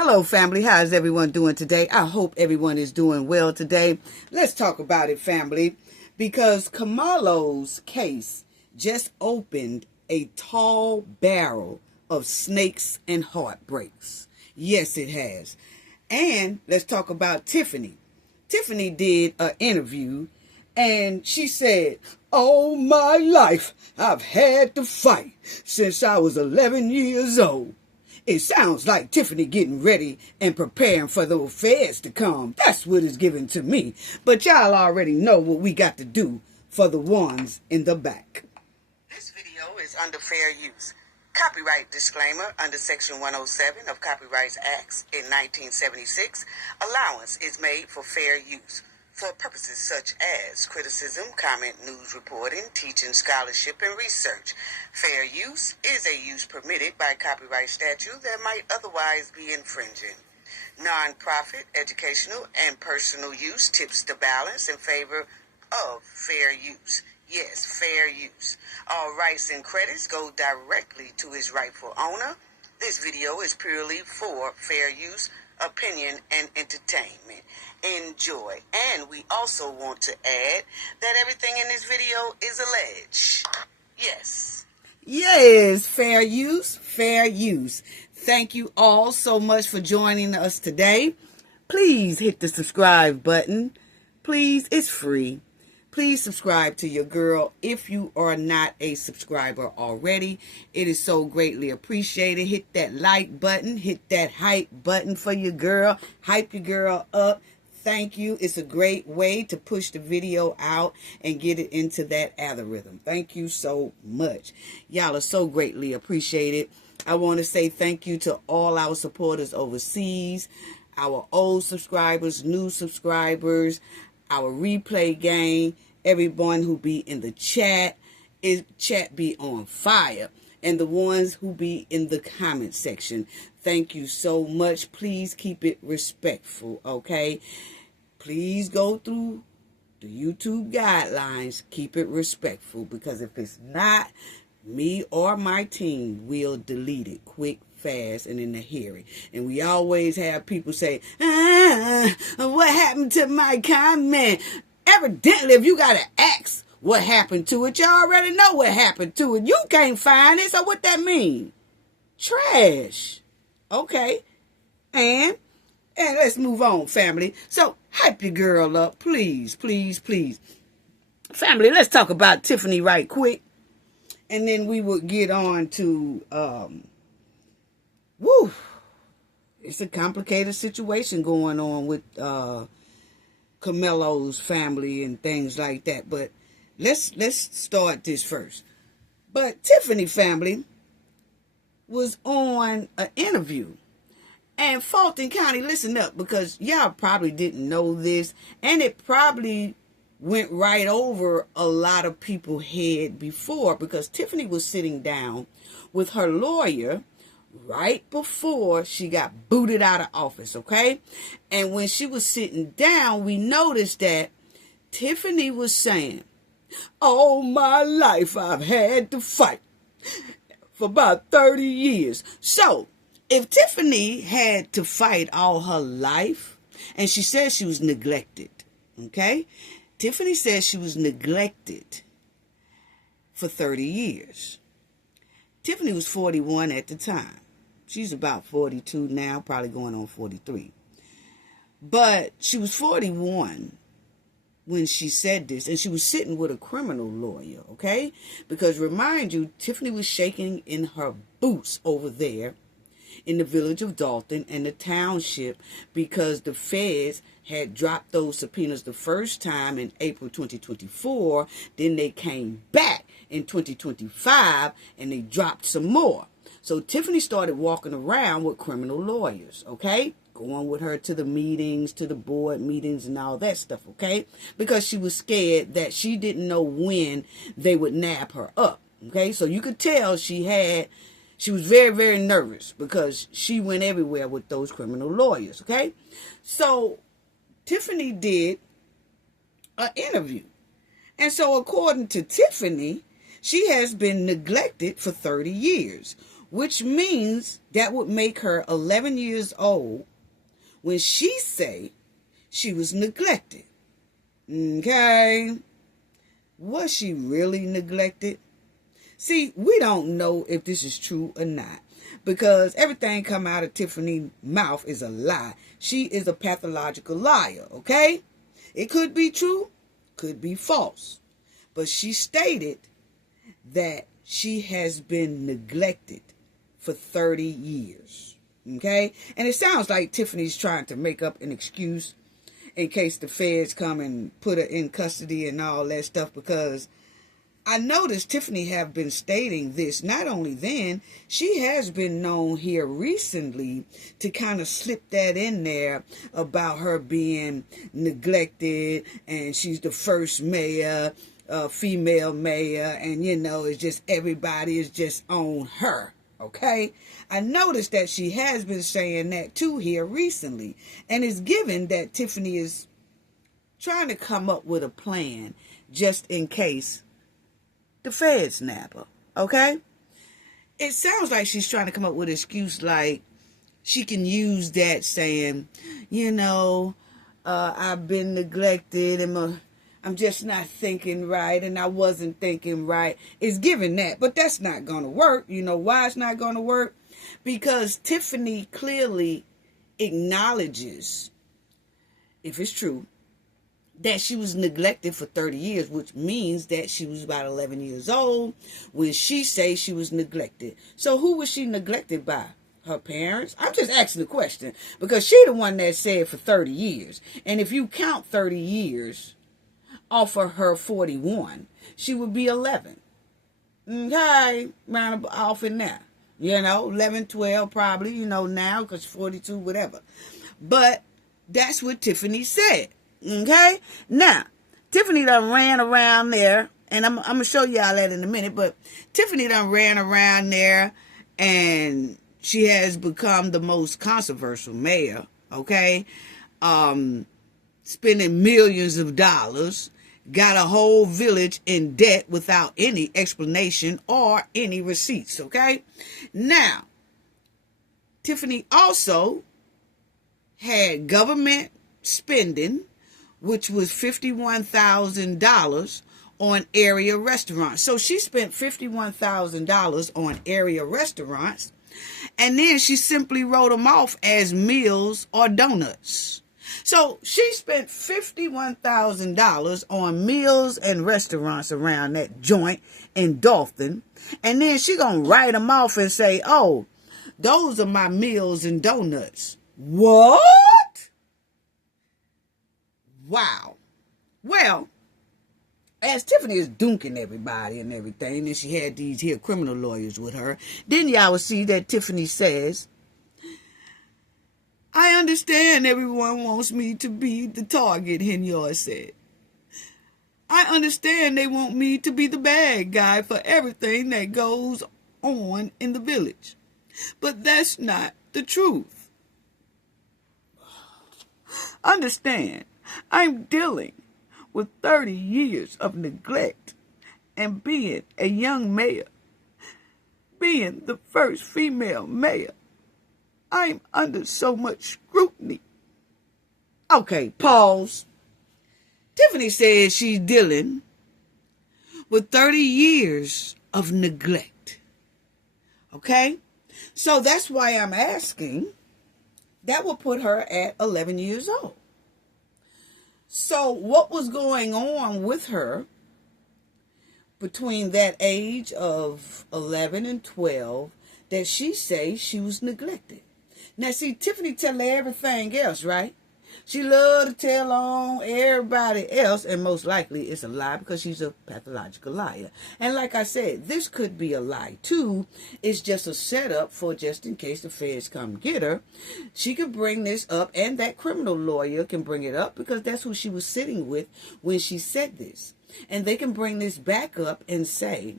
Hello, family. How is everyone doing today? I hope everyone is doing well today. Let's talk about it, family, because Karmelo's case just opened a tall barrel of snakes and heartbreaks. Yes, it has. And let's talk about Tiffany. Tiffany did an interview and she said, "All my life I've had to fight since I was 11 years old." It sounds like Tiffany getting ready and preparing for the feds to come. That's what is given to me. But y'all already know what we got to do for the ones in the back. This video is under fair use. Copyright disclaimer under Section 107 of Copyrights Acts in 1976. Allowance is made for fair use for purposes such as criticism, comment, news reporting, teaching, scholarship, and research. Fair use is a use permitted by copyright statute that might otherwise be infringing. Non-profit, educational, and personal use tips the balance in favor of fair use. Yes, fair use. All rights and credits go directly to its rightful owner. This video is purely for fair use, opinion, and entertainment. Enjoy. And we also want to add that everything in this video is alleged. Yes, fair use, fair use. Thank you all so much for joining us today. Please hit the subscribe button. Please, it's free. Please subscribe to your girl if you are not a subscriber already. It is so greatly appreciated. Hit that like button. Hit that hype button for your girl. Hype your girl up. Thank you. It's a great way to push the video out and get it into that algorithm. Thank you so much. Y'all are so greatly appreciated. I want to say thank you to all our supporters overseas, our old subscribers, new subscribers, our replay gang, everyone who be in the chat. Chat be on fire. And the ones who be in the comment section. Thank you so much. Please keep it respectful, okay? Please go through the YouTube guidelines. Keep it respectful, because if it's not, me or my team will delete it quick, fast, and in a hurry. And we always have people say, what happened to my comment? Evidently, if you got to ask what happened to it, you already know what happened to it. You can't find it, so what that mean? Trash. Okay. And let's move on, family. So, hype your girl up, please, please, please. Family, let's talk about Tiffany right quick. And then we will get on to, it's a complicated situation going on with Karmelo's family and things like that. But let's start this first. But Tiffany family was on an interview. And Fulton County, listen up, because y'all probably didn't know this. And it probably went right over a lot of people's head before, because Tiffany was sitting down with her lawyer right before she got booted out of office, okay? And when she was sitting down, we noticed that Tiffany was saying, all my life I've had to fight for about 30 years. So, if Tiffany had to fight all her life, and she said she was neglected, okay? Tiffany says she was neglected for 30 years. Tiffany was 41 at the time. She's about 42 now, probably going on 43. But she was 41 when she said this, and she was sitting with a criminal lawyer, okay? Because remind you, Tiffany was shaking in her boots over there in the village of Dalton and the township, because the feds had dropped those subpoenas the first time in April 2024. Then they came back in 2025 and they dropped some more. So Tiffany started walking around with criminal lawyers, okay? Going with her to the meetings, to the board meetings and all that stuff, okay? Because she was scared that she didn't know when they would nab her up, okay? So you could tell she was very, very nervous, because she went everywhere with those criminal lawyers, okay? So Tiffany did an interview. And so according to Tiffany, she has been neglected for 30 years. which means that would make her 11 years old when she say she was neglected. Okay? Was she really neglected? See, we don't know if this is true or not, because everything come out of Tiffany's mouth is a lie. She is a pathological liar, okay? It could be true, could be false. But she stated that she has been neglected for 30 years, okay? And it sounds like Tiffany's trying to make up an excuse in case the feds come and put her in custody and all that stuff, because I noticed Tiffany have been stating this. Not only then, she has been known here recently to kind of slip that in there about her being neglected, and she's the first mayor, female mayor, and it's just everybody is just on her. Okay, I noticed that she has been saying that too here recently, and it's given that Tiffany is trying to come up with a plan just in case the feds nab her. Okay, it sounds like she's trying to come up with an excuse like she can use that, saying, I've been neglected and I'm just not thinking right, and I wasn't thinking right. It's given that, but that's not going to work. You know why it's not going to work? Because Tiffany clearly acknowledges, if it's true, that she was neglected for 30 years, which means that she was about 11 years old when she says she was neglected. So who was she neglected by? Her parents? I'm just asking the question, because she the one that said for 30 years. And if you count 30 years off of her 41, she would be 11. Okay, round off in there. 11, 12 probably, now, because 42, whatever. But that's what Tiffany said. Okay? Now, Tiffany done ran around there, and I'm going to show y'all that in a minute, but Tiffany done ran around there, and she has become the most controversial mayor, okay? Spending millions of dollars, got a whole village in debt without any explanation or any receipts, okay? Now, Tiffany also had government spending, which was $51,000 on area restaurants. So she spent $51,000 on area restaurants, and then she simply wrote them off as meals or donuts. So she spent $51,000 on meals and restaurants around that joint in Dolphin, and then she gonna write them off and say, oh, those are my meals and donuts. What? Wow. Well, as Tiffany is dunking everybody and everything, and she had these here criminal lawyers with her, then y'all will see that Tiffany says, I understand everyone wants me to be the target, Henyard said. I understand they want me to be the bad guy for everything that goes on in the village. But that's not the truth. Understand, I'm dealing with 30 years of neglect and being a young mayor, being the first female mayor. I'm under so much scrutiny. Okay, pause. Tiffany says she's dealing with 30 years of neglect. Okay? So that's why I'm asking. That will put her at 11 years old. So what was going on with her between that age of 11 and 12 that she says she was neglected? Now, see, Tiffany tell everything else, right? She love to tell on everybody else, and most likely it's a lie because she's a pathological liar. And like I said, this could be a lie too. It's just a setup for just in case the feds come get her. She could bring this up, and that criminal lawyer can bring it up because that's who she was sitting with when she said this. And they can bring this back up and say,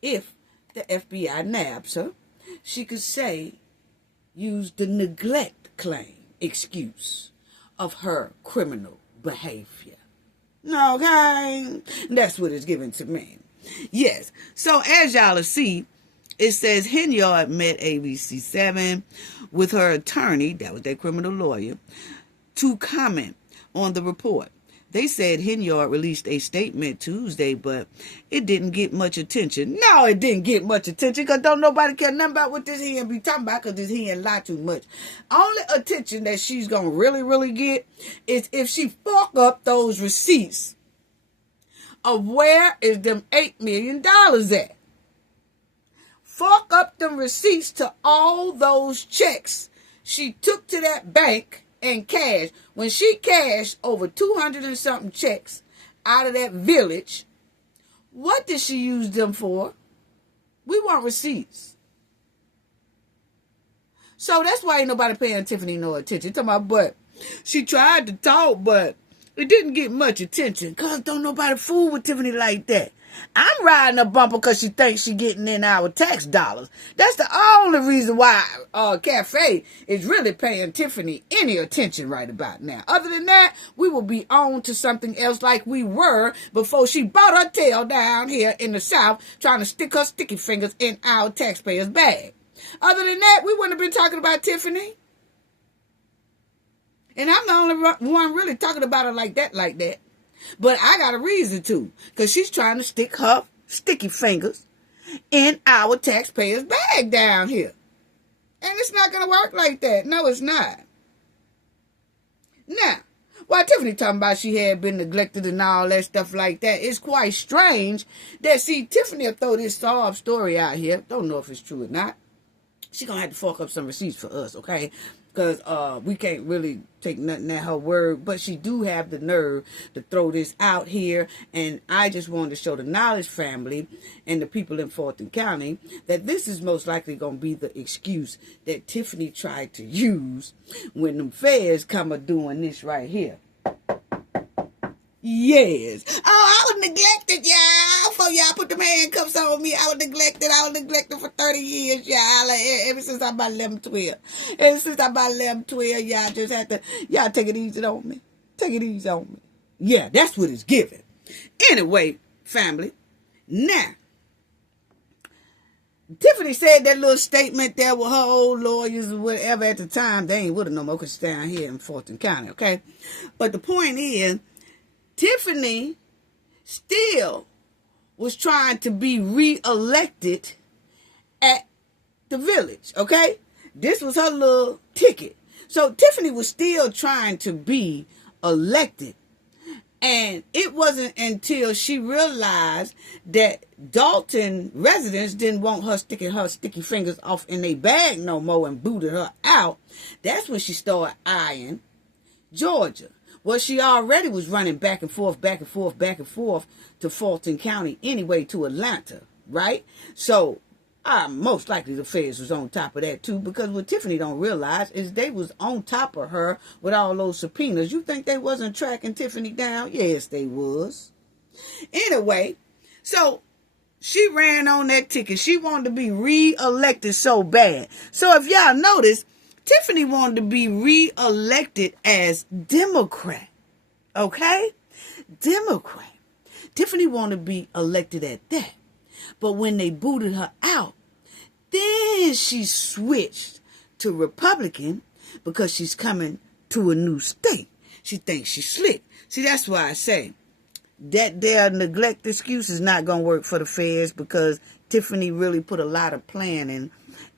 if the FBI nabs her, she could say, use the neglect claim excuse of her criminal behavior. Okay? That's what it's given to me. Yes. So as y'all see, It says Henyard met ABC7 with her attorney, that was their criminal lawyer, to comment on the report. They said Henyard released a statement Tuesday, but it didn't get much attention. No, it didn't get much attention because don't nobody care nothing about what this hen be talking about because this hen lie too much. Only attention that she's going to really get is if she fuck up those receipts of where is them $8 million at. Fuck up them receipts to all those checks she took to that bank and cash. When she cashed over 200 and something checks out of that village, what did she use them for? We want receipts. So that's why ain't nobody paying Tiffany no attention. Talking about, but she tried to talk, but it didn't get much attention because don't nobody fool with Tiffany like that. I'm riding a bumper because she thinks she getting in our tax dollars. That's the only reason why Cafe is really paying Tiffany any attention right about now. Other than that, we will be on to something else like we were before she bought her tail down here in the South trying to stick her sticky fingers in our taxpayers' bag. Other than that, we wouldn't have been talking about Tiffany. And I'm the only one really talking about her like that. But I got a reason to, because she's trying to stick her sticky fingers in our taxpayers' bag down here. And it's not going to work like that. No, it's not. Now, while Tiffany talking about she had been neglected and all that stuff like that, it's quite strange that, see, Tiffany will throw this sob story out here. Don't know if it's true or not. She going to have to fork up some receipts for us, okay? Because we can't really take nothing at her word. But she do have the nerve to throw this out here. And I just wanted to show the Knowledge family and the people in Fulton County that this is most likely going to be the excuse that Tiffany tried to use when them feds come a doing this right here. Yes. Oh, I was neglected, y'all. Before y'all put the handcuffs on me, I was neglected. For 30 years, y'all. Ever since I'm about 11, 12. Y'all just had to, y'all take it easy on me. Yeah, that's what it's giving. Anyway, family. Now, Tiffany said that little statement there with her old lawyers or whatever at the time. They ain't with her no more because she's down here in Fulton County, okay? But the point is, Tiffany still was trying to be re-elected at the village, okay? This was her little ticket. So Tiffany was still trying to be elected. And it wasn't until she realized that Dalton residents didn't want her sticking her sticky fingers off in their bag no more and booted her out. That's when she started eyeing Georgia. Well, she already was running back and forth to Fulton County anyway, to Atlanta, right? So, most likely the feds was on top of that too, because what Tiffany don't realize is they was on top of her with all those subpoenas. You think they wasn't tracking Tiffany down? Yes, they was. Anyway, so she ran on that ticket. She wanted to be re-elected so bad. So if y'all notice, Tiffany wanted to be re-elected as Democrat. Okay? Democrat. Tiffany wanted to be elected at that. But when they booted her out, then she switched to Republican because she's coming to a new state. She thinks she's slick. See, that's why I say that their neglect excuse is not going to work for the feds, because Tiffany really put a lot of planning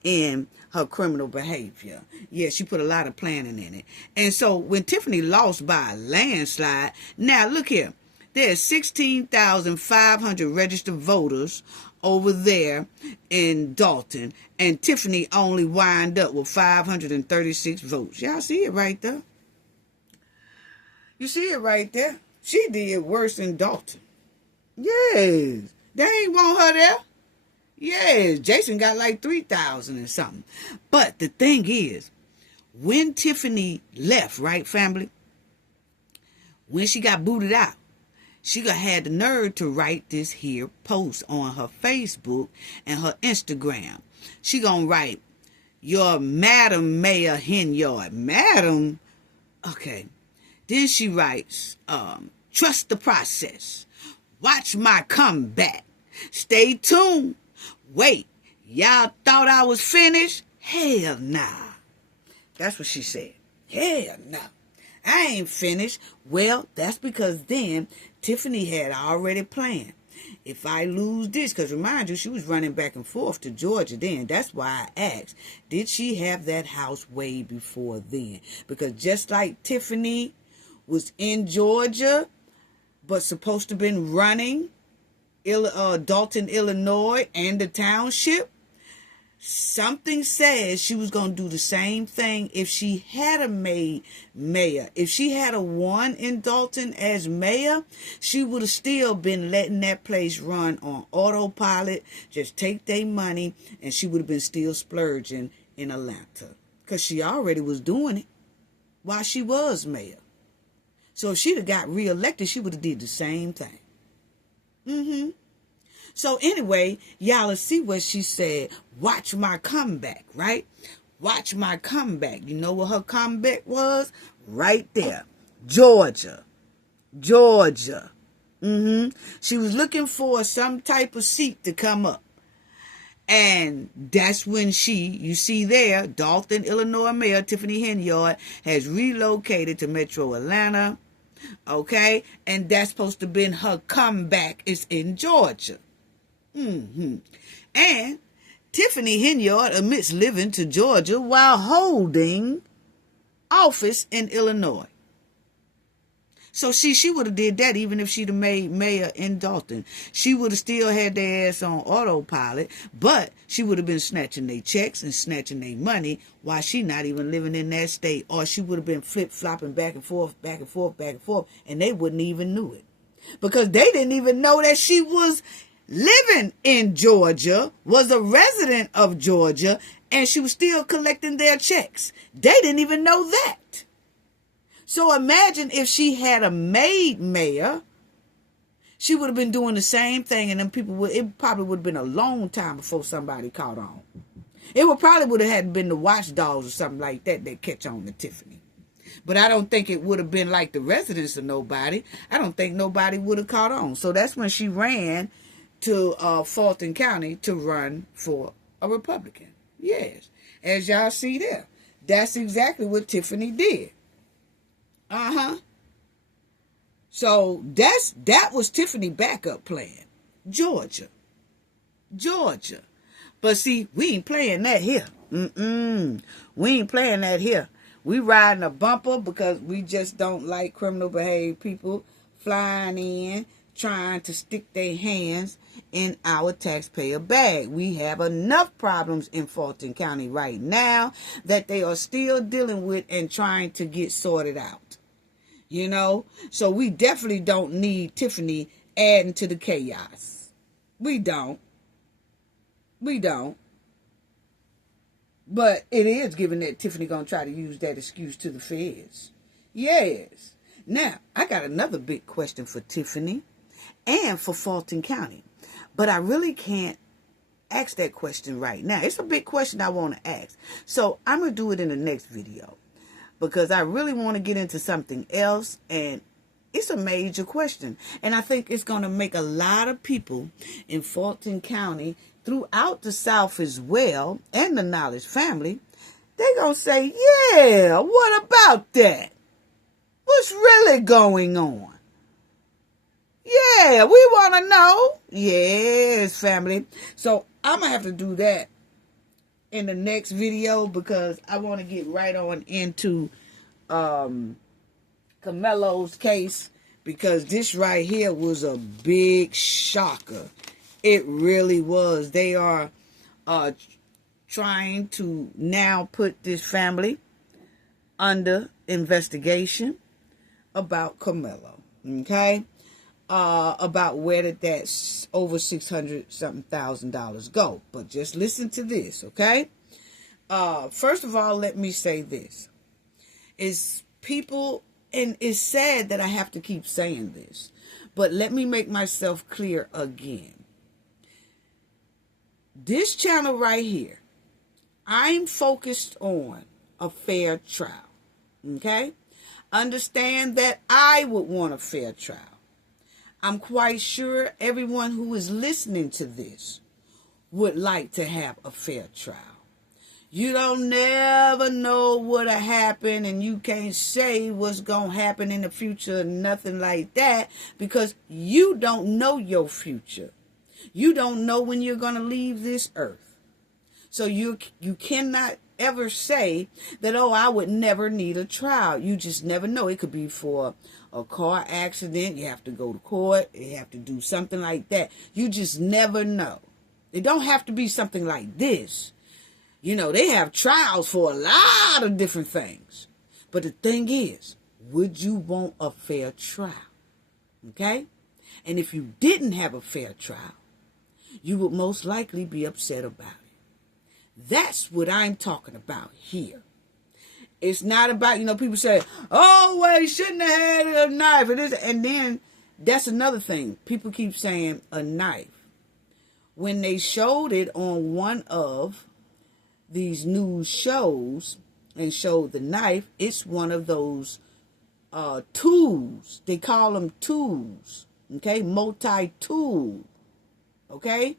in her criminal behavior. Yeah, she put a lot of planning in it. And so when Tiffany lost by a landslide, now look here, there's 16,500 registered voters over there in Dalton, and Tiffany only wind up with 536 votes. Y'all see it right there? You see it right there? She did worse than Dalton. Yes. They ain't want her there. Yes, Jason got like 3,000 and something. But the thing is, when Tiffany left, right, family, when she got booted out, she had the nerve to write this here post on her Facebook and her Instagram. She gonna write, "Your Madam Mayor Henyard." Madam? Okay. Then she writes, "Trust the process. Watch my comeback. Stay tuned. Wait, Y'all thought I was finished? Hell nah. That's what she said. Hell no. I ain't finished. Well, that's because then Tiffany had already planned. If I lose this, because remind you, she was running back and forth to Georgia then. That's why I asked, did she have that house way before then? Because just like Tiffany was in Georgia, but supposed to have been running Dalton, Illinois, and the township, something says she was going to do the same thing if she had a made mayor. If she had a won in Dalton as mayor, she would have still been letting that place run on autopilot, just take their money, and she would have been still splurging in Atlanta. Because she already was doing it while she was mayor. So if she'd have got reelected, she would have did the same thing. So anyway, y'all will see what she said. Watch my comeback, right? Watch my comeback. You know what her comeback was? Right there. Georgia. She was looking for some type of seat to come up. And that's when you see there, Dalton, Illinois Mayor Tiffany Henyard has relocated to Metro Atlanta. Okay? And that's supposed to have been her comeback is in Georgia. And Tiffany Henyard admits living to Georgia while holding office in Illinois. So she would have did that even if she'd have made mayor in Dalton. She would have still had their ass on autopilot, but she would have been snatching their checks and snatching their money while she not even living in that state. Or she would have been flip-flopping back and forth, and they wouldn't even knew it. Because they didn't even know that she was living in Georgia, was a resident of Georgia, and she was still collecting their checks. They didn't even know that. So imagine if she had a made mayor, she would have been doing the same thing, and then it probably would have been a long time before somebody caught on. It would have had been the watchdogs or something like that catch on to Tiffany. But I don't think it would have been like the residents of nobody. I don't think nobody would have caught on. So that's when she ran to Fulton County to run for a Republican. Yes. As y'all see there. That's exactly what Tiffany did. So that was Tiffany's backup plan. Georgia. But see, we ain't playing that here. We ain't playing that here. We riding a bumper because we just don't like criminal behaved people flying in, trying to stick their hands in our taxpayer bag. We have enough problems in Fulton County right now that they are still dealing with and trying to get sorted out. You know? So we definitely don't need Tiffany adding to the chaos. We don't. But it is given that Tiffany gonna try to use that excuse to the feds. Yes. Now, I got another big question for Tiffany and for Fulton County. But I really can't ask that question right now. It's a big question I want to ask. So I'm going to do it in the next video. Because I really want to get into something else. And it's a major question. And I think it's going to make a lot of people in Fulton County, throughout the South as well, and the Knowledge family, they're going to say, yeah, what about that? What's really going on? Yeah, we want to know. Yes, family. So I'm going to have to do that in the next video because I want to get right on into Karmelo's case because this right here was a big shocker. It really was. They are trying to now put this family under investigation about Karmelo. Okay? About where did that over $600,000 go. But just listen to this, okay? First of all, let me say this. Is people, and it's sad that I have to keep saying this, but let me make myself clear again. This channel right here, I'm focused on a fair trial, okay? Understand that I would want a fair trial. I'm quite sure everyone who is listening to this would like to have a fair trial. You don't never know what'll happen, and you can't say what's gonna happen in the future, nothing like that, because you don't know your future. You don't know when you're gonna leave this earth. So you cannot ever say that, oh, I would never need a trial. You just never know. It could be for a car accident. You have to go to court. You have to do something like that. You just never know. It don't have to be something like this. You know, they have trials for a lot of different things. But the thing is, would you want a fair trial? Okay? And if you didn't have a fair trial, you would most likely be upset about it. That's what I'm talking about here. It's not about, people say, oh, well, he shouldn't have had a knife. And then that's another thing. People keep saying a knife. When they showed it on one of these news shows and showed the knife, it's one of those tools. They call them tools. Okay? Multi-tool. Okay?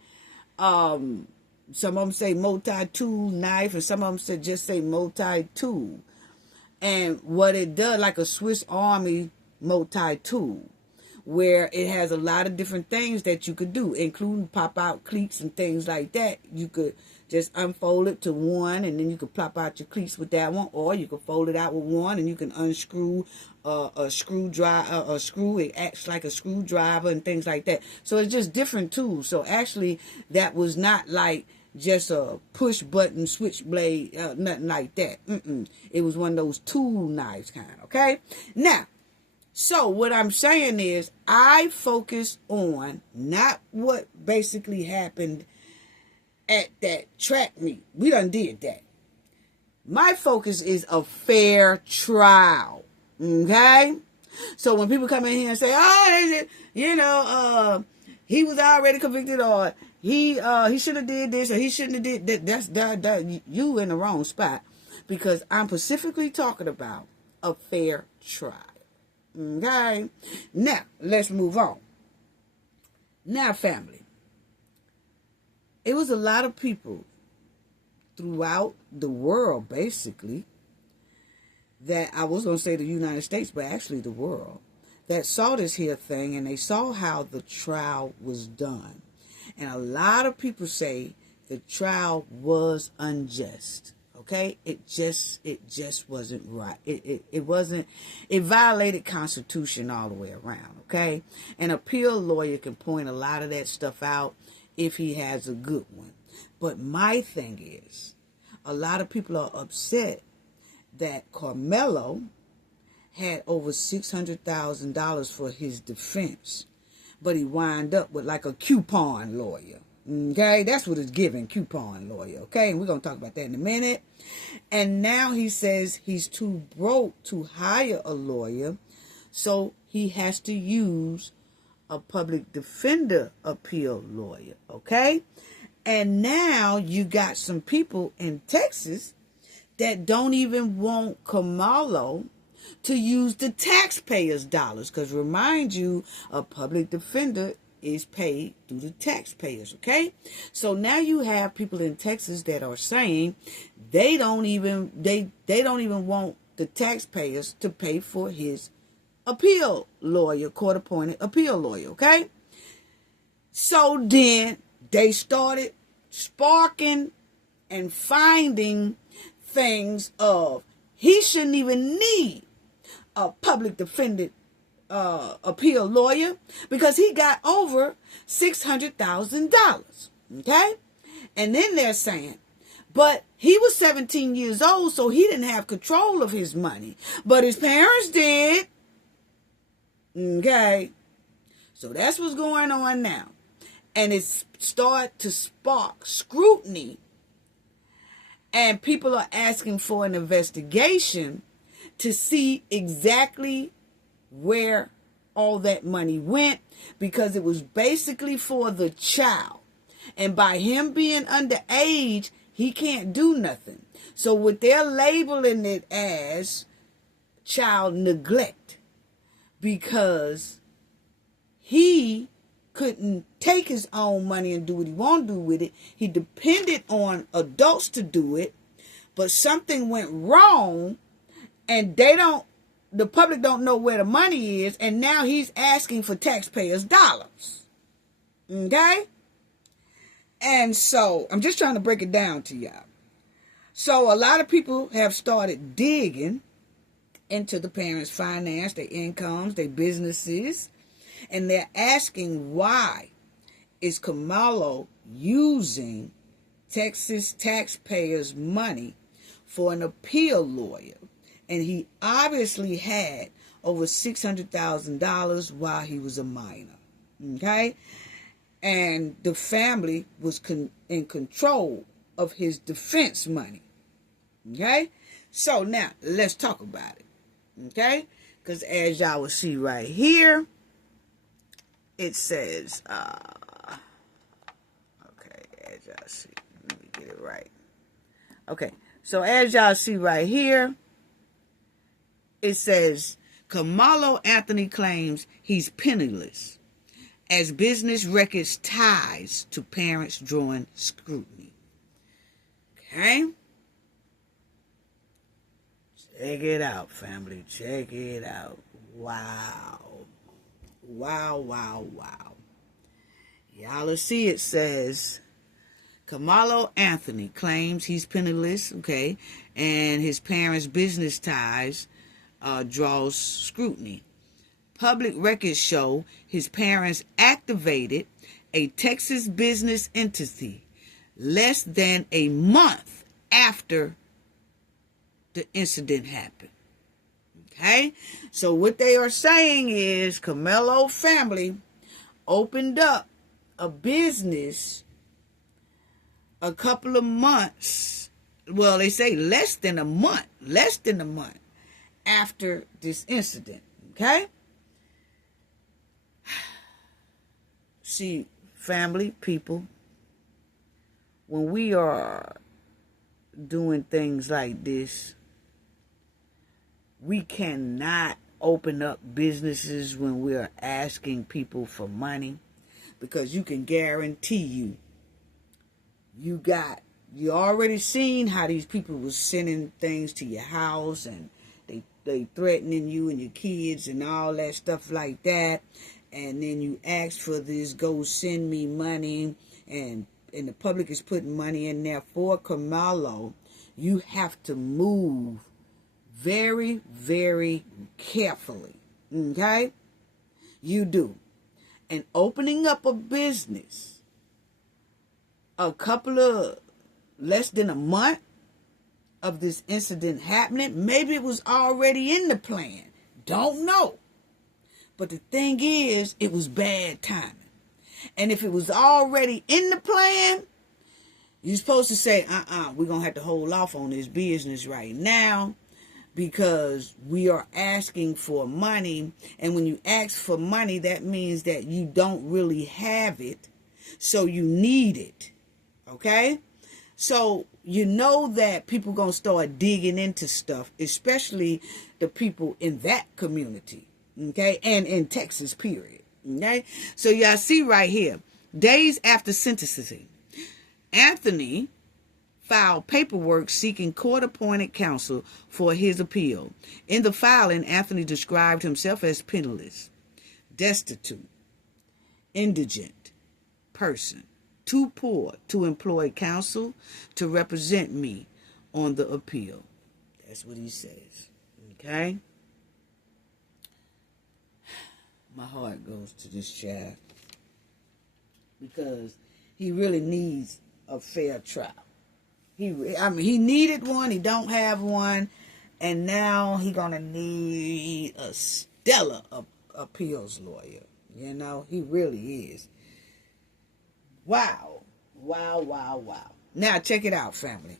Some of them say multi-tool knife, and some of them just say multi-tool. And what it does, like a Swiss Army multi-tool, where it has a lot of different things that you could do, including pop out cleats and things like that. You could just unfold it to one, and then you could pop out your cleats with that one, or you could fold it out with one, and you can unscrew a screw. It acts like a screwdriver and things like that. So it's just different tools. So actually, that was not like just a push button switchblade, nothing like that. It was one of those tool knives kind. Okay, now. So what I'm saying is, I focus on not what basically happened at that track meet. We done did that. My focus is a fair trial. Okay? So when people come in here and say, oh, he was already convicted, or he should have did this, or he shouldn't have did that, that's you in the wrong spot, because I'm specifically talking about a fair trial. Okay, now let's move on. Now, family, it was a lot of people throughout the world, basically, that I was going to say the United States, but actually the world, that saw this here thing, and they saw how the trial was done. And a lot of people say the trial was unjust. Okay, it just wasn't right. It violated Constitution all the way around. Okay, an appeal lawyer can point a lot of that stuff out if he has a good one. But my thing is, a lot of people are upset that Karmelo had over $600,000 for his defense, but he wind up with like a coupon lawyer. Okay, that's what it's giving, coupon lawyer. Okay, and we're going to talk about that in a minute. And now he says he's too broke to hire a lawyer, so he has to use a public defender appeal lawyer. Okay, and now you got some people in Texas that don't even want Karmelo to use the taxpayers' dollars, because remind you, a public defender is paid through the taxpayers. Okay, so now you have people in Texas that are saying they don't even want the taxpayers to pay for his appeal lawyer, court-appointed appeal lawyer. Okay, so then they started sparking and finding things of he shouldn't even need a public defender appeal lawyer, because he got over $600,000. Okay, and then they're saying, but he was 17 years old, so he didn't have control of his money, but his parents did. Okay, so that's what's going on now, and it's start to spark scrutiny, and people are asking for an investigation to see exactly where all that money went, because it was basically for the child. And by him being underage, he can't do nothing. So what they're labeling it as child neglect, because he couldn't take his own money and do what he wanted to do with it. He depended on adults to do it, but something went wrong, and the public don't know where the money is, and now he's asking for taxpayers' dollars. Okay? And so, I'm just trying to break it down to y'all. So, a lot of people have started digging into the parents' finance, their incomes, their businesses, and they're asking, why is Karmelo using Texas taxpayers' money for an appeal lawyer? And he obviously had over $600,000 while he was a minor. Okay? And the family was in control of his defense money. Okay? So now, let's talk about it. Okay? Because as y'all will see right here, it says, okay, as y'all see, let me get it right. Okay, so as y'all see right here, it says, Karmelo Anthony claims he's penniless as business records ties to parents drawing scrutiny. Okay? Check it out, family. Check it out. Wow. Wow, wow, wow. Y'all will see it says, Karmelo Anthony claims he's penniless, okay, and his parents' business ties draws scrutiny. Public records show his parents activated a Texas business entity less than a month after the incident happened. Okay? So what they are saying is Karmelo family opened up a business a couple of months, well, they say less than a month after this incident. Okay? See, family, people, when we are doing things like this, we cannot open up businesses when we are asking people for money, because you can guarantee you already seen how these people was sending things to your house, and they threatening you and your kids and all that stuff like that. And then you ask for this, go send me money, and the public is putting money in there for Karmelo. You have to move very, very carefully. Okay? You do. And opening up a business a couple of less than a month of this incident happening, maybe it was already in the plan. Don't know. But the thing is, it was bad timing. And if it was already in the plan, you're supposed to say, we're going to have to hold off on this business right now, because we are asking for money. And when you ask for money, that means that you don't really have it, so you need it. Okay? So you know that people going to start digging into stuff, especially the people in that community. Okay? And in Texas, period. Okay? So y'all see right here, days after sentencing, Anthony filed paperwork seeking court-appointed counsel for his appeal. In the filing, Anthony described himself as penniless, destitute, indigent person, too poor to employ counsel to represent me on the appeal. That's what he says. Okay? My heart goes to this child, because he really needs a fair trial. He needed one. He don't have one, and now he gonna need a stellar appeals lawyer. You know, he really is. Wow, wow, wow, wow. Now check it out, family.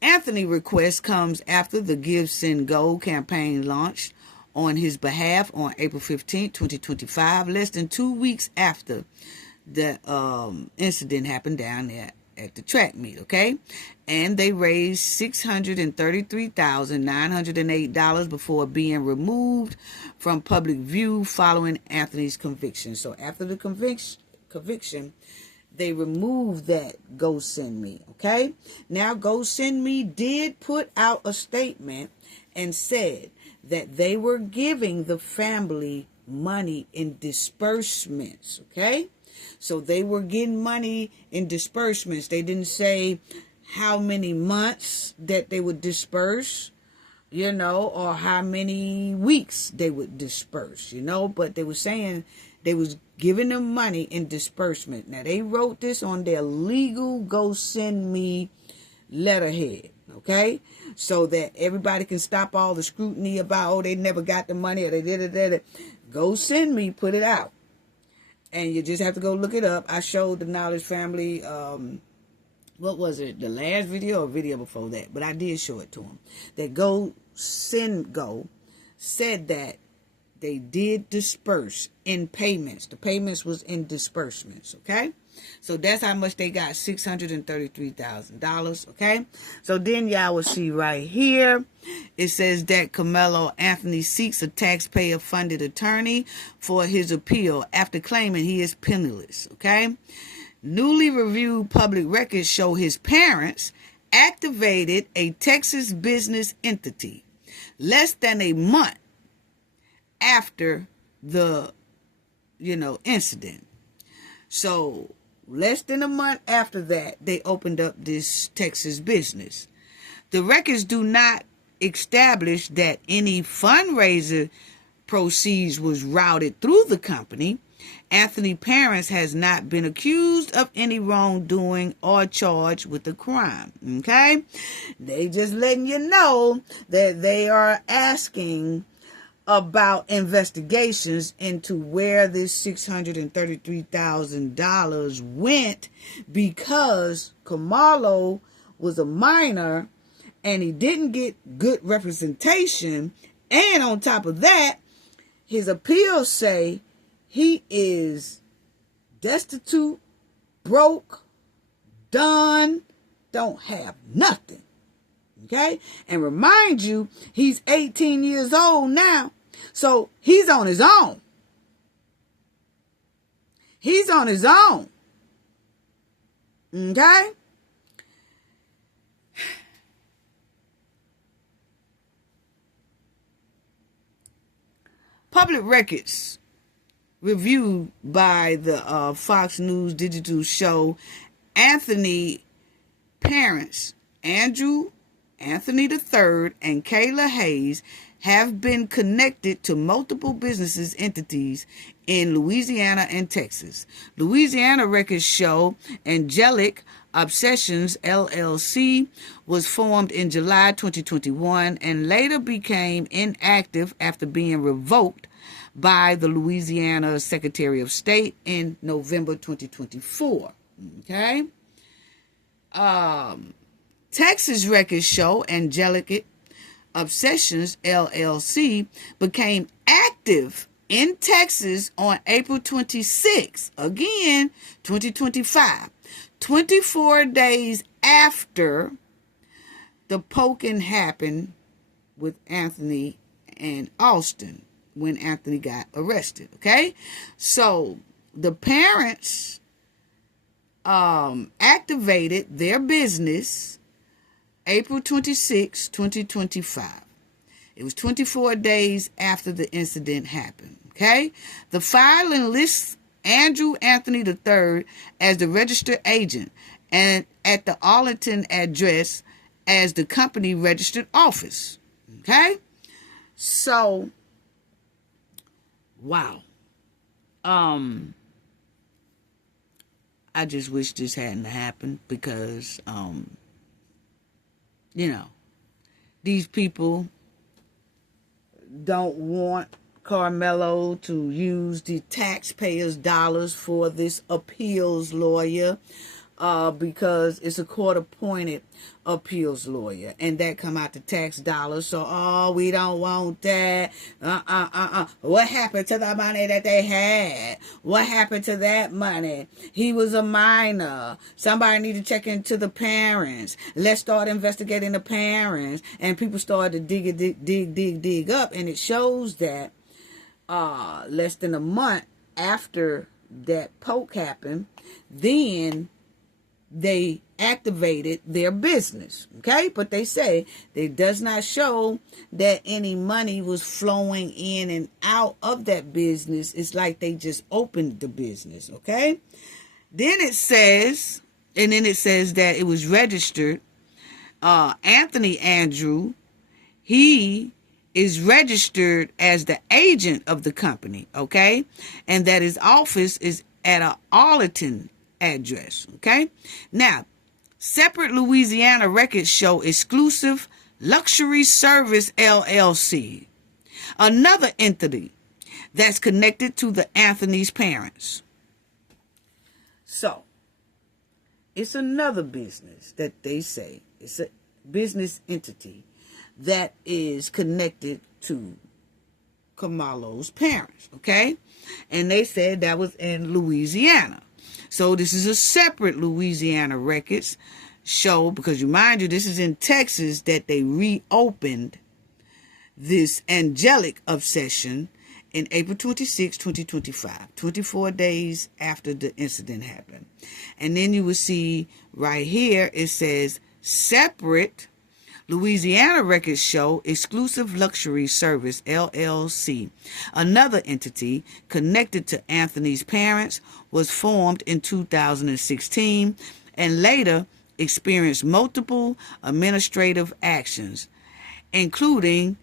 Anthony request comes after the Give, Send, Go campaign launched on his behalf on April 15, 2025, less than 2 weeks after the incident happened down there at the track meet, okay? And they raised $633,908 before being removed from public view following Anthony's conviction. So after the conviction, they removed that Go Send Me, okay? Now, Go Send Me did put out a statement and said that they were giving the family money in disbursements, okay? So they were getting money in disbursements. They didn't say how many months that they would disperse, or how many weeks they would disperse, but they were saying they was giving them money in disbursement. Now, they wrote this on their legal Go Send Me letterhead, okay? So that everybody can stop all the scrutiny about, they never got the money, or they did it. Go Send Me put it out. And you just have to go look it up. I showed the Knowledge family, what was it, the last video or video before that? But I did show it to them. That Go said that they did disperse in payments. The payments was in disbursements, okay? So that's how much they got, $633,000, okay? So then y'all will see right here, it says that Karmelo Anthony seeks a taxpayer-funded attorney for his appeal after claiming he is penniless, okay? Newly reviewed public records show his parents activated a Texas business entity less than a month after the, incident. So less than a month after that, they opened up this Texas business. The records do not establish that any fundraiser proceeds was routed through the company. Anthony parents has not been accused of any wrongdoing or charged with a crime. Okay? They just letting you know that they are asking about investigations into where this $633,000 went, because Karmelo was a minor and he didn't get good representation. And on top of that, his appeals say he is destitute, broke, done, don't have nothing. Okay? And remind you, he's 18 years old now. So he's on his own. He's on his own. Okay? Public records reviewed by the Fox News digital show Anthony parents, Andrew Anthony III and Kayla Hayes, have been connected to multiple businesses entities in Louisiana and Texas. Louisiana records show Angelic Obsessions LLC was formed in July 2021 and later became inactive after being revoked by the Louisiana Secretary of State in November 2024. Okay? Texas records show Angelic Obsessions LLC became active in Texas on April 26, again, 2025, 24 days after the poking happened with Anthony and Austin when Anthony got arrested, okay? So the parents activated their business April 26, 2025. It was 24 days after the incident happened, okay? The filing lists Andrew Anthony III as the registered agent and at the Arlington address as the company registered office, okay? So, wow. I just wish this hadn't happened because, these people don't want Karmelo to use the taxpayers' dollars for this appeals lawyer. because it's a court-appointed appeals lawyer, and that come out to tax dollars. So, we don't want that. What happened to the money that they had? What happened to that money? He was a minor. Somebody need to check into the parents. Let's start investigating the parents. And people started to dig up, and it shows that less than a month after that poke happened, then they activated their business, okay? But they say it does not show that any money was flowing in and out of that business. It's like they just opened the business, okay? Then it says that it was registered. Anthony Andrew, he is registered as the agent of the company, okay? And that his office is at a Arlington address, okay? Now, separate Louisiana records show Exclusive Luxury Service LLC, another entity that's connected to the Anthony's parents. So, it's another business that they say, it's a business entity that is connected to Karmelo's parents, okay? And they said that was in Louisiana. So this is a separate Louisiana records show, because you mind you, this is in Texas that they reopened this angelic obsession in April 26, 2025, 24 days after the incident happened. And then you will see right here, it says separate Louisiana records show Exclusive Luxury Service LLC, another entity connected to Anthony's parents, was formed in 2016 and later experienced multiple administrative actions, including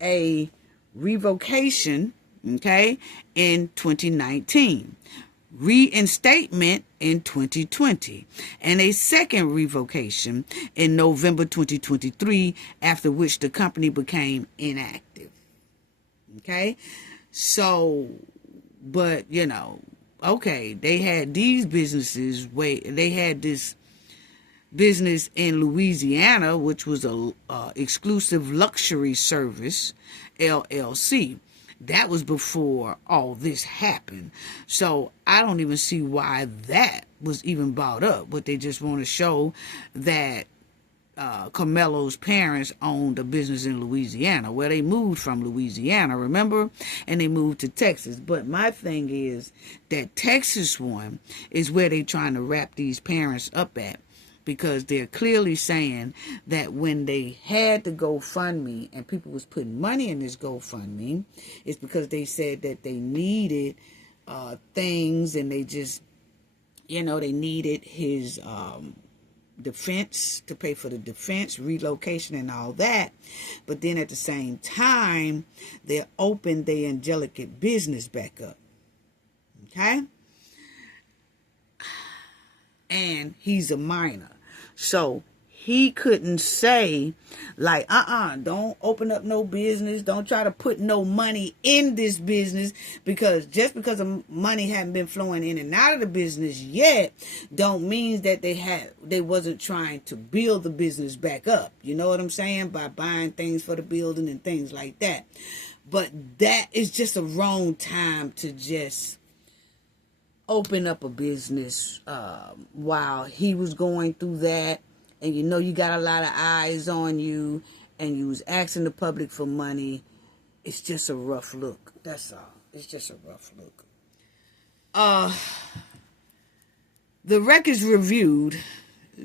a revocation, okay, in 2019, reinstatement in 2020, and a second revocation in November 2023, after which the company became inactive. Okay, so, but okay, they had these businesses they had this business in Louisiana, which was a Exclusive Luxury Service LLC. That was before all this happened. So I don't even see why that was even brought up. But they just want to show that Karmelo's parents owned a business in Louisiana. Well, they moved from Louisiana, remember? And they moved to Texas. But my thing is that Texas one is where they're trying to wrap these parents up at. Because they're clearly saying that when they had the GoFundMe and people was putting money in this GoFundMe, it's because they said that they needed things, and they just, they needed his defense, to pay for the defense, relocation, and all that. But then at the same time, they opened their angelic business back up. Okay? And he's a minor. So he couldn't say, like, don't open up no business. Don't try to put no money in this business, because just because the money hadn't been flowing in and out of the business yet, don't mean that they wasn't trying to build the business back up. You know what I'm saying? By buying things for the building and things like that. But that is just a wrong time to just open up a business while he was going through that, and you got a lot of eyes on you, and you was asking the public for money. It's just a rough look. That's all. It's just a rough look. The records reviewed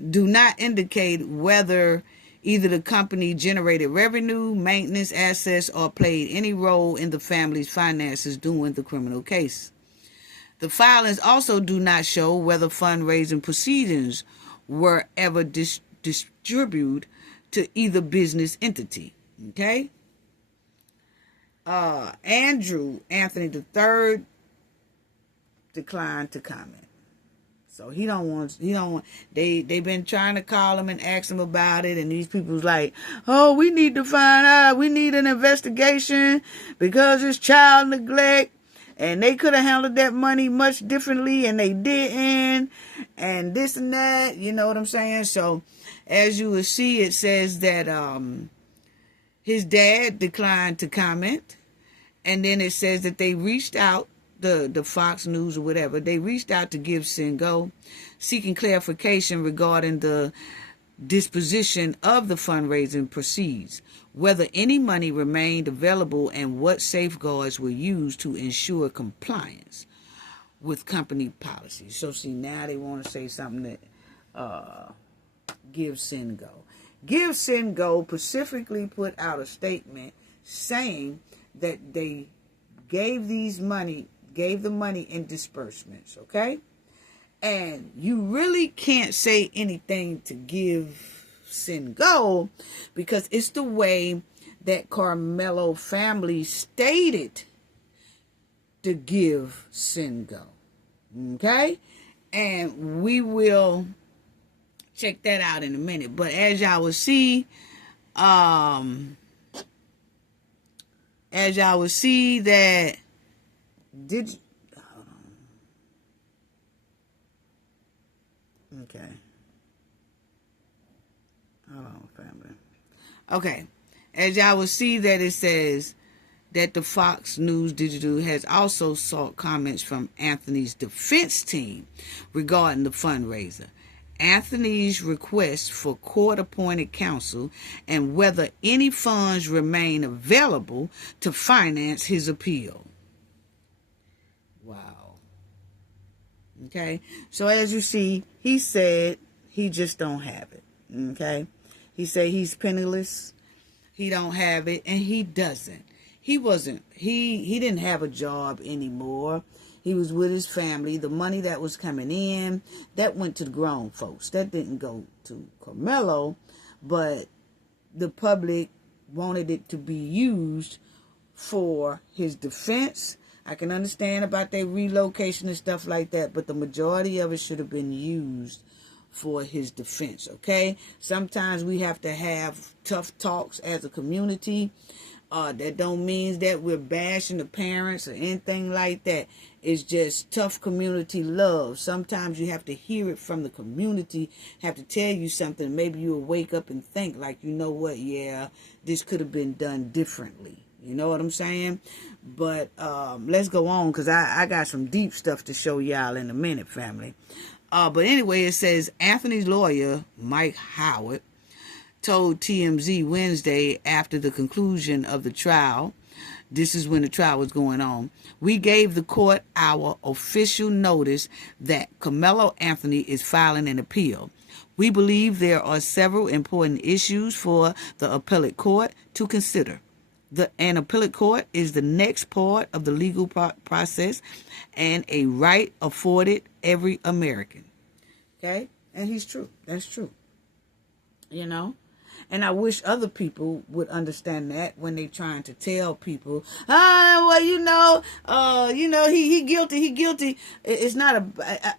do not indicate whether either the company generated revenue, maintenance assets, or played any role in the family's finances during the criminal case. The filings also do not show whether fundraising proceedings were ever distributed to either business entity. Okay? Andrew Anthony III declined to comment. So they've been trying to call him and ask him about it, and these people's like, we need to find out, we need an investigation because it's child neglect. and they could have handled that money much differently, and they didn't, and this and that, you know what I'm saying? So, as you will see, it says that his dad declined to comment, and then it says that they reached out, the Fox News or whatever, they reached out to Give Send Go, seeking clarification regarding the disposition of the fundraising proceeds, whether any money remained available, and what safeguards were used to ensure compliance with company policies. So see, now they want to say something that Give Send Go. Give Send Go specifically put out a statement saying that they gave the money in disbursements, okay? And you really can't say anything to Give Send Go because it's the way that Karmelo family stated to Give Send Go. Okay? And we will check that out in a minute. But as y'all will see, that did. Okay. Hold on, family. Okay. As y'all will see that it says that the Fox News Digital has also sought comments from Anthony's defense team regarding the fundraiser, Anthony's request for court-appointed counsel, and whether any funds remain available to finance his appeal. Wow. Okay, so as you see, he said he just don't have it. Okay, he said he's penniless, he don't have it, and he doesn't. He didn't have a job anymore. He was with his family. The money that was coming in, that went to the grown folks. That didn't go to Karmelo, but the public wanted it to be used for his defense. I can understand about their relocation and stuff like that, but the majority of it should have been used for his defense, okay? Sometimes we have to have tough talks as a community. That don't mean that we're bashing the parents or anything like that. It's just tough community love. Sometimes you have to hear it from the community, have to tell you something. Maybe you'll wake up and think like, you know what, yeah, this could have been done differently. You know what I'm saying? But let's go on because I got some deep stuff to show y'all in a minute, family. But anyway, it says Anthony's lawyer, Mike Howard, told TMZ Wednesday after the conclusion of the trial, this is when the trial was going on, we gave the court our official notice that Karmelo Anthony is filing an appeal. We believe there are several important issues for the appellate court to consider. An appellate court is the next part of the legal process and a right afforded every American. Okay? And he's true. That's true. You know? And I wish other people would understand that when they're trying to tell people, well, he guilty. It's not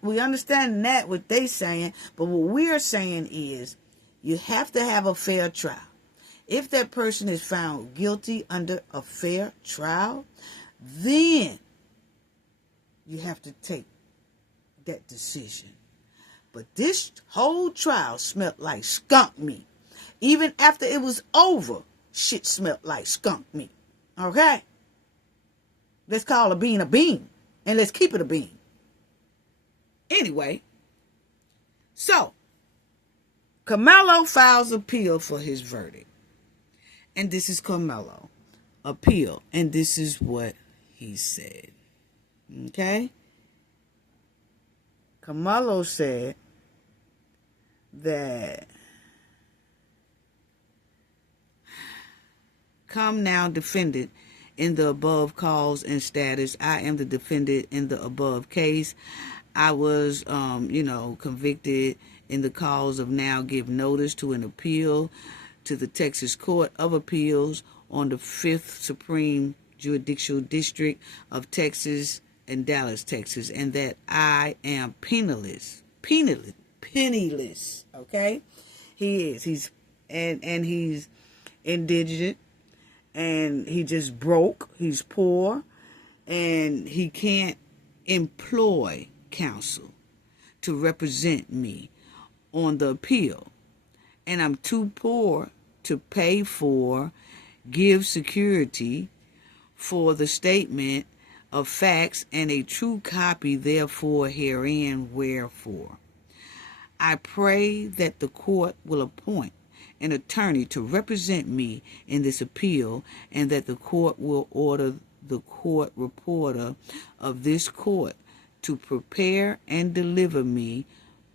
we understand that what they saying, but what we're saying is you have to have a fair trial. If that person is found guilty under a fair trial, then you have to take that decision. But this whole trial smelled like skunk meat. Even after it was over, shit smelled like skunk meat. Okay? Let's call a bean, and let's keep it a bean. Anyway, so Karmelo files appeal for his verdict. And this is Karmelo appeal. And this is what he said. Okay? Karmelo said that, come now, defendant, in the above cause and status. I am the defendant in the above case. I was, convicted in the cause of now give notice to an appeal to the Texas Court of Appeals on the 5th Supreme Judicial District of Texas and Dallas, Texas, and that I am penniless. Okay? He is. He's indigent. And he just broke. He's poor. and he can't employ counsel to represent me on the appeal, and I'm too poor to pay for, give security for the statement of facts and a true copy therefore herein wherefore. I pray that the court will appoint an attorney to represent me in this appeal, and that the court will order the court reporter of this court to prepare and deliver me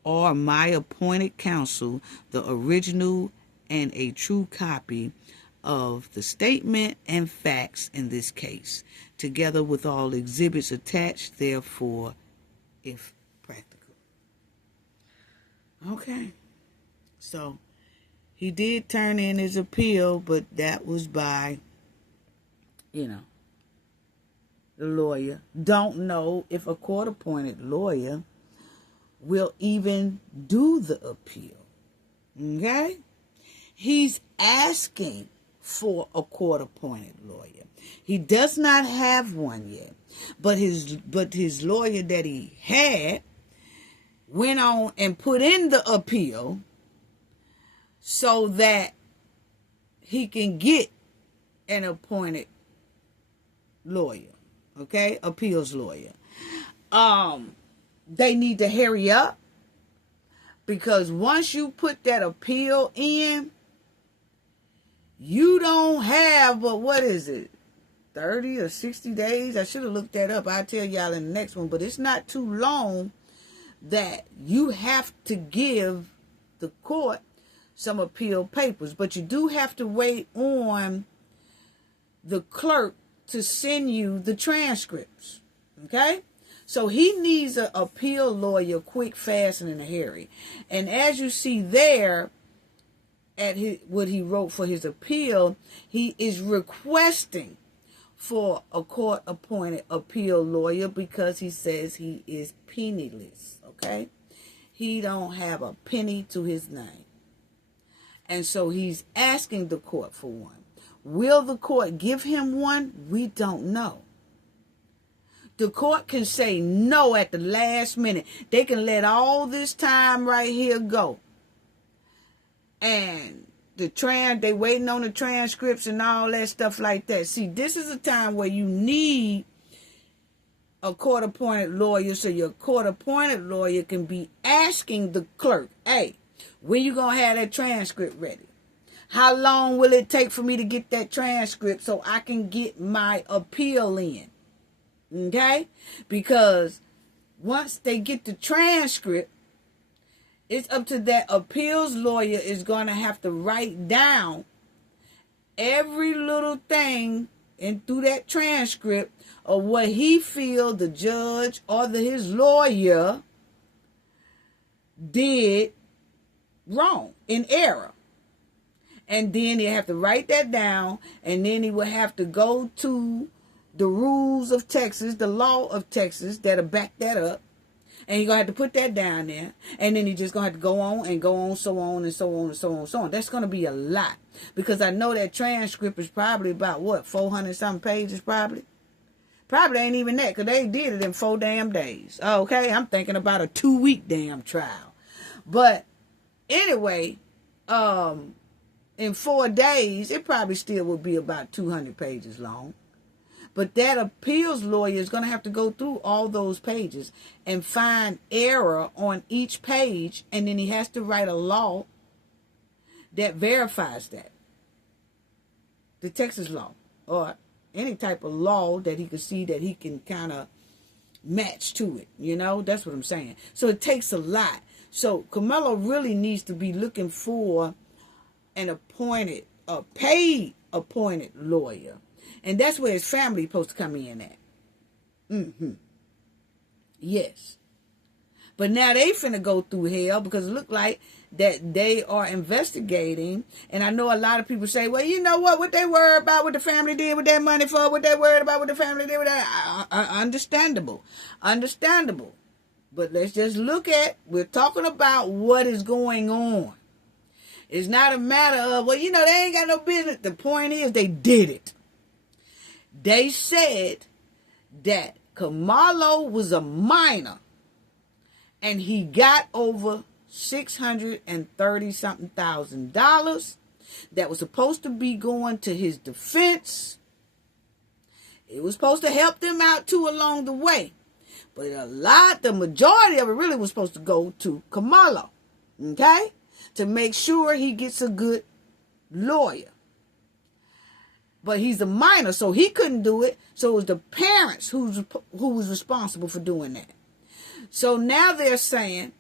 or my appointed counsel the original and a true copy of the statement and facts in this case, together with all exhibits attached therefore, if practical. Okay, so he did turn in his appeal, but that was by, the lawyer. Don't know if a court-appointed lawyer will even do the appeal. Okay? He's asking for a court-appointed lawyer. He does not have one yet, but his lawyer that he had went on and put in the appeal so that he can get an appointed lawyer, okay? Appeals lawyer. They need to hurry up, because once you put that appeal in, you don't have, but what is it, 30 or 60 days? I should have looked that up. I'll tell y'all in the next one, but it's not too long that you have to give the court some appeal papers, but you do have to wait on the clerk to send you the transcripts, okay? So he needs an appeal lawyer quick, fast, and in a hurry. And as you see there, at what he wrote for his appeal, he is requesting for a court-appointed appeal lawyer because he says he is penniless, okay? He don't have a penny to his name. And so he's asking the court for one. Will the court give him one? We don't know. The court can say no at the last minute. They can let all this time right here go. And they waiting on the transcripts and all that stuff like that. See, this is a time where you need a court-appointed lawyer, so your court-appointed lawyer can be asking the clerk, hey, when you going to have that transcript ready? How long will it take for me to get that transcript so I can get my appeal in? Okay? Because once they get the transcript, it's up to that appeals lawyer is going to have to write down every little thing and through that transcript of what he feels the judge or his lawyer did wrong, in error. And then he have to write that down, and then he will have to go to the rules of Texas, the law of Texas that'll back that up. And you're going to have to put that down there. And then you're just going to have to go on and go on, so on and so on and so on and so on. That's going to be a lot. Because I know that transcript is probably about, 400-something pages probably? Probably ain't even that, because they did it in 4 damn days. Okay, I'm thinking about a 2-week damn trial. But anyway, in 4 days, it probably still would be about 200 pages long. But that appeals lawyer is going to have to go through all those pages and find error on each page. And then he has to write a law that verifies that. The Texas law, or any type of law that he could see that he can kind of match to it. That's what I'm saying. So it takes a lot. So Karmelo really needs to be looking for a paid appointed lawyer. And that's where his family is supposed to come in at. Yes. But now they finna go through hell, because it look like that they are investigating. And I know a lot of people say, well, you know what they worried about what the family did with that money for, what they worried about what the family did with that. Understandable. But let's just we're talking about what is going on. It's not a matter of, they ain't got no business. The point is they did it. They said that Karmelo was a minor and he got over $630-something thousand that was supposed to be going to his defense. It was supposed to help them out too along the way. But the majority of it really was supposed to go to Karmelo. Okay? To make sure he gets a good lawyer. But he's a minor, so he couldn't do it. So it was the parents who was responsible for doing that. So now they're saying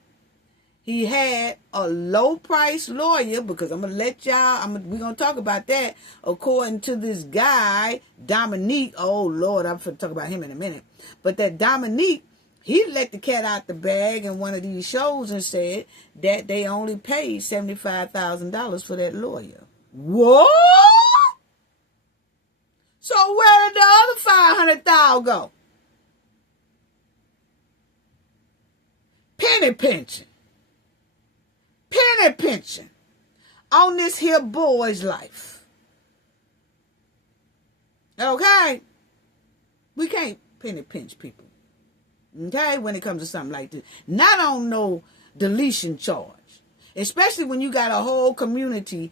he had a low-price lawyer, because I'm going to let y'all, we're going to talk about that, according to this guy, Dominique. Oh, Lord, I'm going to talk about him in a minute. But that Dominique, he let the cat out the bag in one of these shows and said that they only paid $75,000 for that lawyer. What? So where did the other $500,000 go? Penny pinching on this here boy's life. Okay? We can't penny pinch people. Okay? When it comes to something like this. Not on no deletion charge. Especially when you got a whole community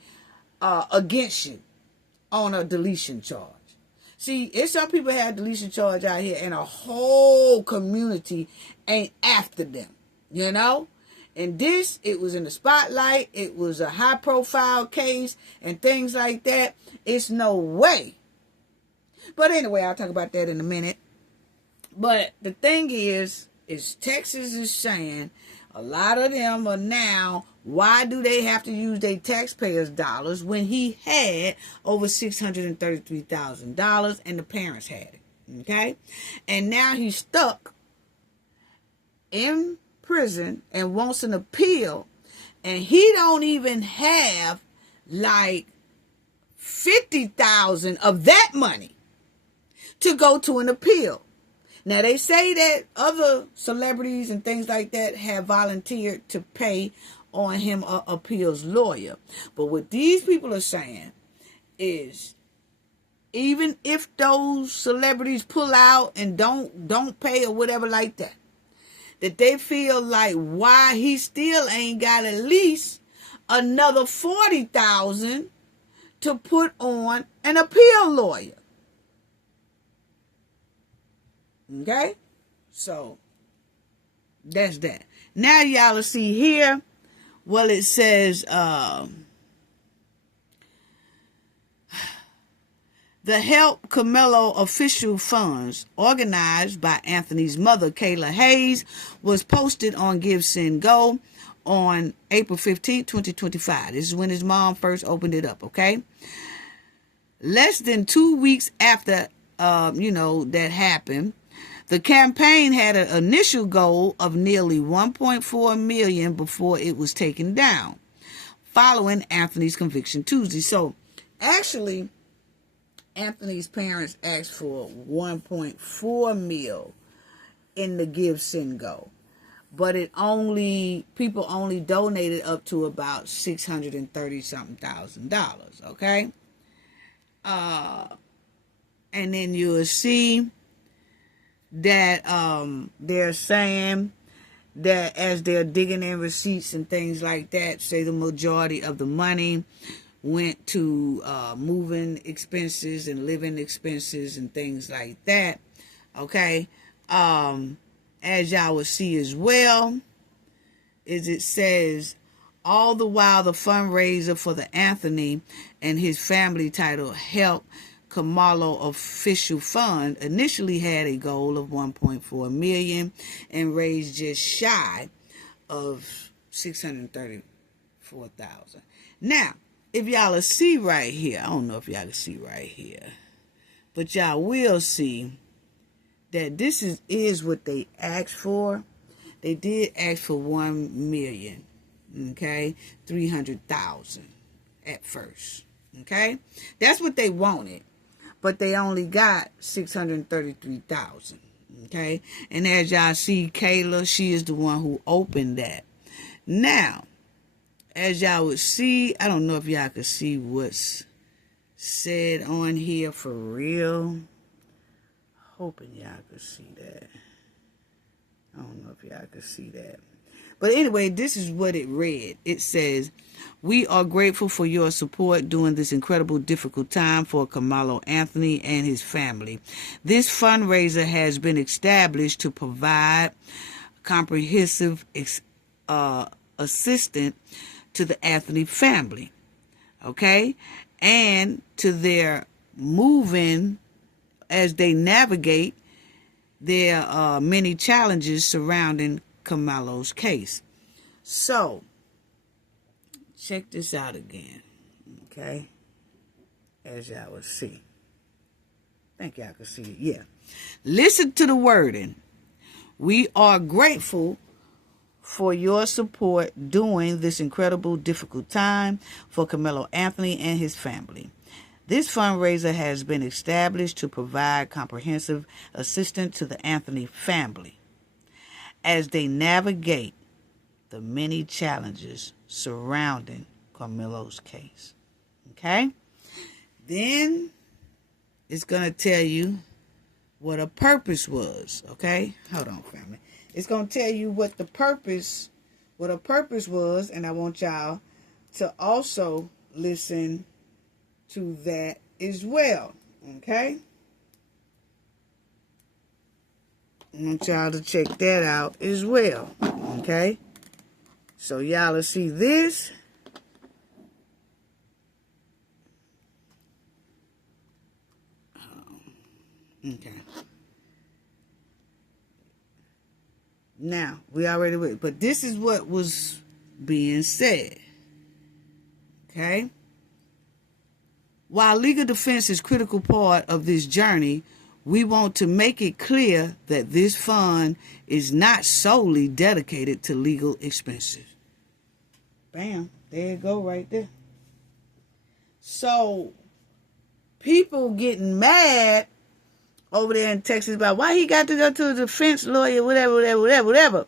against you on a deletion charge. See, it's some people have deletion charge out here and a whole community ain't after them. You know? And this, it was in the spotlight. It was a high-profile case and things like that. It's no way. But anyway, I'll talk about that in a minute. But the thing is Texas is saying a lot of them are now, why do they have to use their taxpayers' dollars when he had over $633,000 and the parents had it? Okay? And now he's stuck in prison and wants an appeal, and he don't even have like $50,000 of that money to go to an appeal. Now they say that other celebrities and things like that have volunteered to pay on him an appeals lawyer, but what these people are saying is, even if those celebrities pull out and don't pay or whatever like that, that they feel like why he still ain't got at least another $40,000 to put on an appeal lawyer. Okay? So, that's that. Now y'all will see here, well, it says, the Help Karmelo official funds, organized by Anthony's mother, Kayla Hayes, was posted on Give, Send, Go on April 15, 2025. This is when his mom first opened it up, okay? Less than 2 weeks after, that happened, the campaign had an initial goal of nearly $1.4 million before it was taken down, following Anthony's conviction Tuesday. So, actually, Anthony's parents asked for $1.4 million in the Give, Send, Go. But people only donated up to about $630-something thousand, okay? And then you'll see that they're saying that as they're digging in receipts and things like that, say the majority of the money went to moving expenses and living expenses and things like that. Okay. As y'all will see as well, is it says, all the while the fundraiser for the Anthony and his family titled Help Karmelo Official Fund initially had a goal of $1.4 million and raised just shy of $634,000. Now, if y'all will see right here, I don't know if y'all can see right here, but y'all will see that this is what they asked for. They did ask for $1 million, okay, 300,000 at first, okay. That's what they wanted, but they only got 633,000, okay. And as y'all see, Kayla, she is the one who opened that. Now, as y'all would see, I don't know if y'all could see what's said on here for real. hoping y'all could see that. I don't know if y'all could see that. But anyway, this is what it read. It says, "We are grateful for your support during this incredible, difficult time for Karmelo Anthony and his family. This fundraiser has been established to provide comprehensive assistance to the Anthony family, okay, and to their moving as they navigate their many challenges surrounding Karmelo's case." So, check this out again, okay, as y'all will see. I think y'all can see it, yeah. Listen to the wording. "We are grateful for your support during this incredible, difficult time for Karmelo Anthony and his family. This fundraiser has been established to provide comprehensive assistance to the Anthony family as they navigate the many challenges surrounding Karmelo's case." Okay? Then it's going to tell you what a purpose was. Okay? Hold on, family. It's going to tell you what a purpose was, and I want y'all to also listen to that as well. Okay? I want y'all to check that out as well. Okay? So y'all will see this. Okay. Now, we already read, but this is what was being said. Okay? "While legal defense is a critical part of this journey, we want to make it clear that this fund is not solely dedicated to legal expenses." Bam. There you go right there. So, people getting mad over there in Texas about why he got to go to a defense lawyer, whatever.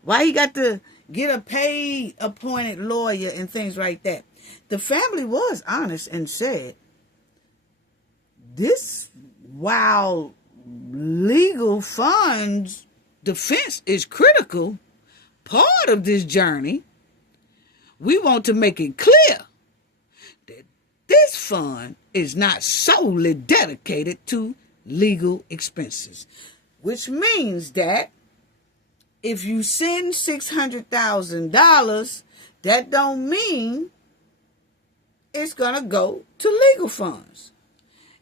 Why he got to get a paid appointed lawyer and things like that. The family was honest and said, this, while legal funds defense is critical part of this journey, we want to make it clear that this fund is not solely dedicated to legal expenses, which means that if you send $600,000, that don't mean it's going to go to legal funds.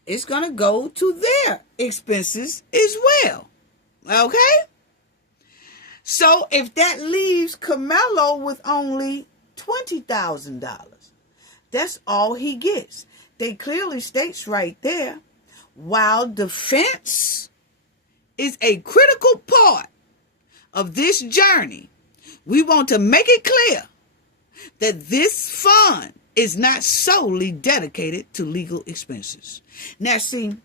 It's going to go to their expenses as well. Okay? So if that leaves Karmelo with only $20,000, that's all he gets. They clearly states right there, while defense is a critical part of this journey, we want to make it clear that this fund is not solely dedicated to legal expenses. Now, see,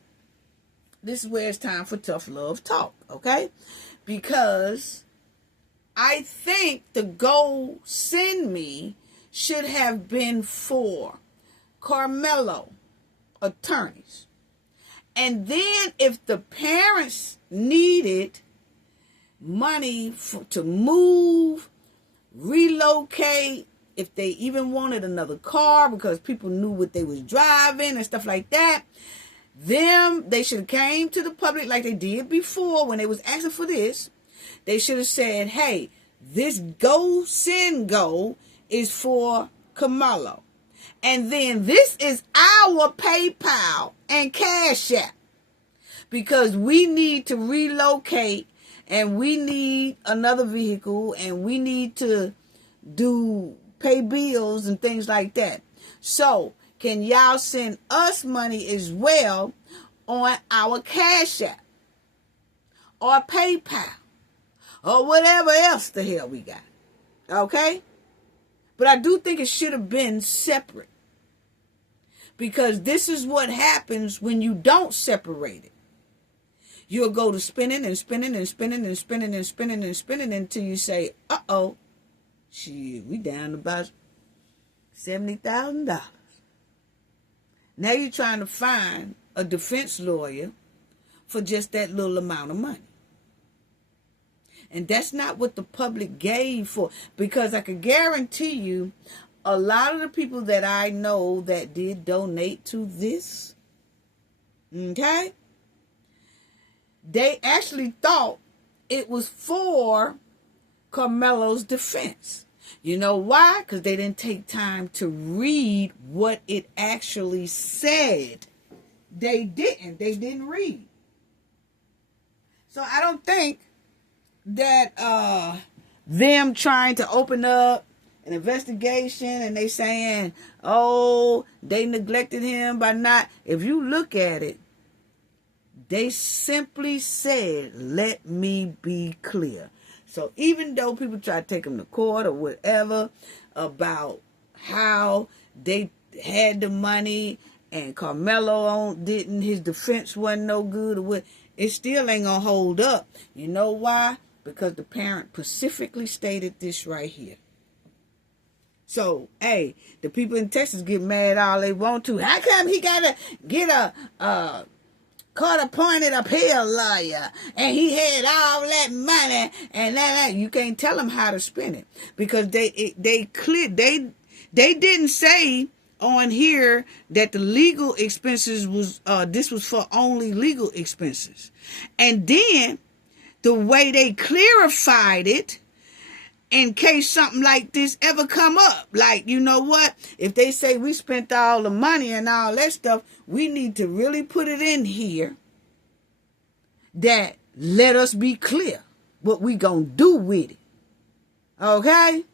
this is where it's time for tough love talk, okay? Because I think the Go Send Me should have been for Karmelo attorneys. And then if the parents needed money to move, relocate, if they even wanted another car because people knew what they was driving and stuff like that, they should have came to the public like they did before when they was asking for this. They should have said, hey, this Go Send Go is for Karmelo. And then this is our PayPal and Cash App. Because we need to relocate and we need another vehicle and we need to pay bills and things like that. So, can y'all send us money as well on our Cash App or PayPal or whatever else the hell we got? Okay? But I do think it should have been separate. Because this is what happens when you don't separate it. You'll go to spinning and spinning and spinning and spinning and spinning and spinning until you say, uh-oh, shit, we down about $70,000. Now you're trying to find a defense lawyer for just that little amount of money. And that's not what the public gave for. Because I can guarantee you, a lot of the people that I know that did donate to this, okay, they actually thought it was for Karmelo's defense. You know why? Because they didn't take time to read what it actually said. They didn't. They didn't read. So I don't think that them trying to open up an investigation and they saying, oh, they neglected him by not. If you look at it, they simply said, let me be clear. So even though people try to take him to court or whatever about how they had the money and Karmelo didn't, his defense wasn't no good or what, it still ain't gonna hold up. You know why? Because the parent specifically stated this right here. So, hey, the people in Texas get mad all they want to. How come he gotta get a court-appointed appeal lawyer and he had all that money and that? You can't tell them how to spend it because they didn't say on here that the legal expenses was this was for only legal expenses. And then the way they clarified it, in case something like this ever come up, like, you know what, if they say we spent all the money and all that stuff, we need to really put it in here that let us be clear what we gonna do with it. Okay?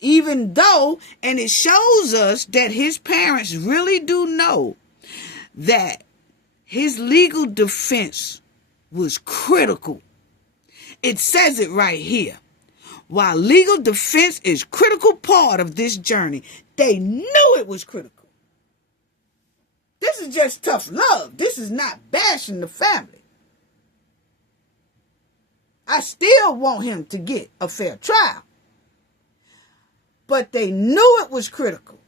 Even though, and it shows us that his parents really do know that his legal defense was critical. It says it right here. While legal defense is critical part of this journey, they knew it was critical. This is just tough love. This is not bashing the family. I still want him to get a fair trial. But they knew it was critical.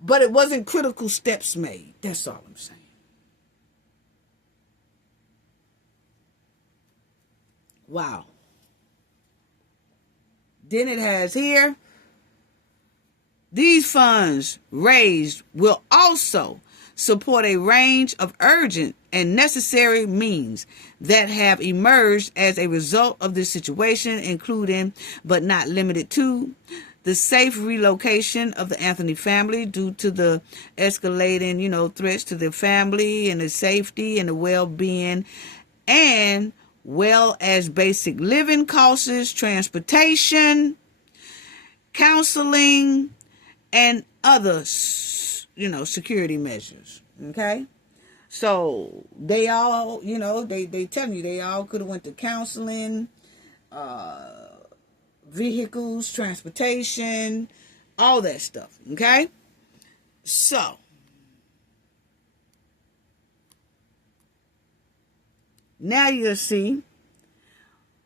But it wasn't critical steps made. That's all I'm saying. Wow. Then it has here, these funds raised will also support a range of urgent and necessary means that have emerged as a result of this situation, including, but not limited to, the safe relocation of the Anthony family due to the escalating, threats to their family and the safety and the well-being, and well as basic living costs, transportation, counseling, and other, security measures. Okay? So they all, they tell you they all could have went to counseling, vehicles, transportation, all that stuff. Okay? So now you'll see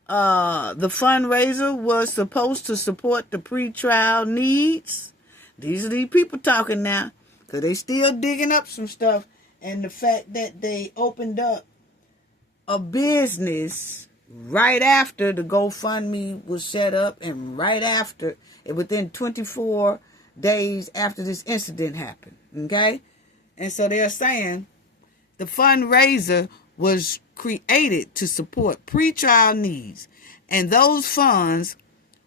the fundraiser was supposed to support the pretrial needs. These are these people talking now, because they still digging up some stuff. And the fact that they opened up a business right after the GoFundMe was set up, and right after, within 24 days after this incident happened. Okay? And so they're saying the fundraiser was created to support pretrial needs, and those funds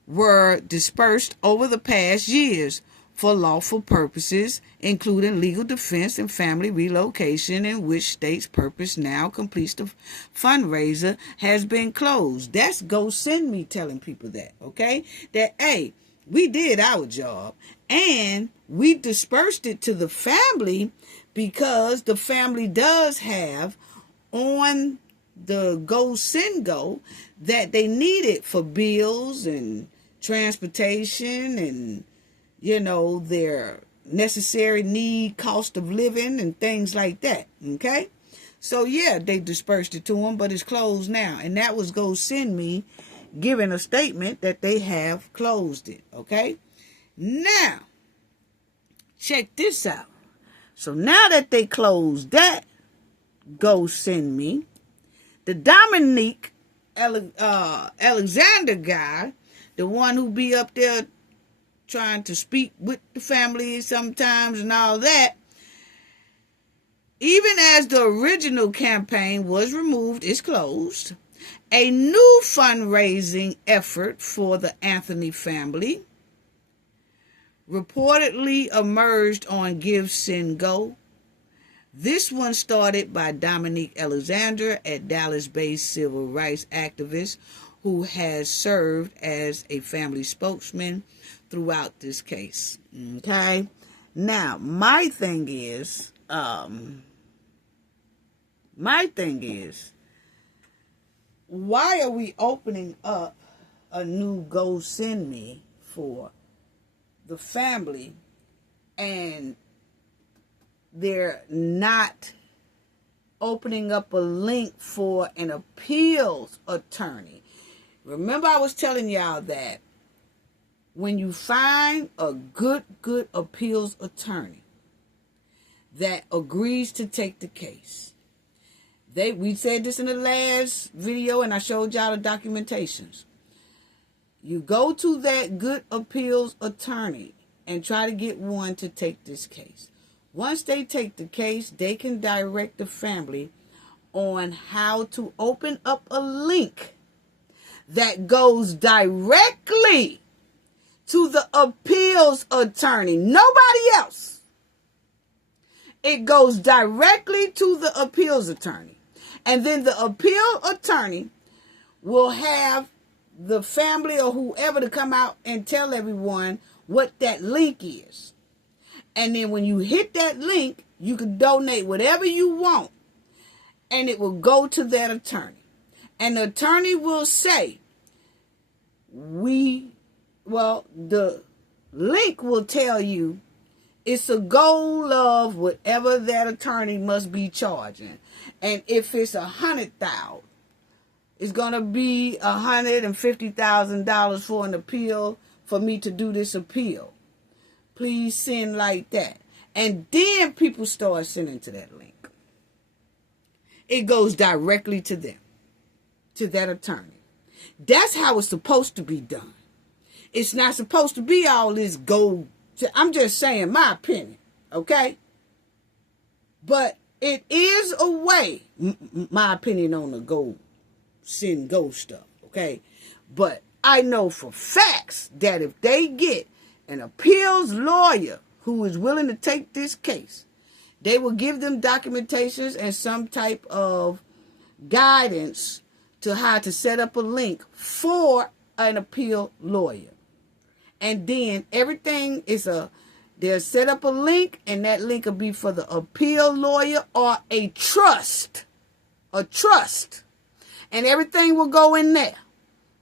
were dispersed over the past years for lawful purposes, including legal defense and family relocation, in which state's purpose now completes the fundraiser has been closed. That's GoSendMe telling people that, okay? That, hey, we did our job, and we dispersed it to the family because the family does have on the GoSendGo that they needed for bills and transportation and, their necessary need, cost of living and things like that. Okay? So, yeah, they dispersed it to them, but it's closed now. And that was GoSendMe giving a statement that they have closed it. Okay? Now, check this out. So now that they closed that GoSendMe, the Dominique Alexander guy, the one who be up there trying to speak with the family sometimes and all that, even as the original campaign was removed, it's closed, a new fundraising effort for the Anthony family reportedly emerged on GiveSendGo. This one started by Dominique Alexander, a Dallas-based civil rights activist who has served as a family spokesman throughout this case. Okay? Now, my thing is, why are we opening up a new GoSendMe for the family and they're not opening up a link for an appeals attorney? Remember, I was telling y'all that when you find a good appeals attorney that agrees to take the case, we said this in the last video and I showed y'all the documentations. You go to that good appeals attorney and try to get one to take this case. Once they take the case, they can direct the family on how to open up a link that goes directly to the appeals attorney. Nobody else. It goes directly to the appeals attorney. And then the appeal attorney will have the family or whoever to come out and tell everyone what that link is. And then when you hit that link, you can donate whatever you want. And it will go to that attorney. And the attorney will say, the link will tell you it's a goal of whatever that attorney must be charging. And if it's $100,000, it's going to be $150,000 for an appeal, for me to do this appeal. Please send like that. And then people start sending to that link. It goes directly to them, to that attorney. That's how it's supposed to be done. It's not supposed to be all this gold. I'm just saying my opinion, okay? But it is a way, my opinion on the GoSendGo stuff, okay? But I know for facts that if they get an appeals lawyer who is willing to take this case, they will give them documentations and some type of guidance to how to set up a link for an appeal lawyer. And then everything is they'll set up a link, and that link will be for the appeal lawyer or a trust. A trust. And everything will go in there.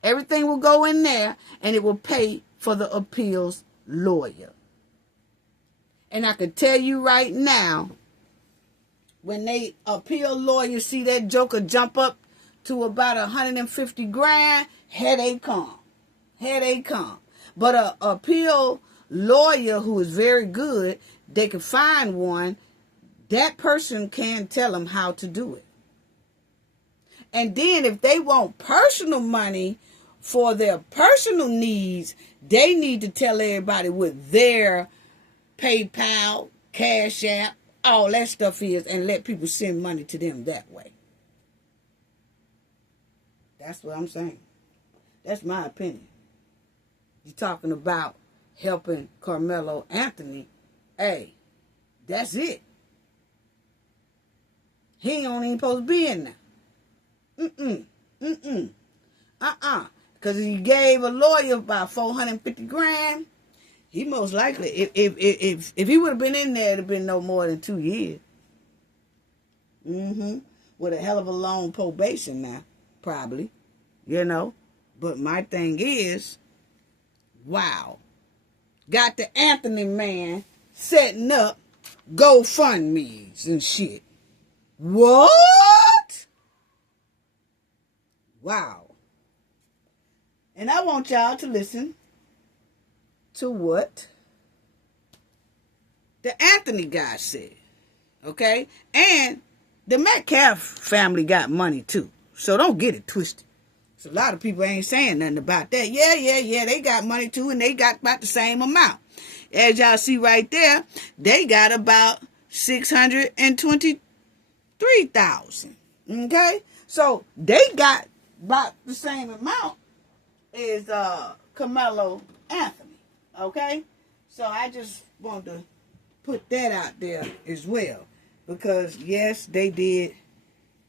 Everything will go in there, and it will pay for the appeals lawyer. And I can tell you right now, when they appeal lawyers see that joker jump up to about 150 grand, headache come. Headache come. But a appeal lawyer who is very good, they can find one, that person can tell them how to do it. And then if they want personal money for their personal needs, they need to tell everybody what their PayPal, Cash App, all that stuff is, and let people send money to them that way. That's what I'm saying. That's my opinion. You're talking about helping Karmelo Anthony. Hey, that's it. He ain't even supposed to be in there. Because he gave a lawyer about 450 grand. He most likely, if he would have been in there, it'd have been no more than 2 years. With a hell of a long probation now, probably. You know. But my thing is, wow. Got the Anthony man setting up GoFundMes and shit. What? Wow. And I want y'all to listen to what the Anthony guy said. Okay? And the Metcalf family got money too. So don't get it twisted. So a lot of people ain't saying nothing about that. Yeah, they got money too, and they got about the same amount. As y'all see right there, they got about 623,000. Okay? So they got about the same amount as Karmelo Anthony. Okay? So I just want to put that out there as well. Because yes, they did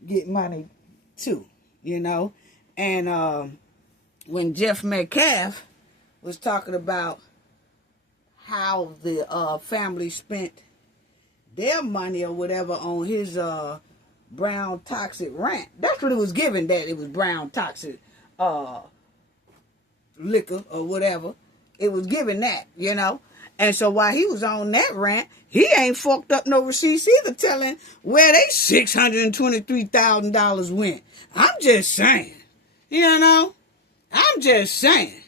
get money too, you know. And when Jeff Metcalf was talking about how the family spent their money or whatever on his brown toxic rant, that's what it was given, that it was brown toxic liquor or whatever. It was given that, you know. And so while he was on that rant, he ain't fucked up no receipts either telling where they $623,000 went. I'm just saying. You know? I'm just saying.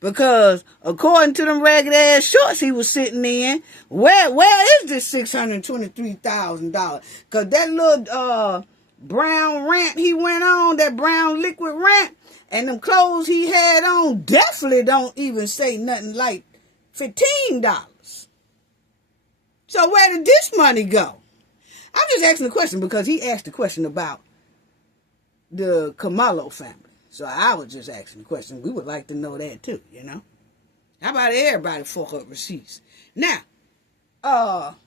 Because according to them ragged ass shorts he was sitting in, where is this $623,000? Because that little brown rant he went on, that brown liquid rant, and them clothes he had on definitely don't even say nothing like $15. So where did this money go? I'm just asking the question because he asked the question about the Karmelo family. So I was just asking the question. We would like to know that too, you know. How about everybody fuck up receipts? Now,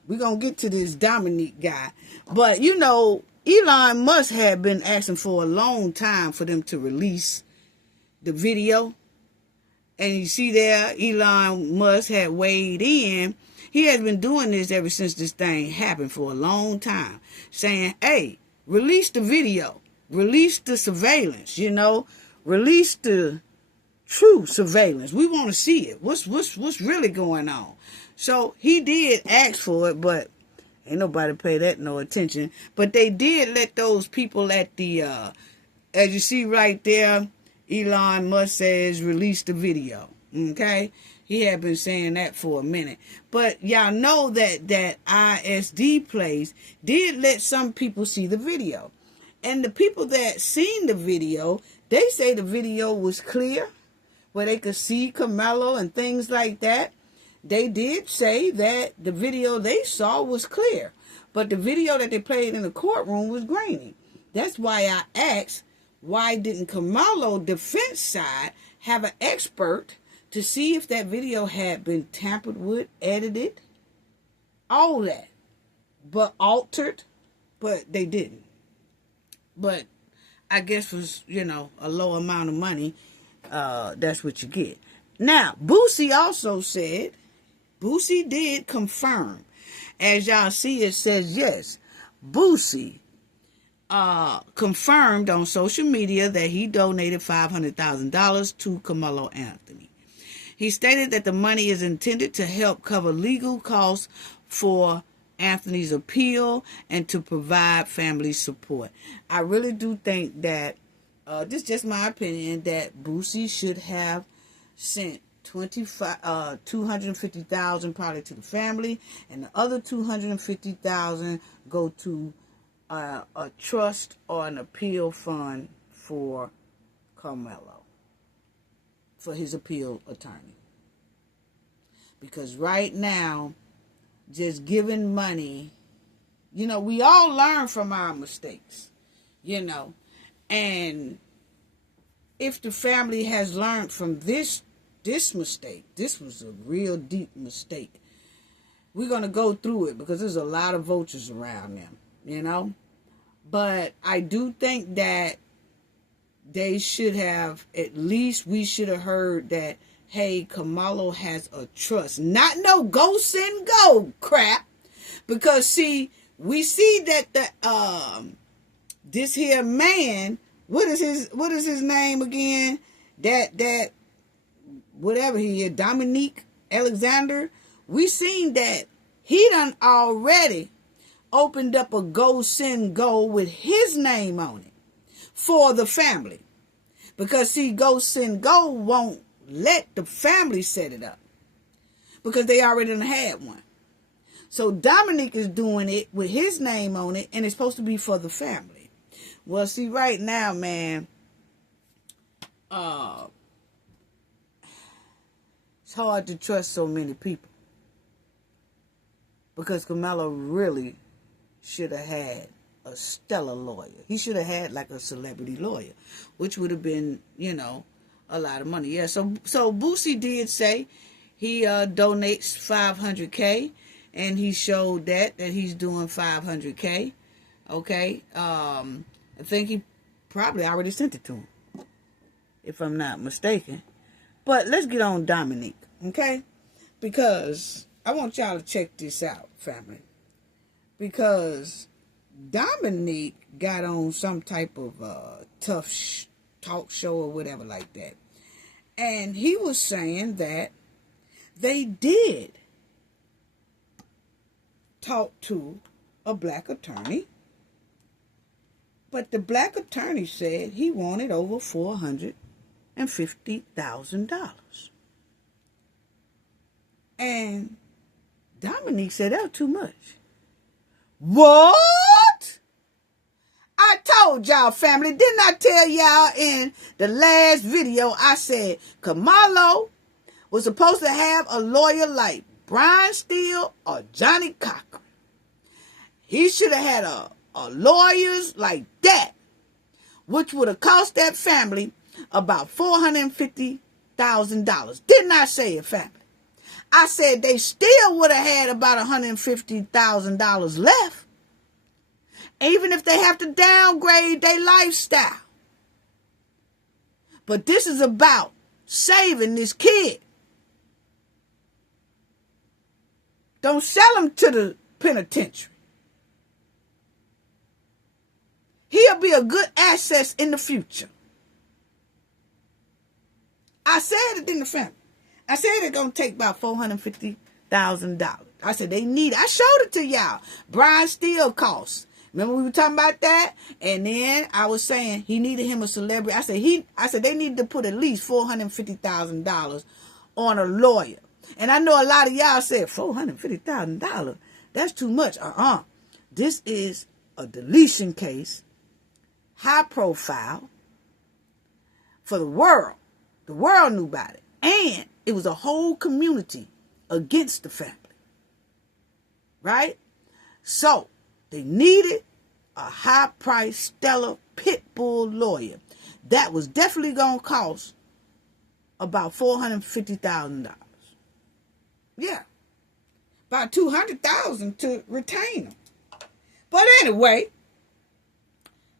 we're going to get to this Dominique guy. But, you know, Elon Musk had been asking for a long time for them to release the video. And you see there, Elon Musk had weighed in. He has been doing this ever since this thing happened for a long time. Saying, hey, release the video. Release the surveillance, you know. Release the true surveillance. We want to see it. What's really going on? So he did ask for it, but ain't nobody pay that no attention. But they did let those people at the, as you see right there, Elon Musk says release the video. Okay? He had been saying that for a minute. But y'all know that ISD place did let some people see the video. And the people that seen the video, they say the video was clear, where they could see Karmelo and things like that. They did say that the video they saw was clear. But the video that they played in the courtroom was grainy. That's why I asked, why didn't Karmelo defense side have an expert to see if that video had been tampered with, edited, all that, but altered, but they didn't. But I guess was, you know, a low amount of money. That's what you get. Now, Boosie also said, Boosie did confirm. As y'all see, it says yes. Boosie confirmed on social media that he donated $500,000 to Karmelo Anthony. He stated that the money is intended to help cover legal costs for Anthony's appeal and to provide family support. I really do think that, this is just my opinion, that Boosie should have sent $250,000 probably to the family, and the other $250,000 go to a trust or an appeal fund for Karmelo, for his appeal attorney. Because right now, just giving money, you know, we all learn from our mistakes, you know. And if the family has learned from this mistake, this was a real deep mistake, we're going to go through it because there's a lot of vultures around them, you know. But I do think that they should have, at least we should have heard that, hey, Karmelo has a trust. Not no go send go crap. Because see, we see that the this here man, what is his name again? That whatever he is, Dominique Alexander, we seen that he done already opened up a go send go with his name on it for the family. Because see, go send go won't let the family set it up because they already done had one. So Dominique is doing it with his name on it, and it's supposed to be for the family. Well, see, right now, man, it's hard to trust so many people. Because Karmelo really should have had a stellar lawyer. He should have had like a celebrity lawyer, which would have been, a lot of money. Yeah, so Boosie did say he donates $500K, and he showed that he's doing $500K. Okay, I think he probably already sent it to him, if I'm not mistaken. But let's get on Dominique, okay? Because I want y'all to check this out, family. Because Dominique got on some type of tough talk show or whatever like that. And he was saying that they did talk to a black attorney. But the black attorney said he wanted over $450,000. And Dominique said that was too much. What? I told y'all, family, didn't I tell y'all in the last video, I said Karmelo was supposed to have a lawyer like Brian Steele or Johnny Cochran. He should have had a lawyers like that, which would have cost that family about $450,000. Didn't I say it, family? I said they still would have had about $150,000 left, even if they have to downgrade their lifestyle. But this is about saving this kid. Don't sell him to the penitentiary. He'll be a good asset in the future. I said it in the family. I said it's going to take about $450,000. I said they need it. I showed it to y'all. Brian Steele costs. Remember we were talking about that? And then I was saying he needed him a celebrity. I said they needed to put at least $450,000 on a lawyer. And I know a lot of y'all said $450,000. That's too much. This is a deletion case. High profile for the world. The world knew about it. And it was a whole community against the family. Right? So, they needed a high-priced, stellar, pit bull lawyer. That was definitely going to cost about $450,000. Yeah. About $200,000 to retain him. But anyway,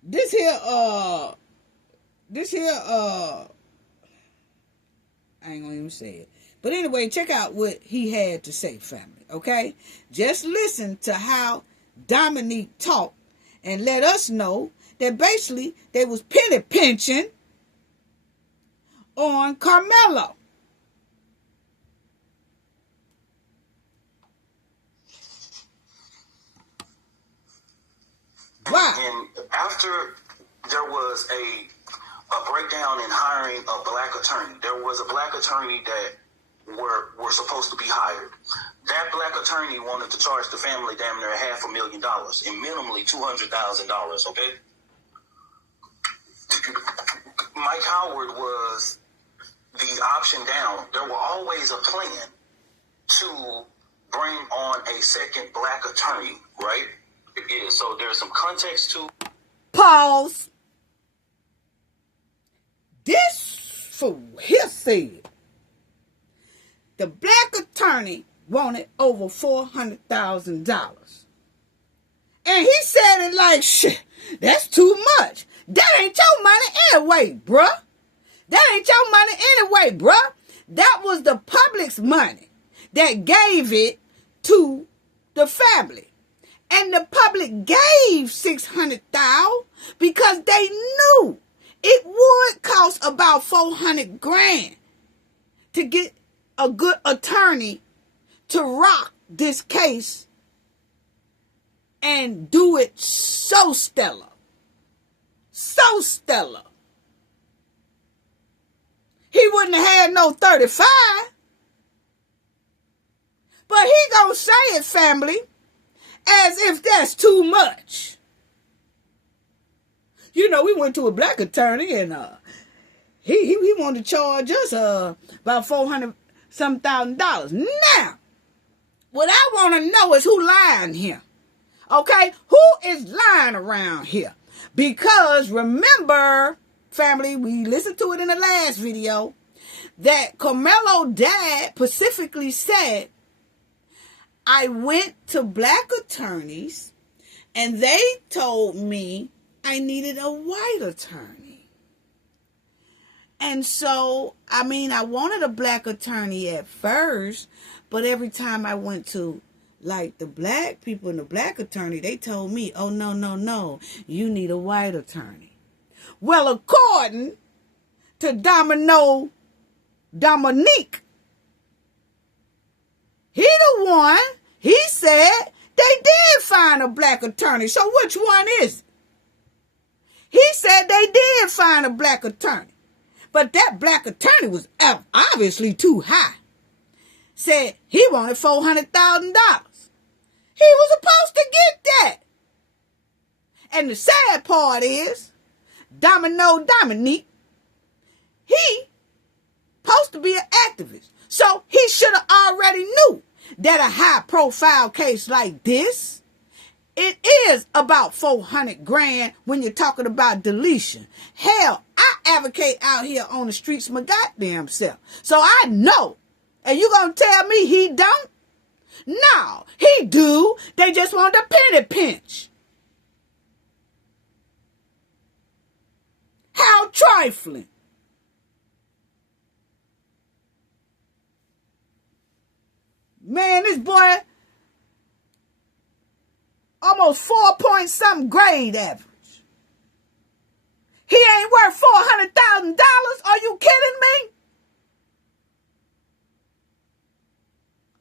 this here, I ain't gonna even say it. But anyway, check out what he had to say, family, okay? Just listen to how Dominique talked and let us know that basically they was penny pinching on Karmelo. And after there was a breakdown in hiring a black attorney, there was a black attorney that were supposed to be hired. That black attorney wanted to charge the family damn near $500,000 and minimally $200,000. Okay, Mike Howard was the option down. There was always a plan to bring on a second black attorney, right? Yeah, so there's some context to. Pause. This for his said. The black attorney wanted over $400,000. And he said it like, shit, that's too much. That ain't your money anyway, bruh. That ain't your money anyway, bruh. That was the public's money that gave it to the family. And the public gave $600,000 because they knew it would cost about $400,000 to get a good attorney to rock this case and do it so stellar. So stellar. He wouldn't have had no 35. But he gonna say it, family, as if that's too much. You know, we went to a black attorney and he wanted to charge us about $400,000. Now, what I want to know is who lying here. Okay? Who is lying around here? Because remember, family, we listened to it in the last video, that Karmelo dad specifically said, I went to black attorneys and they told me I needed a white attorney. And so, I wanted a black attorney at first, but every time I went to like the black people and the black attorney, they told me, oh, no, you need a white attorney. Well, according to Dominique, he the one, he said they did find a black attorney. So which one is it? He said they did find a black attorney. But that black attorney was obviously too high. Said he wanted $400,000. He was supposed to get that. And the sad part is, Dominique, he supposed to be an activist. So he should have already knew that a high profile case like this, it is about $400,000 when you're talking about deletion. Hell, I advocate out here on the streets my goddamn self. So I know. And you gonna tell me he don't? No, he do. They just want a penny pinch. How trifling. Man, this boy almost 4-point-something grade average. He ain't worth $400,000. Are you kidding me?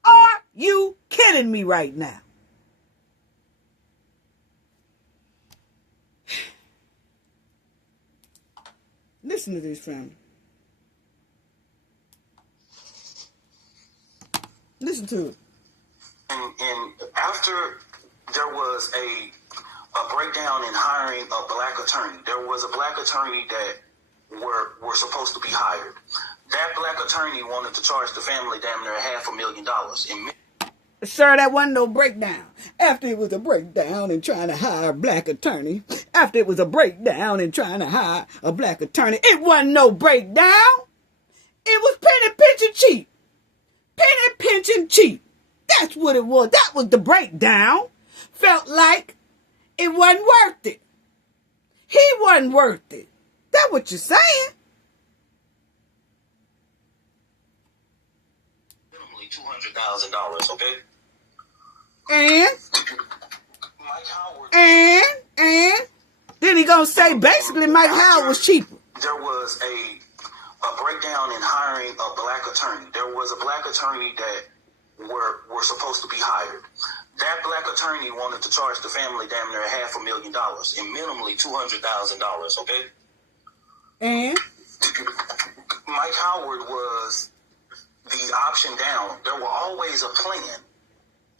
Are you kidding me right now? Listen to this, family. Listen to it. And after there was a breakdown in hiring a black attorney, there was a black attorney that were supposed to be hired. That black attorney wanted to charge the family damn near $500,000. Sir, that wasn't no breakdown. After it was a breakdown in trying to hire a black attorney, after it was a breakdown in trying to hire a black attorney, it wasn't no breakdown. It was penny pinching cheap. Penny pinching cheap. That's what it was. That was the breakdown. Felt like it wasn't worth it. He wasn't worth it. That's what you're saying. Minimally $200,000, okay? And Mike Howard. And then he gonna say basically Mike Howard was cheaper. There was a breakdown in hiring a black attorney. There was a black attorney that were supposed to be hired. That black attorney wanted to charge the family damn near $500,000 and minimally $200,000, okay? And Mike Howard was the option down. There was always a plan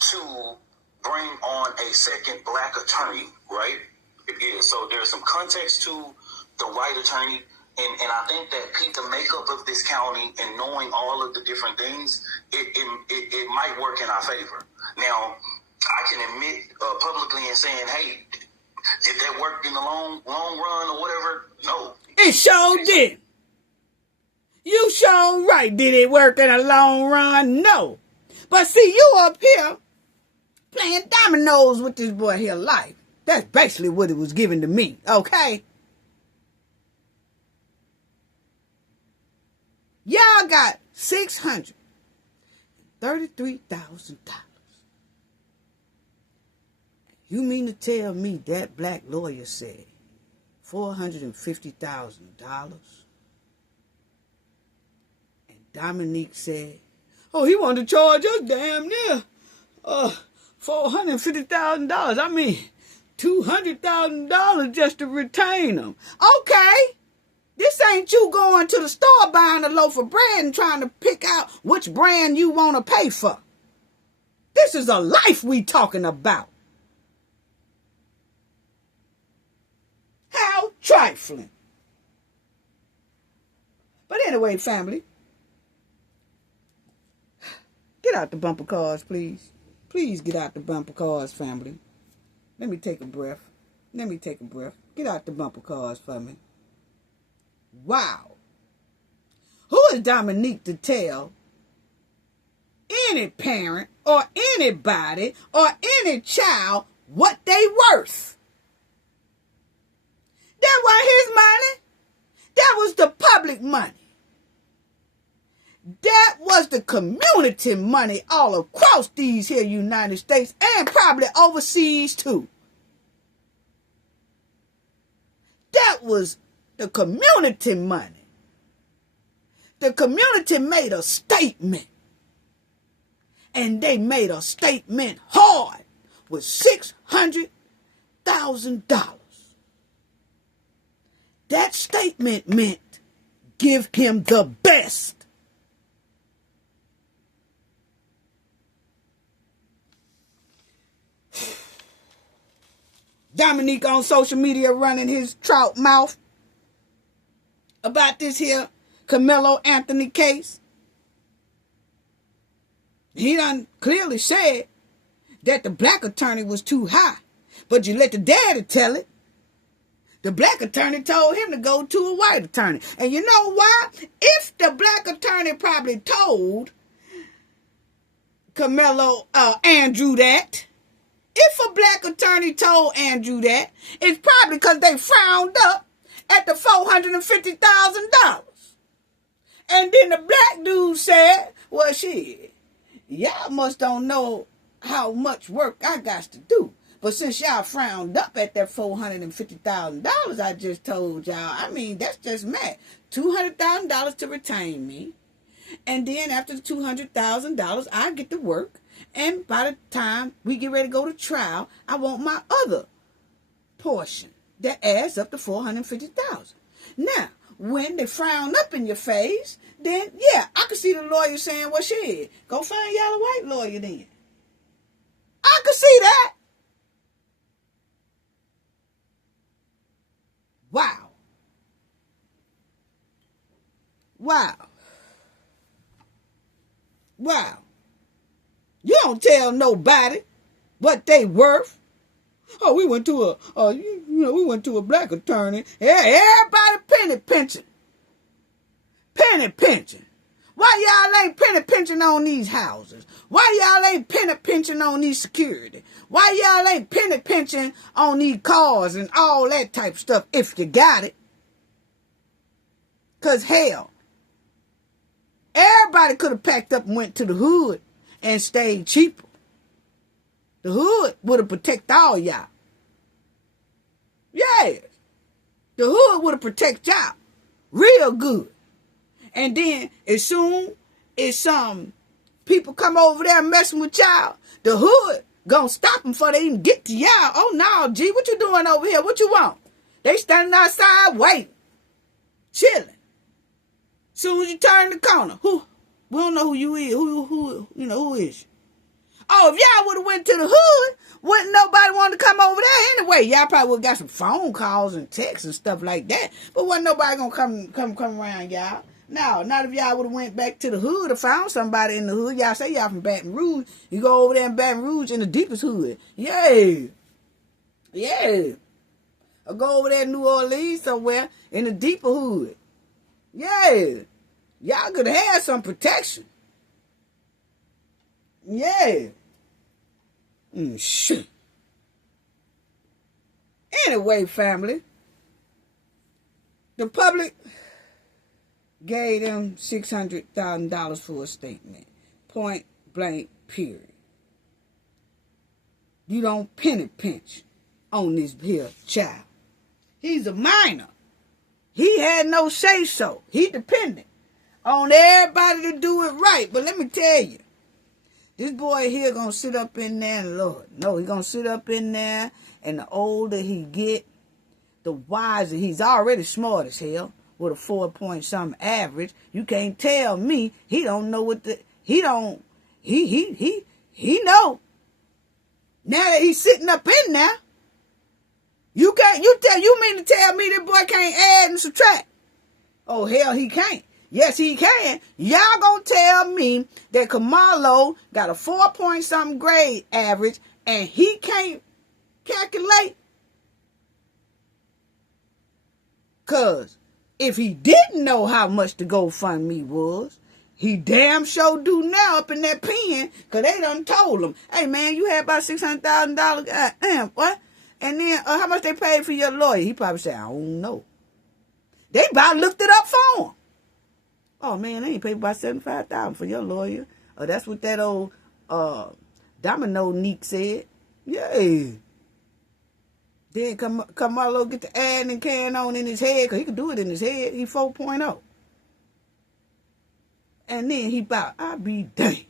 to bring on a second black attorney, right? Yeah, so there's some context to the white attorney, and I think that the makeup of this county and knowing all of the different things, it might work in our favor. Now, I can admit publicly and saying, hey, did that work in the long run or whatever? No. it sure did. You sure right. Did it work in a long run? No. But see, you up here playing dominoes with this boy here life. That's basically what it was given to me, okay? Y'all got $633,000. You mean to tell me that black lawyer said $450,000? And Dominique said, oh, he wanted to charge us damn near $450,000. I mean, $200,000 just to retain them. Okay. This ain't you going to the store buying a loaf of bread and trying to pick out which brand you want to pay for. This is a life we talking about. How trifling. But anyway, family, get out the bumper cars, please. Please get out the bumper cars, family. Let me take a breath. Get out the bumper cars for me. Wow. Who is Dominique to tell any parent or anybody or any child what they worth? That wasn't his money. That was the public money. That was the community money all across these here United States and probably overseas too. That was the community money. The community made a statement. And they made a statement hard with $600,000. That statement meant give him the best. Dominique on social media running his trout mouth about this here Karmelo Anthony case. He done clearly said that the black attorney was too high, but you let the daddy tell it. The black attorney told him to go to a white attorney. And you know why? If the black attorney probably told Karmelo Andrew that, if a black attorney told Andrew that, it's probably because they frowned up at the $450,000. And then the black dude said, well, shit, y'all must don't know how much work I got to do. But since y'all frowned up at that $450,000 I just told y'all, I mean, that's just mad. $200,000 to retain me. And then after the $200,000, I get to work. And by the time we get ready to go to trial, I want my other portion that adds up to $450,000. Now, when they frown up in your face, then yeah, I can see the lawyer saying, well, shit, go find y'all a white lawyer then. I can see that. Wow. Wow. Wow. You don't tell nobody what they worth. Oh, we went to we went to a black attorney. Yeah, everybody penny pinching. Penny pinching. Why y'all ain't penny pinching on these houses? Why y'all ain't penny pinching on these security? Why y'all ain't penny pinching on these cars and all that type of stuff if you got it? Because hell, everybody could have packed up and went to the hood and stayed cheaper. The hood would have protected all y'all. Yes. The hood would have protected y'all real good. And then as soon as some people come over there messing with y'all, the hood gonna stop them before they even get to y'all. Oh no, G, what you doing over here? What you want? They standing outside waiting, chilling. Soon as you turn the corner, we don't know who you is. Who is you? Oh, if y'all would have went to the hood, wouldn't nobody want to come over there anyway. Y'all probably would have got some phone calls and texts and stuff like that. But wasn't nobody gonna come around y'all. No, not if y'all would have went back to the hood or found somebody in the hood. Y'all say y'all from Baton Rouge. You go over there in Baton Rouge in the deepest hood. Yeah. Yeah. Or go over there in New Orleans somewhere in the deeper hood. Yeah. Y'all could have had some protection. Yeah. Shit. Anyway, family. The public gave them $600,000 for a statement. Point blank, period. You don't penny pinch on this here child. He's a minor. He had no say-so. He dependent on everybody to do it right. But let me tell you, this boy here gonna sit up in there, and Lord, no, he gonna sit up in there, and the older he get, the wiser. He's already smart as hell with a 4-point-something average. You can't tell me he don't know what he He know. Now that he's sitting up in there, you mean to tell me that boy can't add and subtract? Oh, hell, he can't. Yes, he can. Y'all gonna tell me that Karmelo got a 4-point-something grade average and he can't calculate? Because if he didn't know how much the GoFundMe was, he damn sure do now up in that pen, because they done told him, hey, man, you had about $600,000. God damn, what? And then how much they paid for your lawyer? He probably said, I don't know. They about looked it up for him. Oh, man, they ain't paid about $75,000 for your lawyer. Oh, that's what that old Domino Neek said. Yeah. Then Karmelo get the ad and can on in his head, because he could do it in his head. He 4.0. And then he about, I'll be damned.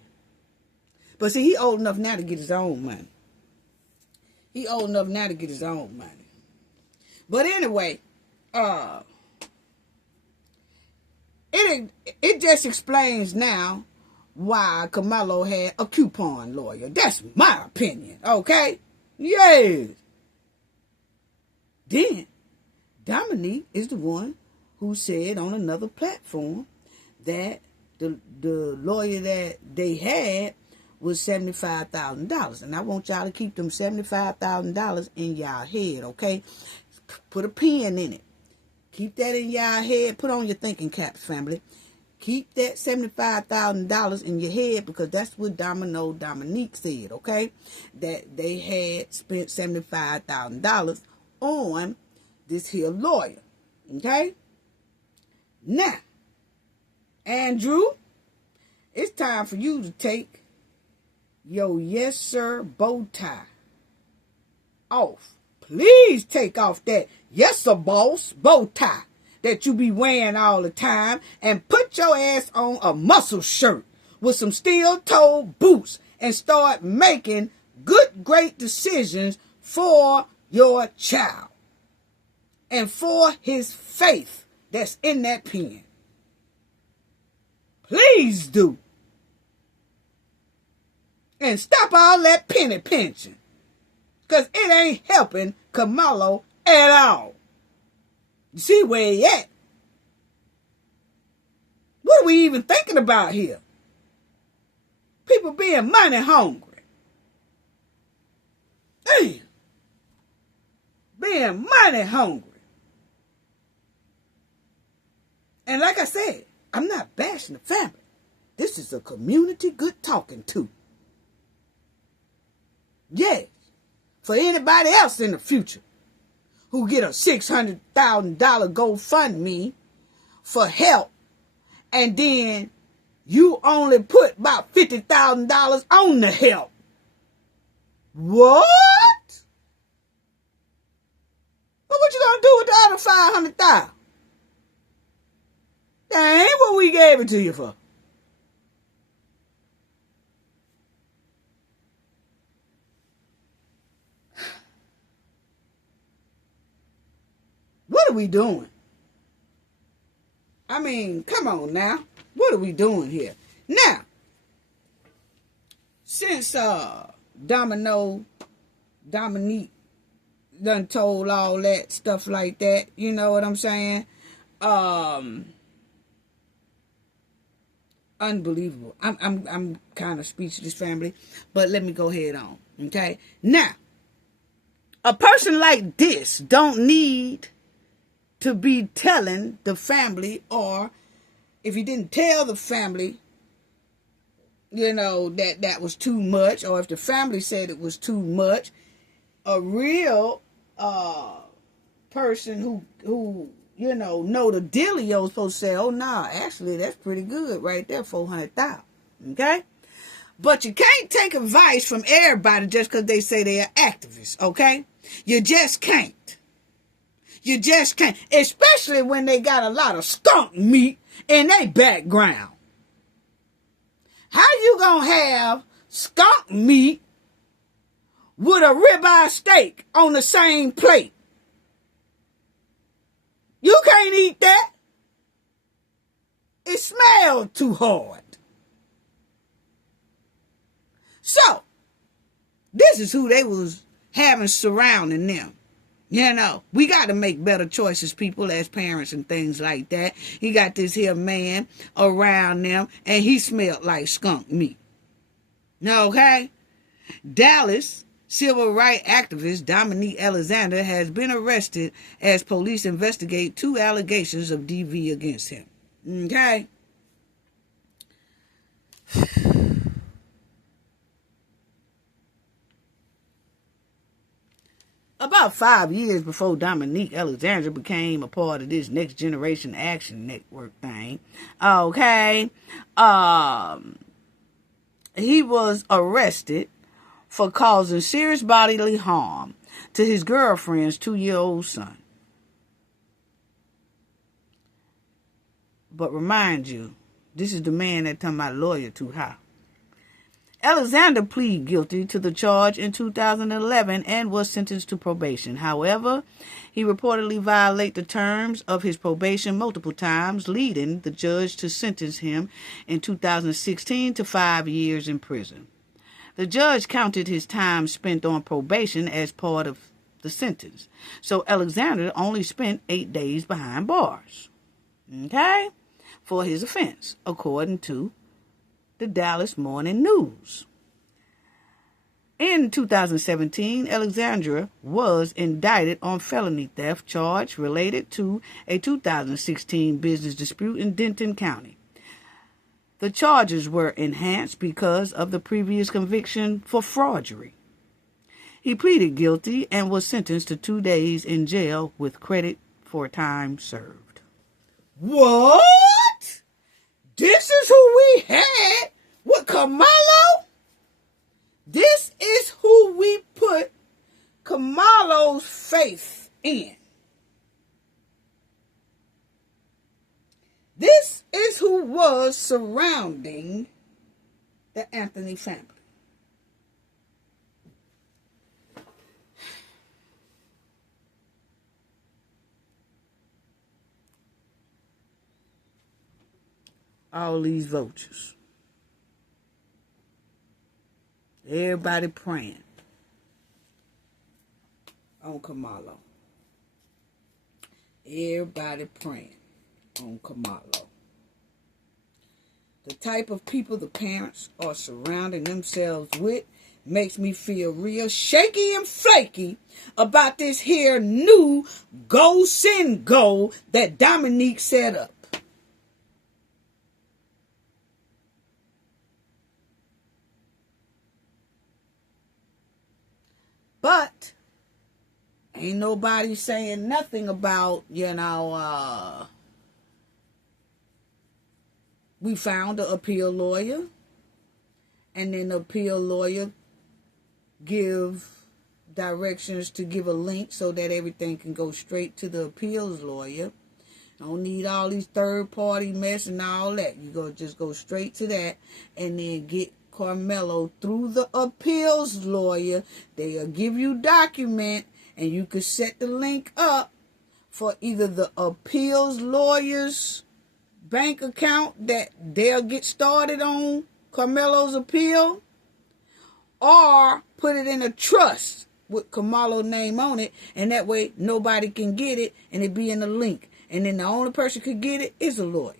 But see, he old enough now to get his own money. He old enough now to get his own money. But anyway, it just explains now why Karmelo had a coupon lawyer. That's my opinion, okay? Yes. Then, Dominique is the one who said on another platform that the lawyer that they had was $75,000. And I want y'all to keep them $75,000 in y'all head, okay? Put a pen in it. Keep that in y'all head. Put on your thinking caps, family. Keep that $75,000 in your head, because that's what Dominique said, okay? That they had spent $75,000 on this here lawyer, okay? Now, Andrew, it's time for you to take your yes sir bow tie off. Please take off that yes sir boss bow tie that you be wearing all the time, and put your ass on a muscle shirt with some steel-toed boots and start making good, great decisions for your child and for his faith that's in that pen. Please do. And stop all that penny pinching, because it ain't helping Karmelo at all. You see where he at? What are we even thinking about here? People being money hungry. Damn. Being money hungry. And like I said, I'm not bashing the family. This is a community good talking to. Yes. For anybody else in the future who get a $600,000 GoFundMe for help, and then you only put about $50,000 on the help. What? Well, what you gonna do with the other $500,000? That ain't what we gave it to you for. What are we doing? I mean, come on now. What are we doing here? Now, since Dominique done told all that stuff like that, you know what I'm saying? Unbelievable. I'm kind of speechless, family, but let me go ahead on. Okay? Now, a person like this don't need to be telling the family, or if he didn't tell the family, you know, that was too much, or if the family said it was too much, a real person who you know the dealio is supposed to say, oh, nah, actually, that's pretty good right there, $400,000, okay? But you can't take advice from everybody just because they say they are activists, okay? You just can't. You just can't, especially when they got a lot of skunk meat in their background. How you gonna have skunk meat with a ribeye steak on the same plate? You can't eat that. It smells too hard. So, this is who they was having surrounding them. You know, we got to make better choices, people, as parents and things like that. He got this here man around them, and he smelled like skunk meat. Okay? Dallas civil rights activist Dominique Alexander has been arrested as police investigate 2 allegations of DV against him. Okay? About 5 years before Dominique Alexander became a part of this Next Generation Action Network thing, okay, he was arrested for causing serious bodily harm to his girlfriend's 2-year-old son. But remind you, this is the man that talking about lawyer too high. Alexander pleaded guilty to the charge in 2011 and was sentenced to probation. However, he reportedly violated the terms of his probation multiple times, leading the judge to sentence him in 2016 to 5 years in prison. The judge counted his time spent on probation as part of the sentence, so Alexander only spent 8 days behind bars, okay, for his offense, according to the Dallas Morning News. In 2017, Alexandra was indicted on felony theft charge related to a 2016 business dispute in Denton County. The charges were enhanced because of the previous conviction for forgery. He pleaded guilty and was sentenced to 2 days in jail with credit for time served. What? This is who we had with Karmelo? This is who we put Karmelo's faith in. This is who was surrounding the Anthony family. All these vultures. Everybody praying on Karmelo. Everybody praying on Karmelo. The type of people the parents are surrounding themselves with makes me feel real shaky and flaky about this here new go send goal that Dominique set up. But ain't nobody saying nothing about, we found an appeal lawyer, and then the appeal lawyer give directions to give a link so that everything can go straight to the appeals lawyer. Don't need all these third-party mess and all that. You just go straight to that and then get Karmelo through the appeals lawyer. They'll give you document, and you can set the link up for either the appeals lawyer's bank account that they'll get started on Karmelo's appeal, or put it in a trust with Karmelo's name on it, and that way nobody can get it, and it be in the link. And then the only person could get it is a lawyer.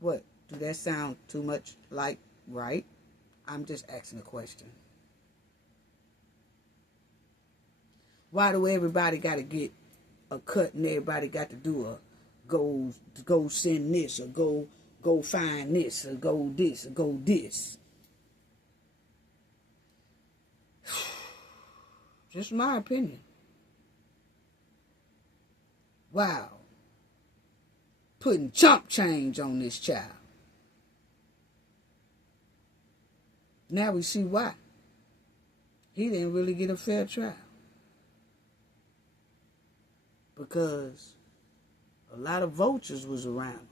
What? Do that sound too much like right? I'm just asking a question. Why do everybody got to get a cut and everybody got to do a go send this or go find this or go this or go this? Just my opinion. Wow. Putting chump change on this child. Now we see why. He didn't really get a fair trial. Because a lot of vultures was around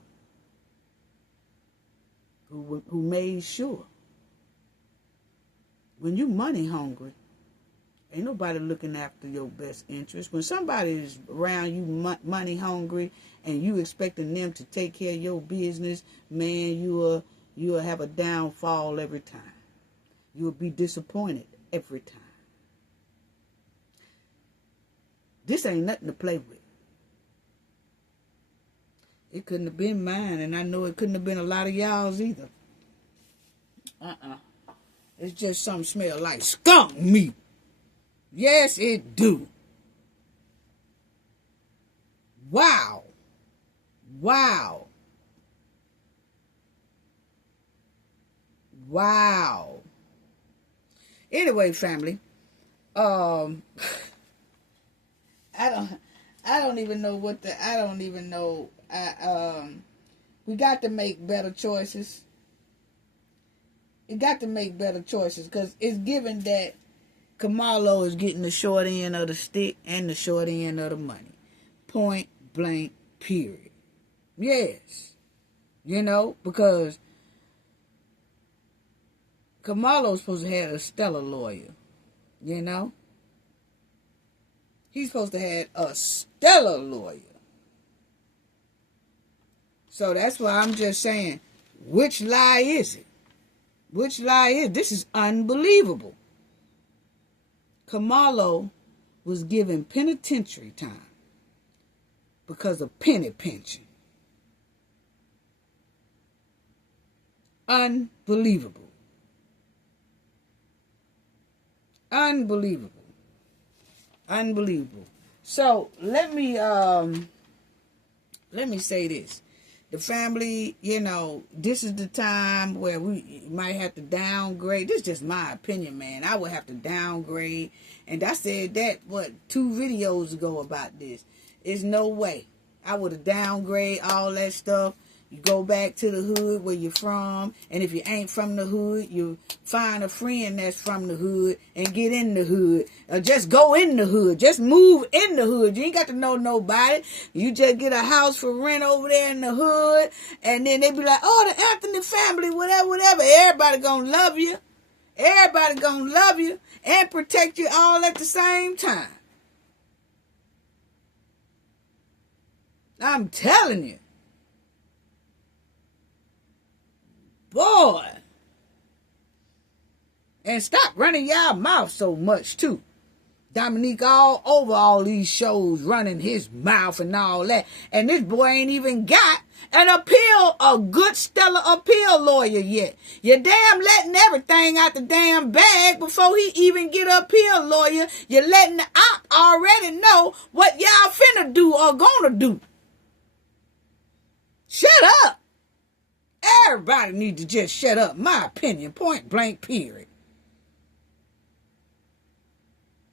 who made sure when you money hungry Ain't nobody looking after your best interest. When somebody is around you money hungry and you expecting them to take care of your business, man, you'll have a downfall every time. You'll be disappointed every time. This ain't nothing to play with. It couldn't have been mine, and I know it couldn't have been a lot of y'all's either. It's just something smell like skunk meat. Yes, it do. Wow. Wow. Wow. Anyway, family, I don't even know we got to make better choices. You got to make better choices because it's given that Karmelo is getting the short end of the stick and the short end of the money. Point blank, period. Yes. Because Karmelo's supposed to have a stellar lawyer. He's supposed to have a stellar lawyer. So that's why I'm just saying, which lie is it? Which lie is it? This is unbelievable. Karmelo was given penitentiary time because of penny pinching. Unbelievable. Unbelievable. Unbelievable. So let me say this. The family, this is the time where we might have to downgrade. This is just my opinion, man. I would have to downgrade. And I said that, 2 videos ago about this. There's no way. I would have downgraded all that stuff. You go back to the hood where you're from. And if you ain't from the hood, you find a friend that's from the hood and get in the hood. Or just go in the hood. Just move in the hood. You ain't got to know nobody. You just get a house for rent over there in the hood. And then they be like, oh, the Anthony family, whatever. Everybody gonna love you. Everybody gonna love you and protect you all at the same time. I'm telling you. Boy. And stop running y'all mouth so much, too. Dominique all over all these shows running his mouth and all that. And this boy ain't even got a good stellar appeal lawyer yet. You're damn letting everything out the damn bag before he even get an appeal lawyer. You're letting the op already know what y'all finna do or gonna do. Shut up. Everybody need to just shut up. My opinion, point blank, period.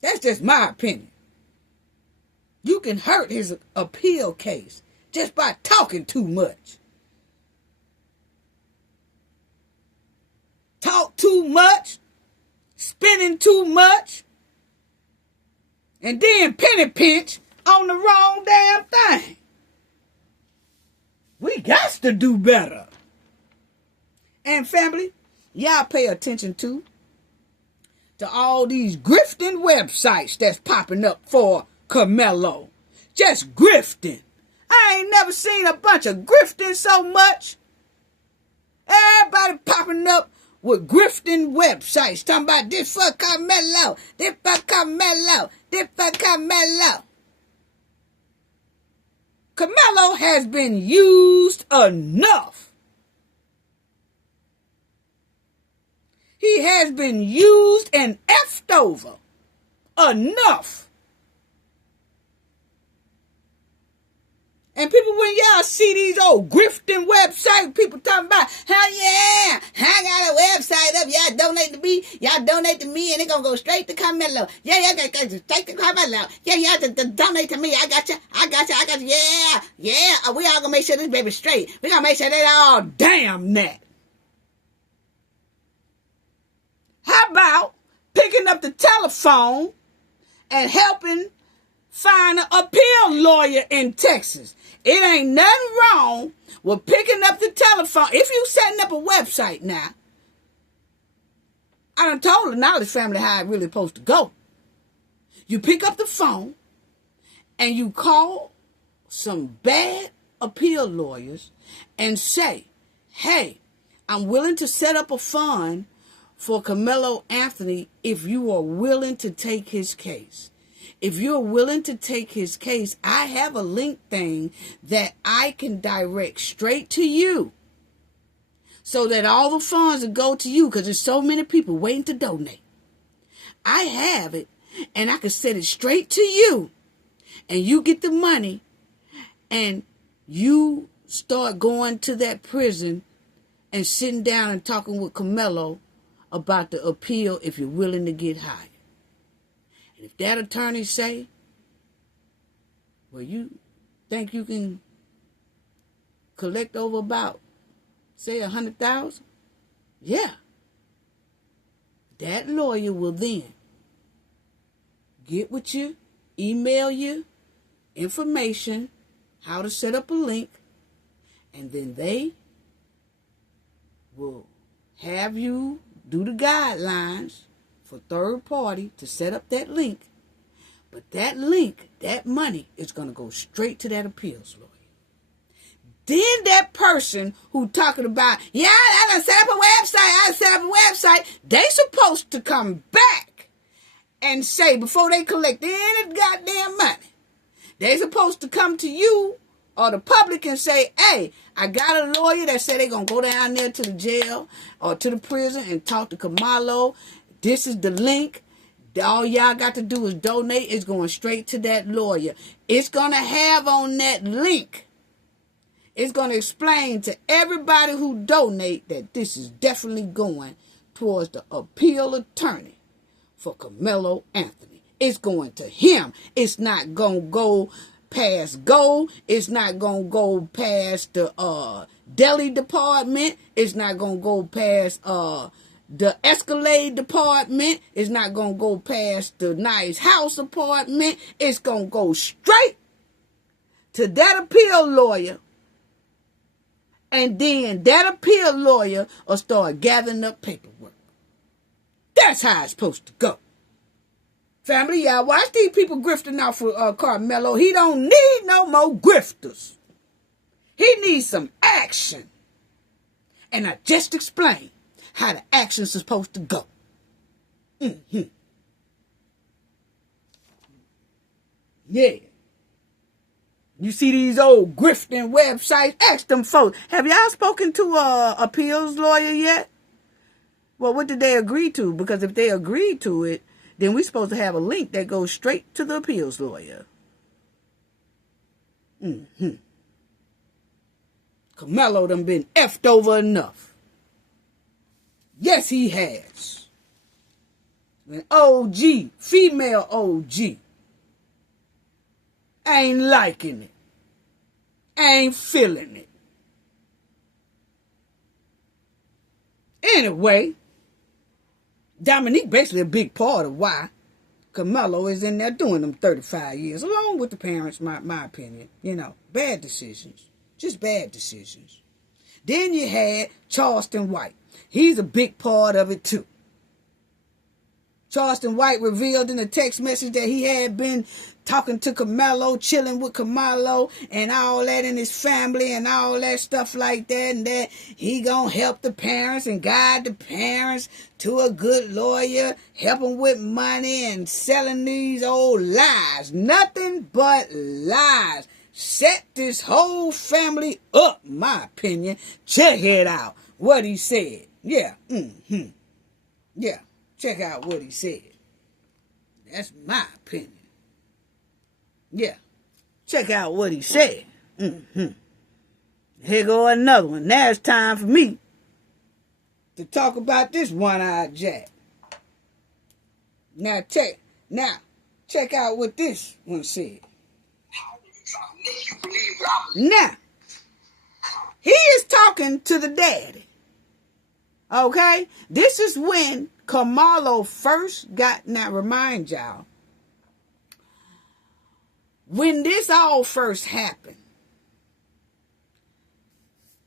That's just my opinion. You can hurt his appeal case just by talking too much. Talk too much, spending too much, and then penny pinch on the wrong damn thing. We got to do better. And family, y'all pay attention to all these grifting websites that's popping up for Karmelo. Just grifting. I ain't never seen a bunch of grifting so much. Everybody popping up with grifting websites talking about this for Karmelo, this for Karmelo, this for Karmelo. Karmelo has been used enough. He has been used and effed over enough. And people, when y'all see these old grifting websites, people talking about, hell yeah, I got a website up, y'all donate to me, and it's going to go straight to Karmelo. Yeah, got straight to Karmelo. Yeah, y'all just donate to me, I got you, yeah, we all going to make sure this baby's straight. We going to make sure they all damn that. How about picking up the telephone and helping find an appeal lawyer in Texas? It ain't nothing wrong with picking up the telephone. If you setting up a website now, I done told the Knowledge family how it really supposed to go. You pick up the phone and you call some bad appeal lawyers and say, hey, I'm willing to set up a fund for Karmelo Anthony if you are willing to take his case. If you're willing to take his case, I have a link thing that I can direct straight to you so that all the funds will go to you because there's so many people waiting to donate. I have it and I can send it straight to you and you get the money and you start going to that prison and sitting down and talking with Karmelo about the appeal if you're willing to get hired. And if that attorney say, well, you think you can collect over about, say, $100,000? Yeah. That lawyer will then get with you, email you information, how to set up a link, and then they will have you do the guidelines for third party to set up that link. But that link, that money is going to go straight to that appeals lawyer. Then that person who talking about, yeah, I done set up a website, they supposed to come back and say, before they collect any goddamn money, they supposed to come to you or the public and say, hey, I got a lawyer that said they're going to go down there to the jail or to the prison and talk to Karmelo. This is the link. All y'all got to do is donate. It's going straight to that lawyer. It's going to have on that link. It's going to explain to everybody who donate that this is definitely going towards the appeal attorney for Karmelo Anthony. It's going to him. It's not going to go past Go. It's not going to go past the deli department. It's not going to go past the Escalade department. It's not going to go past the nice house apartment. It's going to go straight to that appeal lawyer. And then that appeal lawyer will start gathering up paperwork. That's how it's supposed to go. Family, y'all watch these people grifting out for Karmelo. He don't need no more grifters. He needs some action. And I just explained how the action's supposed to go. Mm-hmm. Yeah. You see these old grifting websites? Ask them folks, have y'all spoken to a appeals lawyer yet? Well, what did they agree to? Because if they agreed to it, then we're supposed to have a link that goes straight to the appeals lawyer. Mm-hmm. Karmelo done been effed over enough. Yes, he has. An OG, female OG, ain't liking it. Ain't feeling it. Anyway, Dominique basically a big part of why Karmelo is in there doing them 35 years, along with the parents, my opinion. You know, bad decisions. Just bad decisions. Then you had Charleston White. He's a big part of it too. Charleston White revealed in a text message that he had been talking to Karmelo, chilling with Karmelo and all that in his family and all that stuff like that, and that he gonna help the parents and guide the parents to a good lawyer, help them with money and selling these old lies. Nothing but lies. Set this whole family up, my opinion. Check it out. What he said. Yeah. Mm-hmm. Yeah. Check out what he said. That's my opinion. Yeah. Check out what he said. Mm-hmm. Here go another one. Now it's time for me to talk about this one-eyed jack. Now check out what this one said. Now, he is talking to the daddy. Okay? This is when Karmelo first got, now remind y'all, when this all first happened,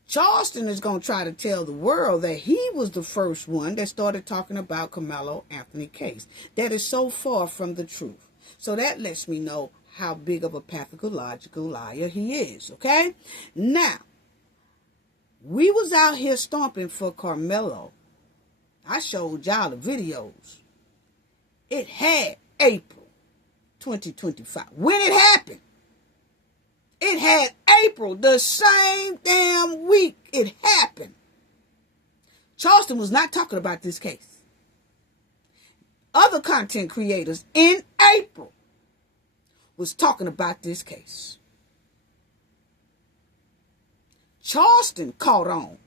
Charleston is going to try to tell the world that he was the first one that started talking about Karmelo Anthony case. That is so far from the truth. So that lets me know how big of a pathological liar he is, okay? Now, we was out here stomping for Karmelo. I showed y'all the videos. It had April 2025. When it happened, it had April, the same damn week it happened. Charleston was not talking about this case. Other content creators in April was talking about this case. Charleston caught on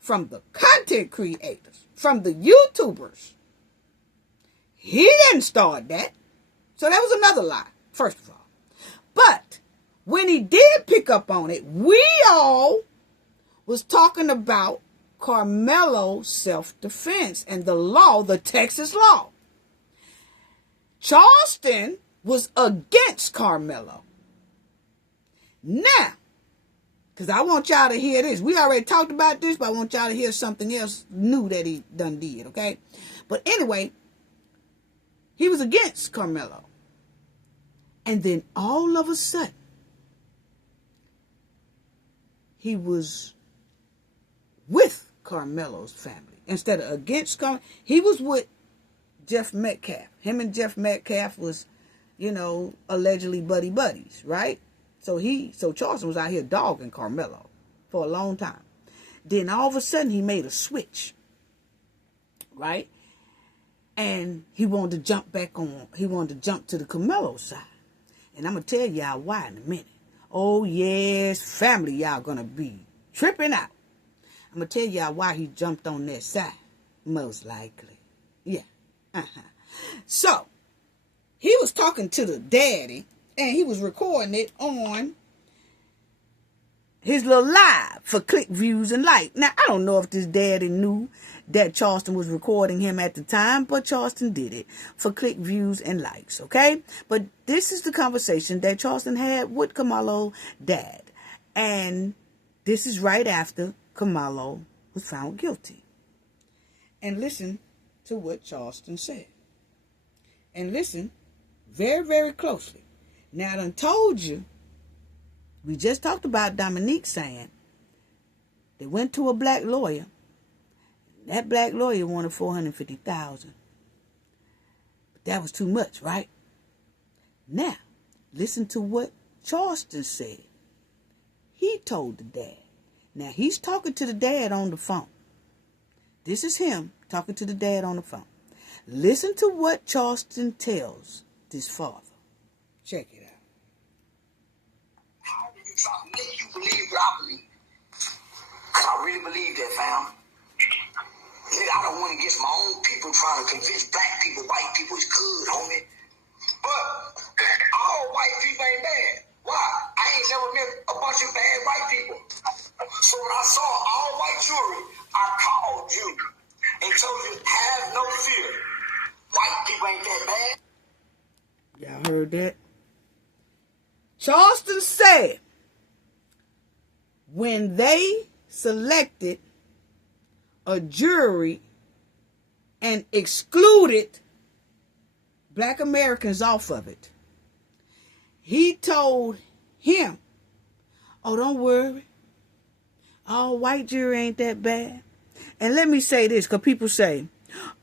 from the content creators, from the YouTubers. He didn't start that. So that was another lie, first of all. But when he did pick up on it, we all was talking about Karmelo's self-defense and the law, the Texas law. Charleston was against Karmelo. Now, because I want y'all to hear this. We already talked about this, but I want y'all to hear something else new that he done did, okay? But anyway, he was against Karmelo. And then all of a sudden, he was with Karmelo's family. Instead of against Karmelo, he was with Jeff Metcalf. Him and Jeff Metcalf was, allegedly buddies, right? So Charleston was out here dogging Karmelo for a long time. Then all of a sudden he made a switch, right? And he wanted to jump to the Karmelo side. And I'm going to tell y'all why in a minute. Oh yes, family, y'all gonna be tripping out. I'm going to tell y'all why he jumped on that side. Most likely. Yeah. So, he was talking to the daddy, and he was recording it on his little live for click, views, and like. Now, I don't know if this daddy knew that Charleston was recording him at the time, but Charleston did it for click, views, and likes, okay? But this is the conversation that Charleston had with Karmelo dad. And this is right after Karmelo was found guilty. And listen to what Charleston said. And listen very, very closely. Now, I done told you, we just talked about Dominique saying they went to a black lawyer. That black lawyer wanted $450,000. But that was too much, right? Now, listen to what Charleston said. He told the dad. Now, he's talking to the dad on the phone. This is him talking to the dad on the phone. Listen to what Charleston tells this father. Check it out. How did you try to make you believe what I believe? Because I really believe that, fam. Nigga, I don't want to get my own people trying to convince black people, white people is good, homie. But all white people ain't bad. Why? I ain't never met a bunch of bad white people. So when I saw all white jury, I called you and told you, have no fear. White people ain't that bad. Y'all heard that? Charleston said when they selected a jury and excluded black Americans off of it, he told him, oh, don't worry. All white jury ain't that bad. And let me say this, because people say,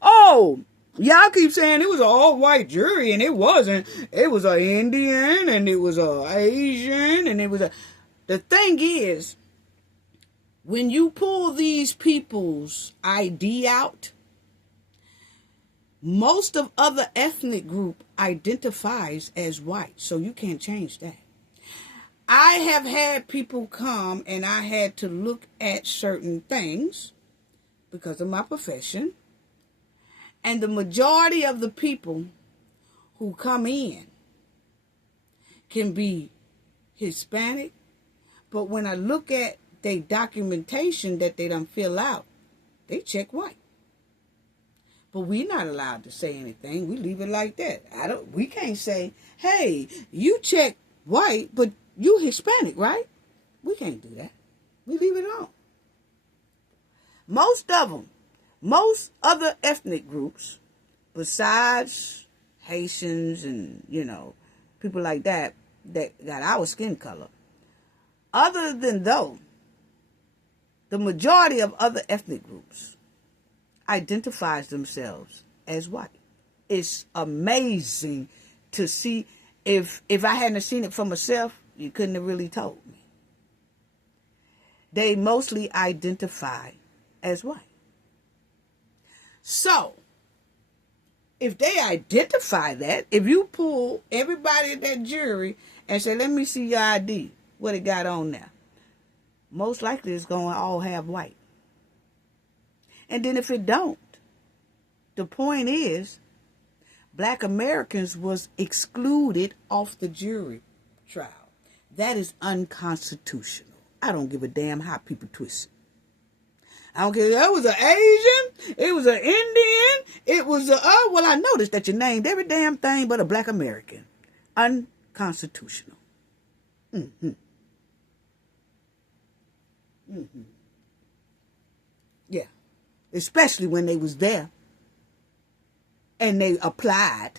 oh, y'all keep saying it was an all-white jury, and it wasn't. It was an Indian, and it was an Asian, and it was a... The thing is, when you pull these people's ID out, most of other ethnic group identifies as white, so you can't change that. I have had people come, and I had to look at certain things because of my profession. And the majority of the people who come in can be Hispanic. But when I look at their documentation that they done fill out, they check white. But we're not allowed to say anything. We leave it like that. We can't say, hey, you check white, but you Hispanic, right? We can't do that. We leave it alone. Most of them, most other ethnic groups, besides Haitians and, people like that got our skin color. Other than though, the majority of other ethnic groups identifies themselves as white. It's amazing to see. If I hadn't seen it for myself, you couldn't have really told me. They mostly identify as white. So, if they identify that, if you pull everybody at that jury and say, let me see your ID, what it got on there, most likely it's going to all have white. And then if it don't, the point is, Black Americans was excluded off the jury trial. That is unconstitutional. I don't give a damn how people twist it. I don't care. That was an Asian. It was an Indian. It was I noticed that you named every damn thing but a Black American. Unconstitutional. Yeah. Especially when they was there. And they applied.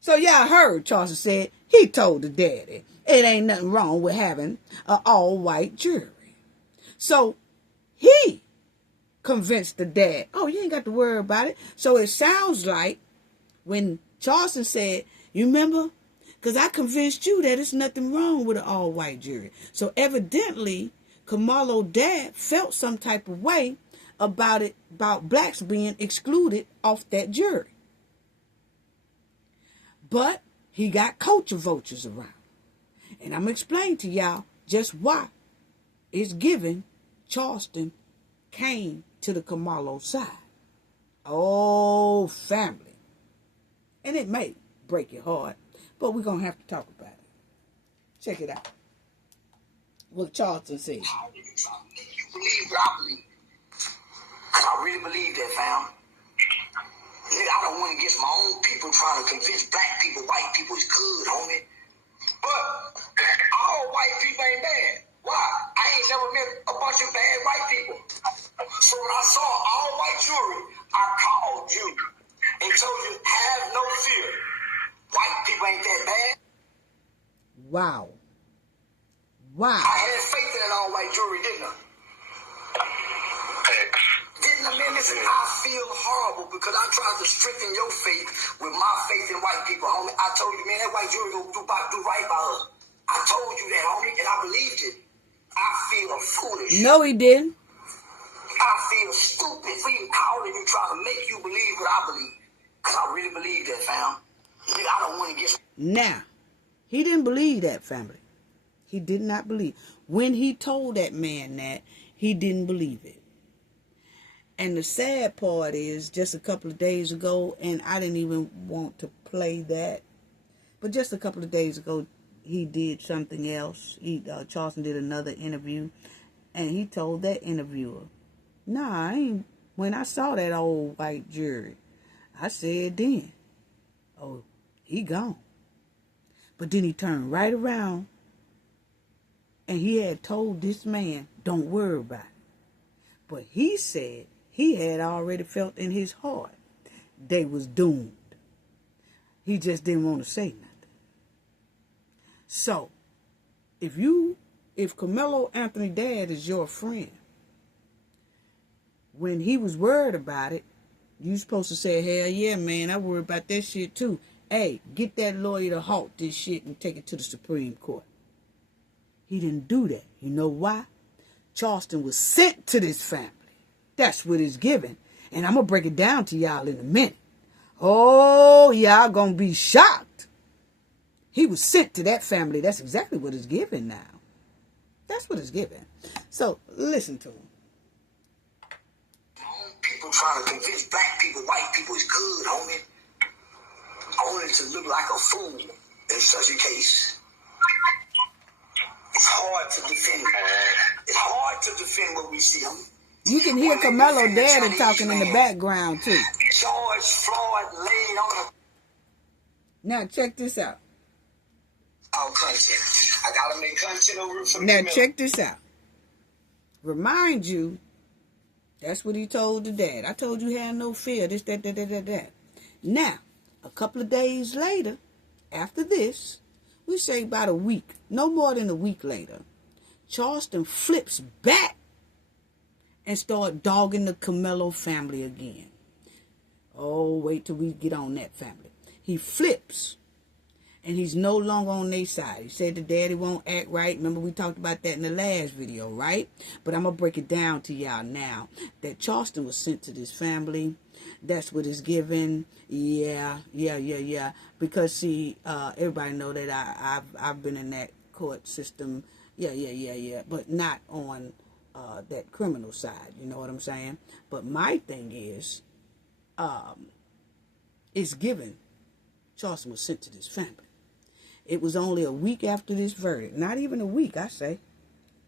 So yeah, I heard Charleston said he told the daddy it ain't nothing wrong with having an all-white jury. So he convinced the dad, oh, you ain't got to worry about it. So it sounds like when Charleston said, you remember? Because I convinced you that it's nothing wrong with an all-white jury. So evidently, Karmelo dad felt some type of way about blacks being excluded off that jury. But he got culture vultures around. And I'm going to explain to y'all just why it's given Charleston came to the Karmelo side. Oh, family. And it may break your heart, but we're going to have to talk about it. Check it out. What Charleston said. How do you believe what I believe? Because I really believe that, fam. Nigga, I don't want to get my own people trying to convince black people, white people is good, homie. But all white people ain't bad. Why? I ain't never met a bunch of bad white people. So when I saw all white jury, I called you and told you, have no fear. White people ain't that bad. Wow. I had faith in that all white jury, didn't I? Didn't I? Listen, I feel horrible because I tried to strengthen your faith with my faith in white people, homie. I told you, man, that white jury gonna do right by us. I told you that, homie, and I believed it. I feel foolish. No, he didn't. I feel stupid for even calling you, trying to make you believe what I believe. Because I really believe that, fam. Nigga, I don't want to get... Now, he didn't believe that, family. He did not believe. When he told that man that, he didn't believe it. And the sad part is, just a couple of days ago, and I didn't even want to play that, but just a couple of days ago, he did something else. Charleston did another interview, and he told that interviewer, nah, when I saw that old white jury, I said then, oh, he gone. But then he turned right around, and he had told this man, don't worry about it. But he said he had already felt in his heart they was doomed. He just didn't want to say nothing. So, if Karmelo Anthony dad is your friend, when he was worried about it, you supposed to say, hell yeah, man, I worry about that shit too. Hey, get that lawyer to halt this shit and take it to the Supreme Court. He didn't do that. You know why? Charleston was sent to this family. That's what it's given. And I'm going to break it down to y'all in a minute. Oh, y'all going to be shocked. He was sent to that family. That's exactly what it's given now. That's what it's given. So, listen to him. People trying to convince black people, white people is good, homie. Only to look like a fool in such a case. It's hard to defend. It's hard to defend what we see, homie. You can hear Karmelo daddy talking in the background, too. George Floyd laid on the... Now, check this out. Oh, content. I gotta make content over for Now, check this out. Remind you That's what he told the dad. I told you had no fear. This, that. Now, a couple of days later, after this, we say about a week, no more than a week later, Charleston flips back and start dogging the Karmelo family again. Oh, wait till we get on that family. He flips, and he's no longer on their side. He said the daddy won't act right. Remember, we talked about that in the last video, right? But I'm going to break it down to y'all now. That Charleston was sent to this family. That's what it's given. Yeah. Because, see, everybody know that I've been in that court system. Yeah. But not on that criminal side. You know what I'm saying? But my thing is, it's given. Charleston was sent to this family. It was only a week after this verdict. Not even a week, I say.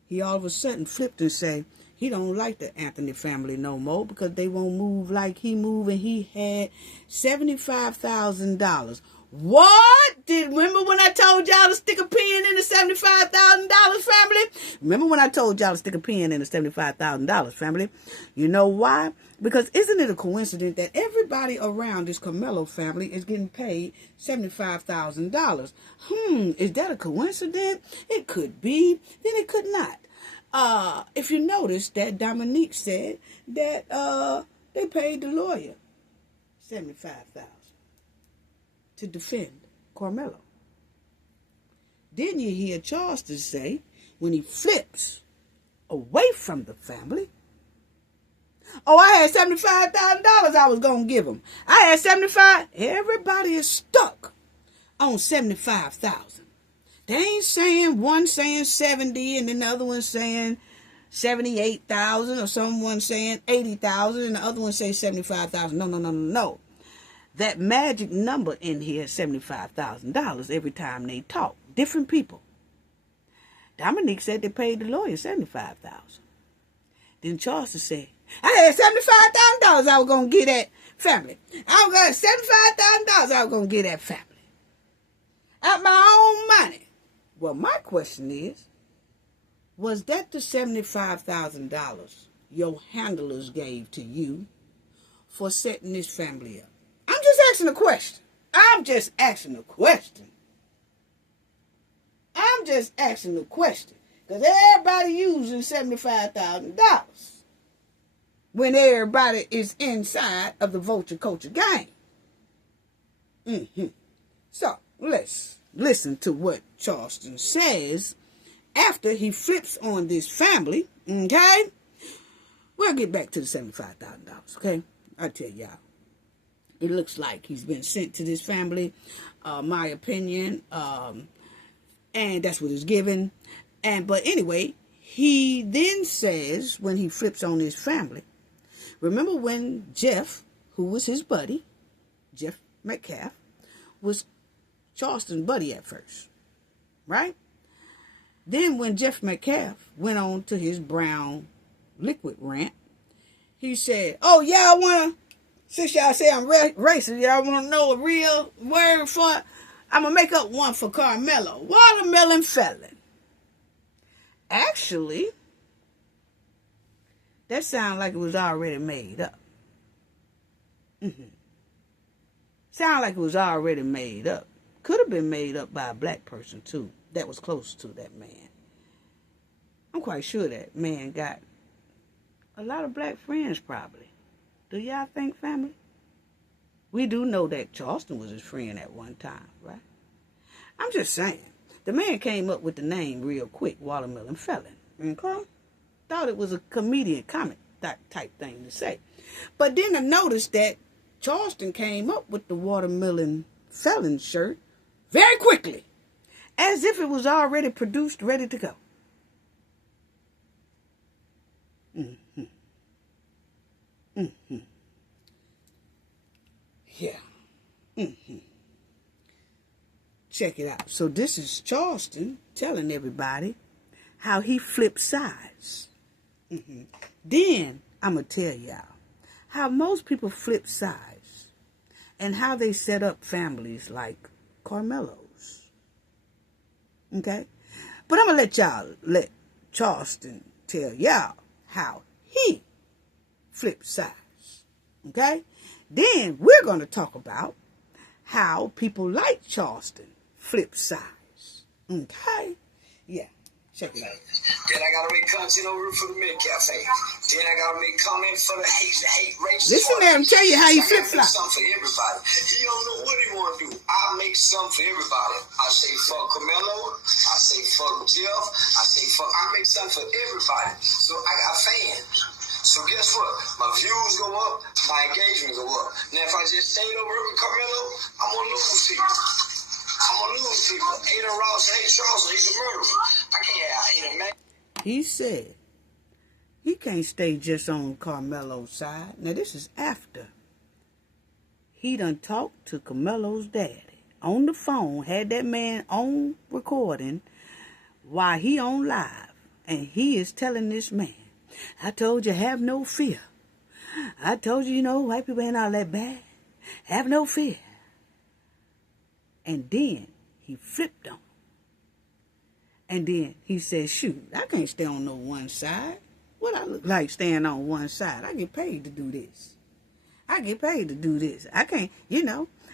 He all of a sudden flipped and say he don't like the Anthony family no more because they won't move like he moved, and he had $75,000. What? Remember when I told y'all to stick a pin in the $75,000 family? Remember when I told y'all to stick a pin in the $75,000 family? You know why? Because isn't it a coincidence that everybody around this Karmelo family is getting paid $75,000? Is that a coincidence? It could be, then it could not. If you notice that Dominique said that they paid the lawyer $75,000 to defend Karmelo. Didn't you hear Charleston say when he flips away from the family, oh, I had $75,000 I was going to give him. I had $75,000. Everybody is stuck on $75,000. They ain't saying, one saying 70 and then the other one saying 78,000, or someone saying 80,000 and the other one say 75,000. No. That magic number in here is $75,000 every time they talk. Different people. Dominique said they paid the lawyer $75,000. Then Charleston said, I had $75,000 I was going to get that family. I got $75,000 I was going to get that family. Out my own money. Well, my question is, was that the $75,000 your handlers gave to you for setting this family up? I'm just asking a question. Because everybody using $75,000 when everybody is inside of the vulture culture game. So, let's listen to what Charleston says after he flips on this family, okay? We'll get back to the $75,000, okay? I'll tell y'all. It looks like he's been sent to this family, my opinion, and that's what is given. But anyway, he then says, when he flips on his family, remember when Jeff, who was his buddy, Jeff Metcalf, was Charleston's buddy at first, right? Then when Jeff Metcalf went on to his brown liquid rant, he said, oh, y'all want to, since y'all say I'm racist, y'all want to know a real word for it? I'm going to make up one for Karmelo. Watermelon felon. Actually, that sounds like it was already made up. Sound like it was already made up. Could have been made up by a black person, too, that was close to that man. I'm quite sure that man got a lot of black friends, probably. Do y'all think, family? We do know that Charleston was his friend at one time, right? I'm just saying. The man came up with the name real quick, Watermelon Felon. Okay? Thought it was a comedian comic type thing to say. But then I noticed that Charleston came up with the Watermelon Felon shirt very quickly, as if it was already produced, ready to go. Yeah. Check it out. So this is Charleston telling everybody how he flipped sides. Then I'm going to tell y'all how most people flip sides and how they set up families like Karmelo's. Okay? But I'm going to let Charleston tell y'all how he flip sides. Okay? Then we're going to talk about how people like Charleston flip sides. Okay? Yeah. Check it out. Then I gotta make content over for the Mid Cafe. Then I gotta make comment for the hate race. Listen to him tell you how he flip flop. Something for everybody. He don't know what he want to do. I make something for everybody. I say fuck Karmelo. I say fuck Jeff. I say fuck. I make something for everybody. So I got fans. So guess what? My views go up. My engagement go up. Now if I just stayed over with Karmelo, I'm gonna lose people. I'm gonna lose people. Ada Ross hate Charleston. He's a murderer. I can't hate a man. He said he can't stay just on Karmelo's side. Now this is after he done talked to Karmelo's daddy on the phone, had that man on recording while he on live, and he is telling this man, I told you, have no fear. I told you, white people ain't all that bad. Have no fear. And then he flipped on him. And then he said, shoot, I can't stay on no one side. What I look like staying on one side? I get paid to do this. I get paid to do this. I can't,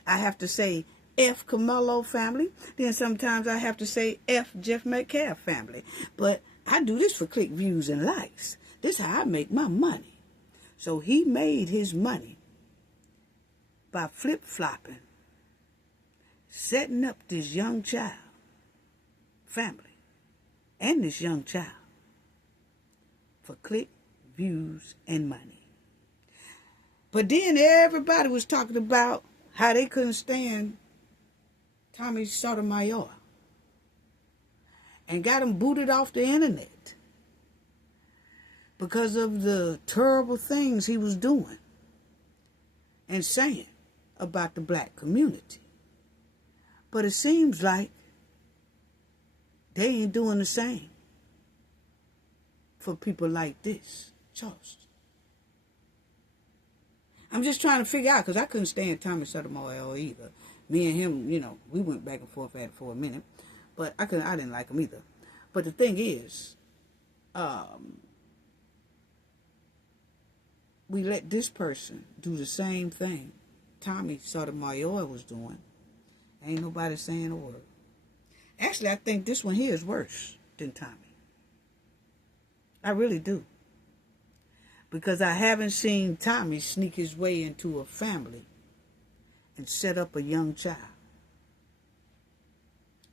I have to say F Karmelo family. Then sometimes I have to say F Jeff Metcalf family. But I do this for click views and likes. This is how I make my money. So he made his money by flip-flopping, setting up this young child, family, and this young child for click, views, and money. But then everybody was talking about how they couldn't stand Tommy Sotomayor and got him booted off the internet because of the terrible things he was doing and saying about the black community. But it seems like they ain't doing the same for people like this, Charleston. I'm just trying to figure out, because I couldn't stand Tommy Sotomayor either. Me and him, we went back and forth at it for a minute, but I didn't like him either. But the thing is, we let this person do the same thing Tommy Sotomayor was doing. Ain't nobody saying a word. Actually, I think this one here is worse than Tommy. I really do. Because I haven't seen Tommy sneak his way into a family and set up a young child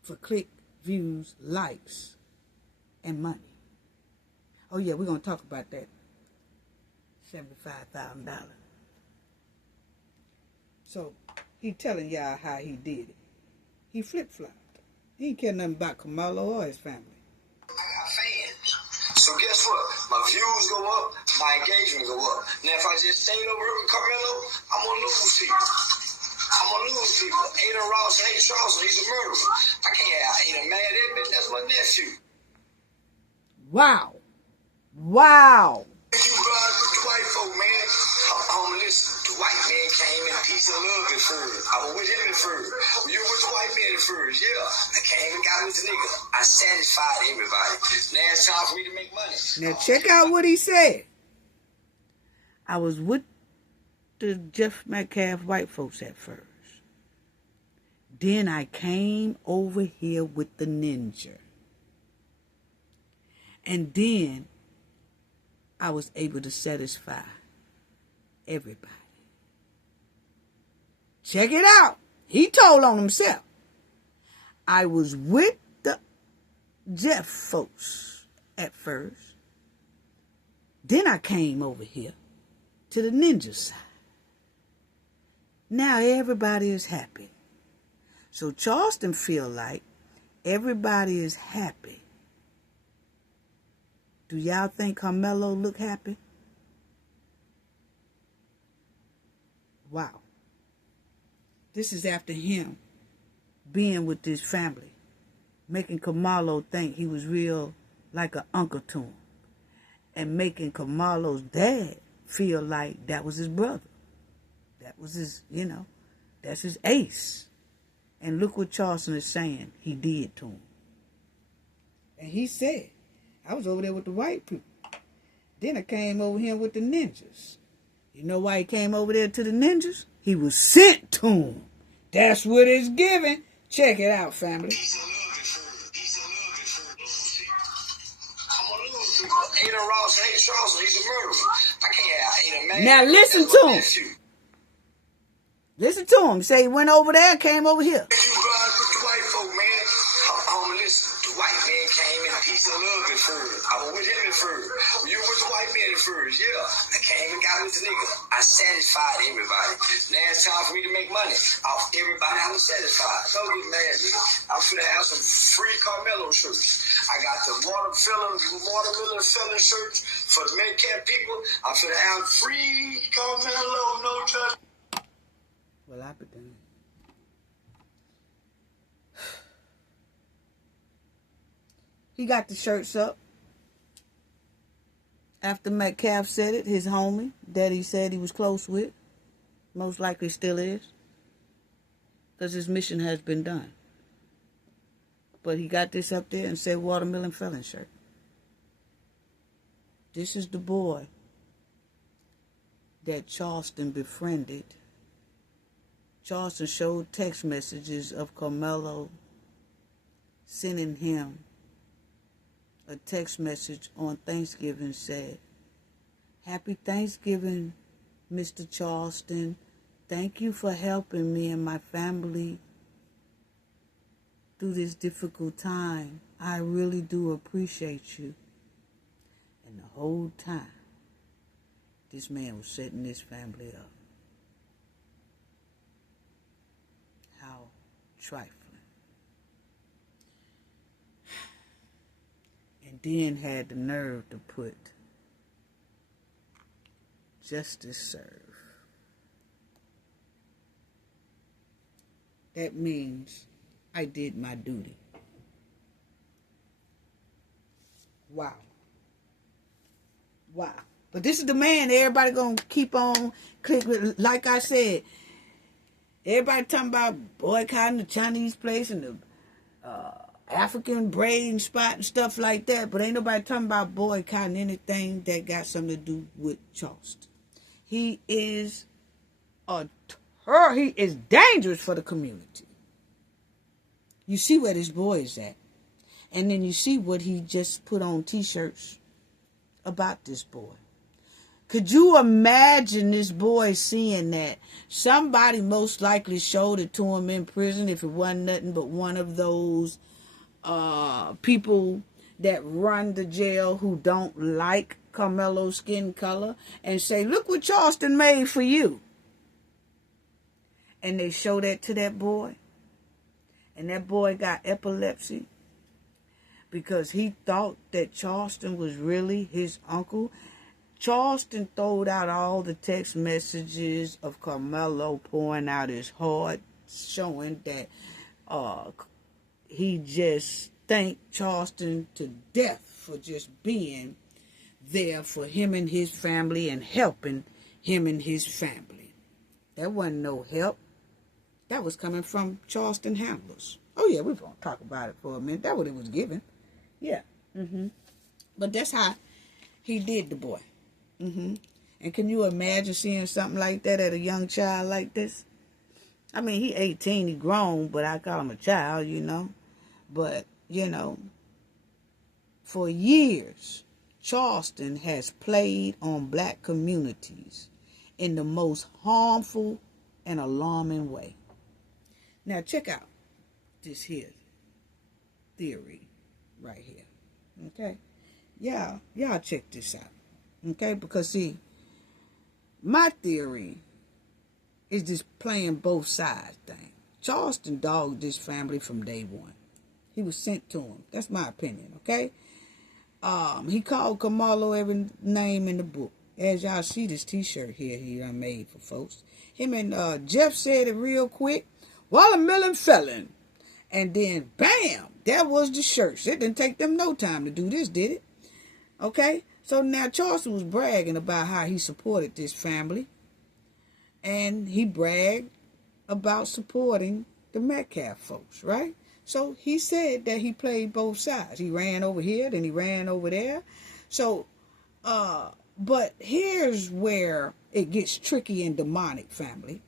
for click, views, likes, and money. Oh yeah, we're going to talk about that. $75,000. So, he telling y'all how he did it. He flip-flopped. He ain't care nothing about Karmelo or his family. I got fans. So guess what? My views go up, my engagement go up. Now if I just stayed over with Karmelo, I'm gonna lose people. Ada Ross hate Charleston. He's a murderer. I ain't mad at him. That's my nephew. Wow. Wow. You ride with the white folk, man. Listen, the white man came in peace and love at first. I was with him at first. You was the white man at first, yeah. I came and got with the nigga. I satisfied everybody. Now it's time for me to make money. Now check out what he said. I was with the Jeff Metcalf white folks at first. Then I came over here with the ninja. And then I was able to satisfy everybody. Check it out. He told on himself. I was with the Jeff folks at first. Then I came over here to the ninja side. Now everybody is happy. So Charleston feel like everybody is happy. Do y'all think Karmelo look happy? Wow. This is after him being with this family, making Karmelo think he was real like an uncle to him, and making Karmelo's dad feel like that was his brother. That was his, that's his ace. And look what Charleston is saying he did to him. And he said, I was over there with the white people. Then I came over here with the ninjas. You know why he came over there to the ninjas? He was sent to them. That's what it's giving. Check it out, family. Ada Ross ain't Charleston. He's a murderer. I can't. I ain't a man. Now listen to him. Listen to him. Say he went over there, came over here. You ride with the white folk, man. Listen. The white man came in peace and love at first. I was with him at first. You was the white man at first. Yeah. I came and got with the nigga. I satisfied everybody. Now it's time for me to make money off everybody. I'm satisfied. Don't get mad, nigga. I'm finna have some free Karmelo shirts. I got the watermelon selling shirts for the Metcalf people. I'm finna have free Karmelo, no judge. Well, I put that. He got the shirts up. After Metcalf said it, his homie that he said he was close with, most likely still is, because his mission has been done. But he got this up there and said watermelon felon shirt. This is the boy that Charleston befriended. Charleston showed text messages of Karmelo sending him a text message on Thanksgiving said, "Happy Thanksgiving, Mr. Charleston. Thank you for helping me and my family through this difficult time. I really do appreciate you." And the whole time, this man was setting this family up. How trifling. And then had the nerve to put justice served. That means I did my duty. Wow. Wow. But this is the man everybody gonna keep on click with. Like I said, everybody talking about boycotting the Chinese place and the African braiding spot and stuff like that, but ain't nobody talking about boycotting anything that got something to do with Charleston. He is he is dangerous for the community. You see where this boy is at. And then you see what he just put on t-shirts about this boy. Could you imagine this boy seeing that? Somebody most likely showed it to him in prison if it wasn't nothing but one of those people that run the jail who don't like Karmelo's skin color and say, "Look what Charleston made for you." And they show that to that boy. And that boy got epilepsy because he thought that Charleston was really his uncle. Charleston throwed out all the text messages of Karmelo pouring out his heart, showing that he just thanked Charleston to death for just being there for him and his family and helping him and his family. That wasn't no help. That was coming from Charleston handlers. Oh, yeah, we're going to talk about it for a minute. That's what it was given. Yeah. But that's how he did the boy. And can you imagine seeing something like that at a young child like this? I mean, he 18, he grown, but I call him a child, you know. But, you know, for years, Charleston has played on black communities in the most harmful and alarming way. Now, check out this here theory right here. Okay? Y'all check this out. Okay? Because, see, my theory is this playing both sides thing. Charleston dogged this family from day one. He was sent to him. That's my opinion, okay? He called Karmelo every name in the book. As y'all see this t-shirt here he done made for folks. Him and Jeff said it real quick. Watermelon felon. And then, bam, that was the shirts. It didn't take them no time to do this, did it? Okay? So now Charleston was bragging about how he supported this family. And he bragged about supporting the Metcalf folks, right? So he said that he played both sides. He ran over here, then he ran over there. So But here's where it gets tricky and demonic, family.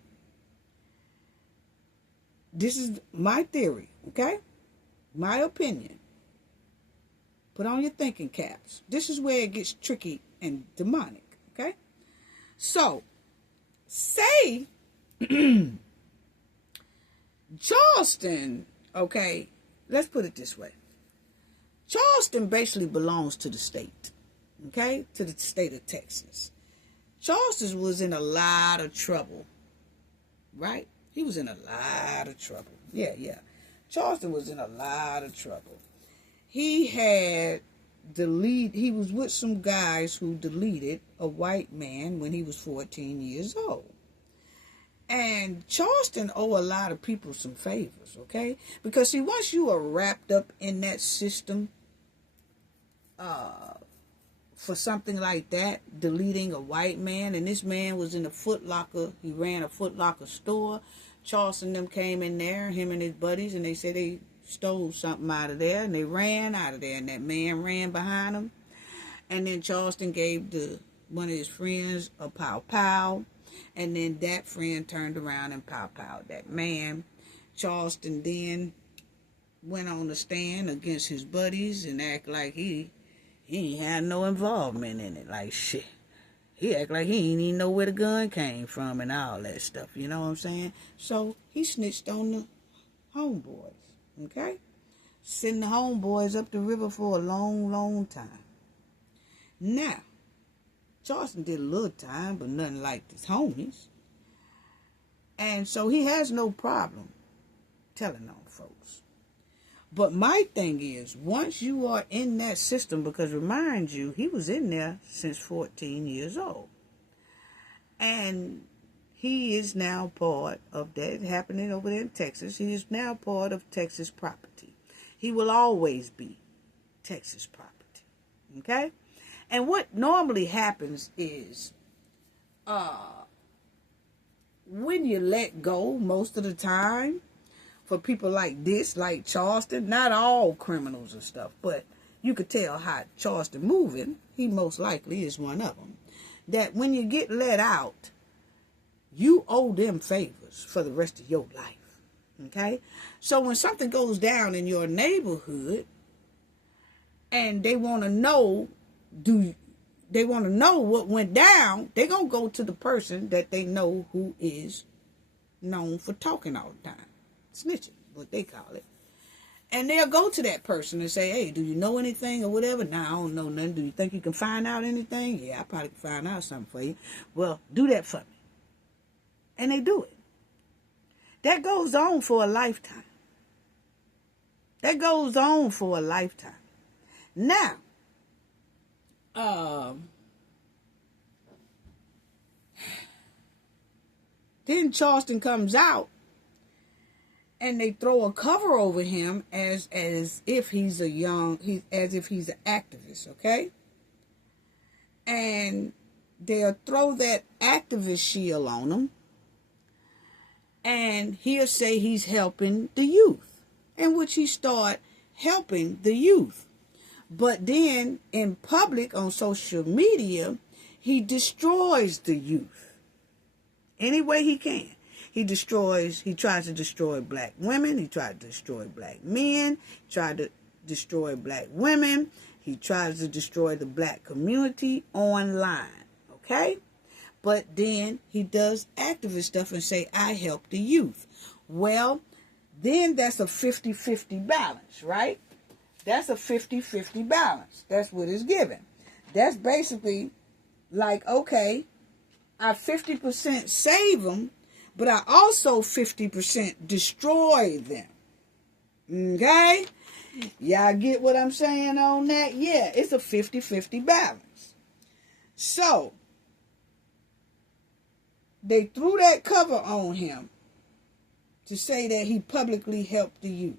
This is my theory, okay? My opinion. Put on your thinking caps. This is where it gets tricky and demonic, okay? So, say Charleston, okay, let's put it this way. Charleston basically belongs to the state, okay, to the state of Texas. Charleston was in a lot of trouble, right? He was in a lot of trouble. Yeah. Charleston was in a lot of trouble. He was with some guys who deleted a white man when he was 14 years old. And Charleston owe a lot of people some favors, okay? Because, see, once you are wrapped up in that system, for something like that, deleting a white man, and this man was in a Foot Locker, he ran a Foot Locker store. Charleston them came in there, him and his buddies, and they said they stole something out of there, and they ran out of there, and that man ran behind them. And then Charleston gave one of his friends a pow, and then that friend turned around and pow that man. Charleston then went on the stand against his buddies and act like he ain't had no involvement in it. Like, shit. He act like he ain't even know where the gun came from and all that stuff. You know what I'm saying? So, he snitched on the homeboys. Okay? Sending the homeboys up the river for a long, long time. Now, Charleston did a little time, but nothing like his homies. And so, he has no problem telling on folks. But my thing is, once you are in that system, because remind you, he was in there since 14 years old. And he is now part of that happening over there in Texas. He is now part of Texas property. He will always be Texas property. Okay? And what normally happens is, when you let go most of the time, for people like this, like Charleston, not all criminals and stuff, but you could tell how Charleston moving, he most likely is one of them, that when you get let out, you owe them favors for the rest of your life, okay? So when something goes down in your neighborhood, and they want to know, what went down, they're going to go to the person that they know who is known for talking all the time. Snitching, what they call it. And they'll go to that person and say, hey, do you know anything or whatever? Nah, I don't know nothing. Do you think you can find out anything? Yeah, I probably can find out something for you. Well, do that for me. And they do it. That goes on for a lifetime. Now, then Charleston comes out, and they throw a cover over him as if he's an activist, okay? And they'll throw that activist shield on him, and he'll say he's helping the youth, in which he start helping the youth. But then in public on social media, he destroys the youth any way he can. He tries to destroy black women. He tried to destroy black men. He tried to destroy black women. He tries to destroy the black community online. Okay? But then he does activist stuff and say, I help the youth. Well, then that's a 50-50 balance, right? That's a 50-50 balance. That's what it's given. That's basically like, okay, I 50% save them, but I also 50% destroy them. Okay? Y'all get what I'm saying on that? Yeah, it's a 50-50 balance. So, they threw that cover on him to say that he publicly helped the youth,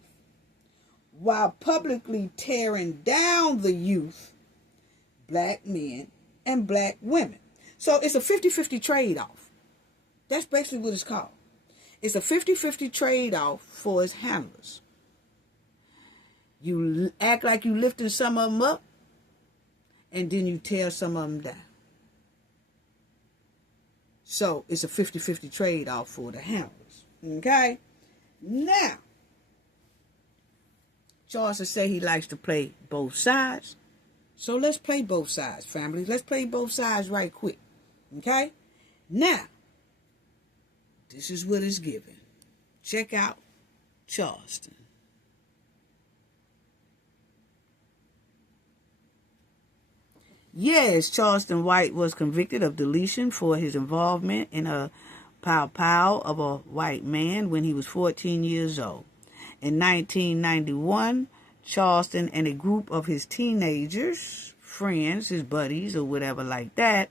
while publicly tearing down the youth, black men and black women. So, it's a 50-50 trade-off. That's basically what it's called. It's a 50-50 trade-off for his handlers. You act like you lifting some of them up, and then you tear some of them down. So it's a 50-50 trade-off for the handlers. Okay? Now, Charleston say he likes to play both sides. So let's play both sides, family. Let's play both sides right quick. Okay? Now, this is what it's given. Check out Charleston. Yes, Charleston White was convicted of deletion for his involvement in a pow of a white man when he was 14 years old. In 1991, Charleston and a group of his teenagers, friends, his buddies, or whatever like that,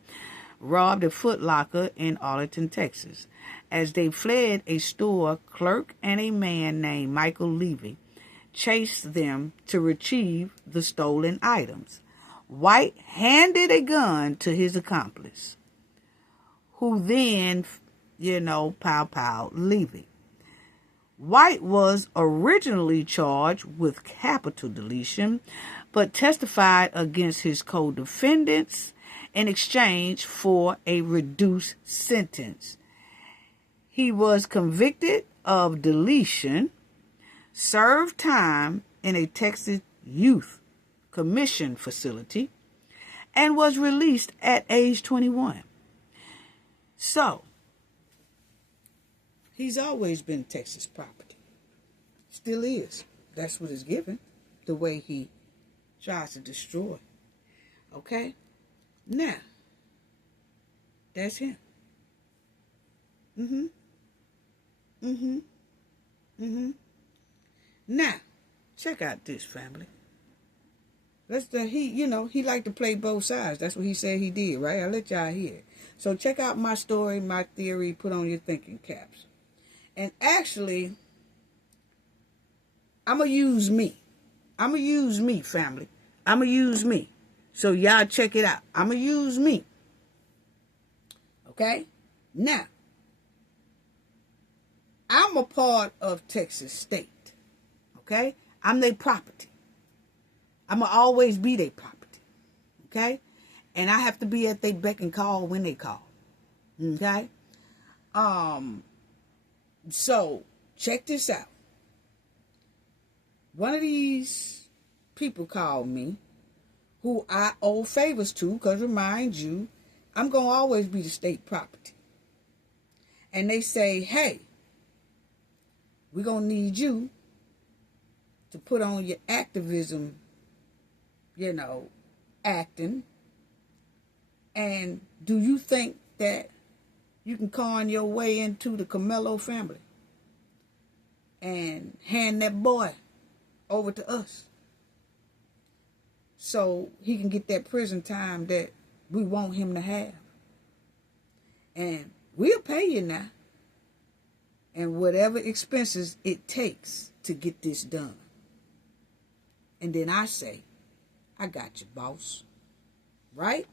robbed a Foot Locker in Arlington, Texas. As they fled, a store clerk and a man named Michael Levy chased them to retrieve the stolen items. White handed a gun to his accomplice, who then, pow Levy. White was originally charged with capital deletion, but testified against his co-defendants in exchange for a reduced sentence. He was convicted of deletion, served time in a Texas Youth Commission facility, and was released at age 21. So, he's always been Texas property. Still is. That's what is given. The way he tries to destroy. Okay? Now, that's him. Now, check out this, family. He liked to play both sides. That's what he said he did, right? I'll let y'all hear it. So check out my story, my theory, put on your thinking caps. And actually, I'm going to use me. I'm going to use me, family. I'm going to use me. So y'all check it out. I'm going to use me. Okay? Now, I'm a part of Texas State. Okay? I'm their property. I'm going to always be their property. Okay? And I have to be at their beck and call when they call. Okay? So, check this out. One of these people called me, who I owe favors to, because remind you, I'm going to always be the state property. And they say, hey, we're going to need you to put on your activism, acting. And do you think that you can con your way into the Karmelo family and hand that boy over to us so he can get that prison time that we want him to have? And we'll pay you now, and whatever expenses it takes to get this done. And then I say, I got you, boss. Right?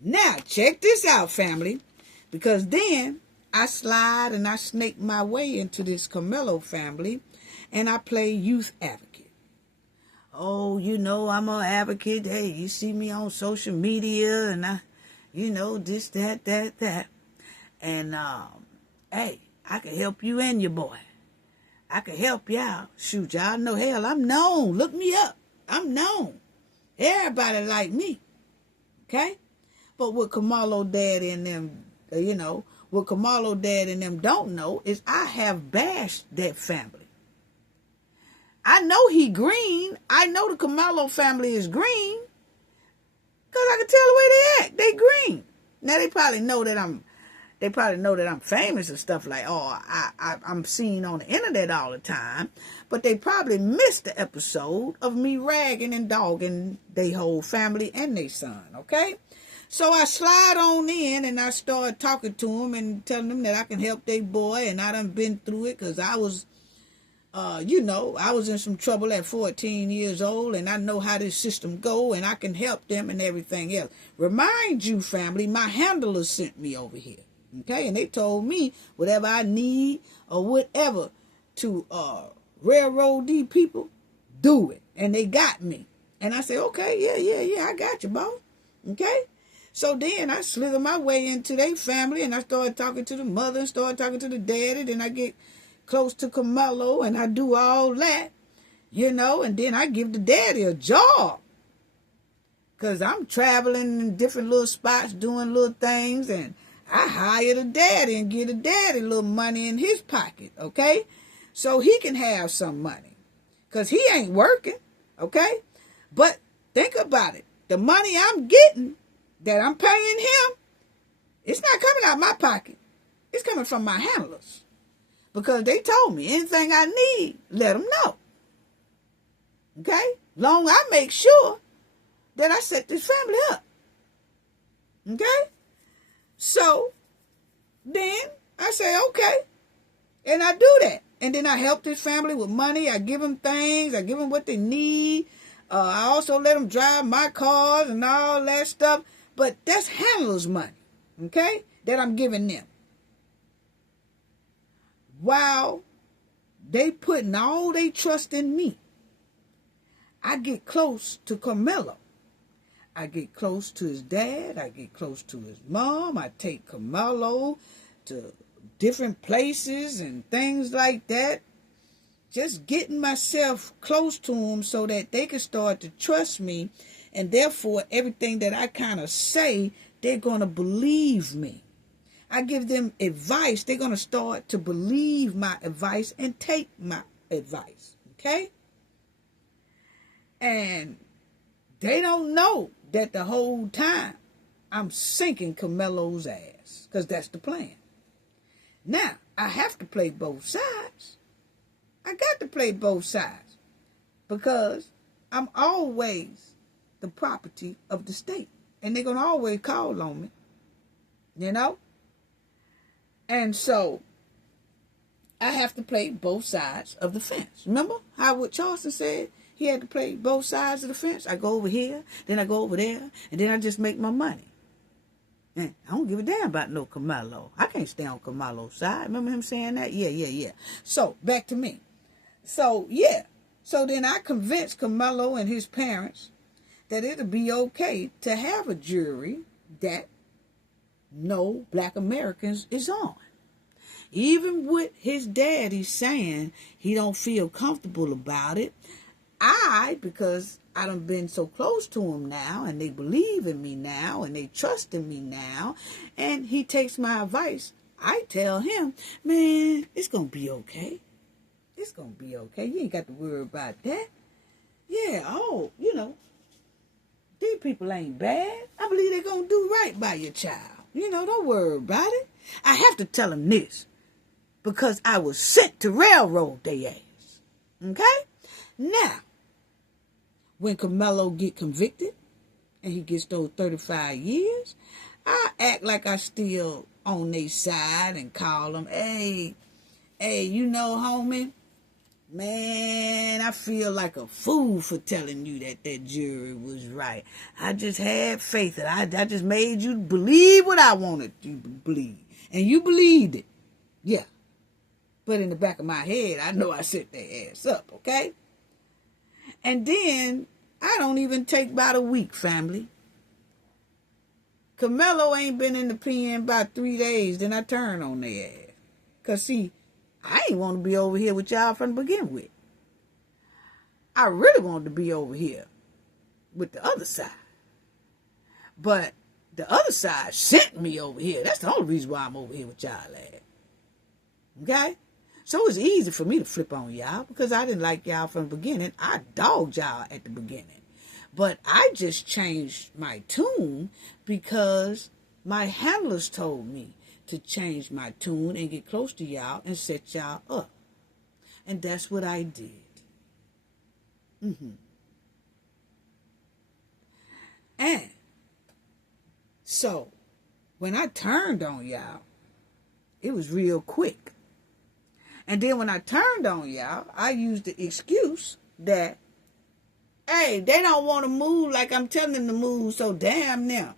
Now, check this out, family. Because then I slide and I snake my way into this Karmelo family, and I play youth advocate. Oh, I'm an advocate. Hey, you see me on social media, and I, this, that. And, hey, I can help you and your boy. I can help y'all. Shoot, y'all know, hell, I'm known. Look me up. I'm known. Everybody like me. Okay? But what Karmelo dad and them, what Karmelo dad and them don't know is I have bashed that family. I know he green. I know the Karmelo family is green. Because I can tell the way they act. They green. Now they probably know that I'm famous and stuff like, I'm seen on the internet all the time. But they probably missed the episode of me ragging and dogging they whole family and their son, okay? So I slide on in and I start talking to them and telling them that I can help their boy, and I done been through it because I was, I was in some trouble at 14 years old, and I know how this system go, and I can help them and everything else. Remind you, family, my handler sent me over here. Okay, and they told me whatever I need or whatever to railroad these people, do it. And they got me. And I said, okay, yeah, I got you, boss. Okay? So then I slither my way into their family, and I started talking to the mother and started talking to the daddy. Then I get close to Karmelo, and I do all that, and then I give the daddy a job. Because I'm traveling in different little spots, doing little things, and I hire the daddy and give the daddy a little money in his pocket, okay? So he can have some money. Because he ain't working, okay? But think about it. The money I'm getting, that I'm paying him, it's not coming out of my pocket. It's coming from my handlers. Because they told me anything I need, let them know. Okay? Long I make sure that I set this family up. Okay? So, then I say, okay. And I do that. And then I help this family with money. I give them things. I give them what they need. I also let them drive my cars and all that stuff. But that's handlers' money, okay, that I'm giving them. While they putting all their trust in me, I get close to Karmelo. I get close to his dad. I get close to his mom. I take Karmelo to different places and things like that. Just getting myself close to him so that they can start to trust me. And therefore, everything that I kind of say, they're going to believe me. I give them advice. They're going to start to believe my advice and take my advice. Okay? And they don't know that the whole time I'm sinking Karmelo's ass. Because that's the plan. Now, I have to play both sides. I got to play both sides. Because I'm always the property of the state. And they're going to always call on me. And so, I have to play both sides of the fence. Remember how what Charleston said? He had to play both sides of the fence. I go over here, then I go over there, and then I just make my money. And I don't give a damn about no Karmelo. I can't stay on Karmelo's side. Remember him saying that? Yeah. So, back to me. So, yeah. So then I convinced Karmelo and his parents that it'll be okay to have a jury that no black Americans is on. Even with his daddy saying he don't feel comfortable about it, because I done been so close to him now, and they believe in me now, and they trust in me now, and he takes my advice, I tell him, man, it's going to be okay. It's going to be okay. You ain't got to worry about that. Yeah, these people ain't bad. I believe they're going to do right by your child. Don't worry about it. I have to tell him this because I was sent to railroad their ass. Okay? Now, when Karmelo get convicted and he gets those 35 years, I act like I still on their side and call them, hey, homie, man, I feel like a fool for telling you that jury was right. I just had faith. I just made you believe what I wanted you to believe. And you believed it. Yeah. But in the back of my head, I know I set their ass up, okay? And then, I don't even take about a week, family. Karmelo ain't been in the pen about 3 days, then I turn on their ass. Because, see, I ain't want to be over here with y'all from the begin with. I really wanted to be over here with the other side. But the other side sent me over here. That's the only reason why I'm over here with y'all at. Okay? So it's easy for me to flip on y'all because I didn't like y'all from the beginning. I dogged y'all at the beginning. But I just changed my tune because my handlers told me to change my tune and get close to y'all and set y'all up. And that's what I did. And so, when I turned on y'all, it was real quick. And then when I turned on y'all, I used the excuse that, hey, they don't want to move like I'm telling them to move, so damn them.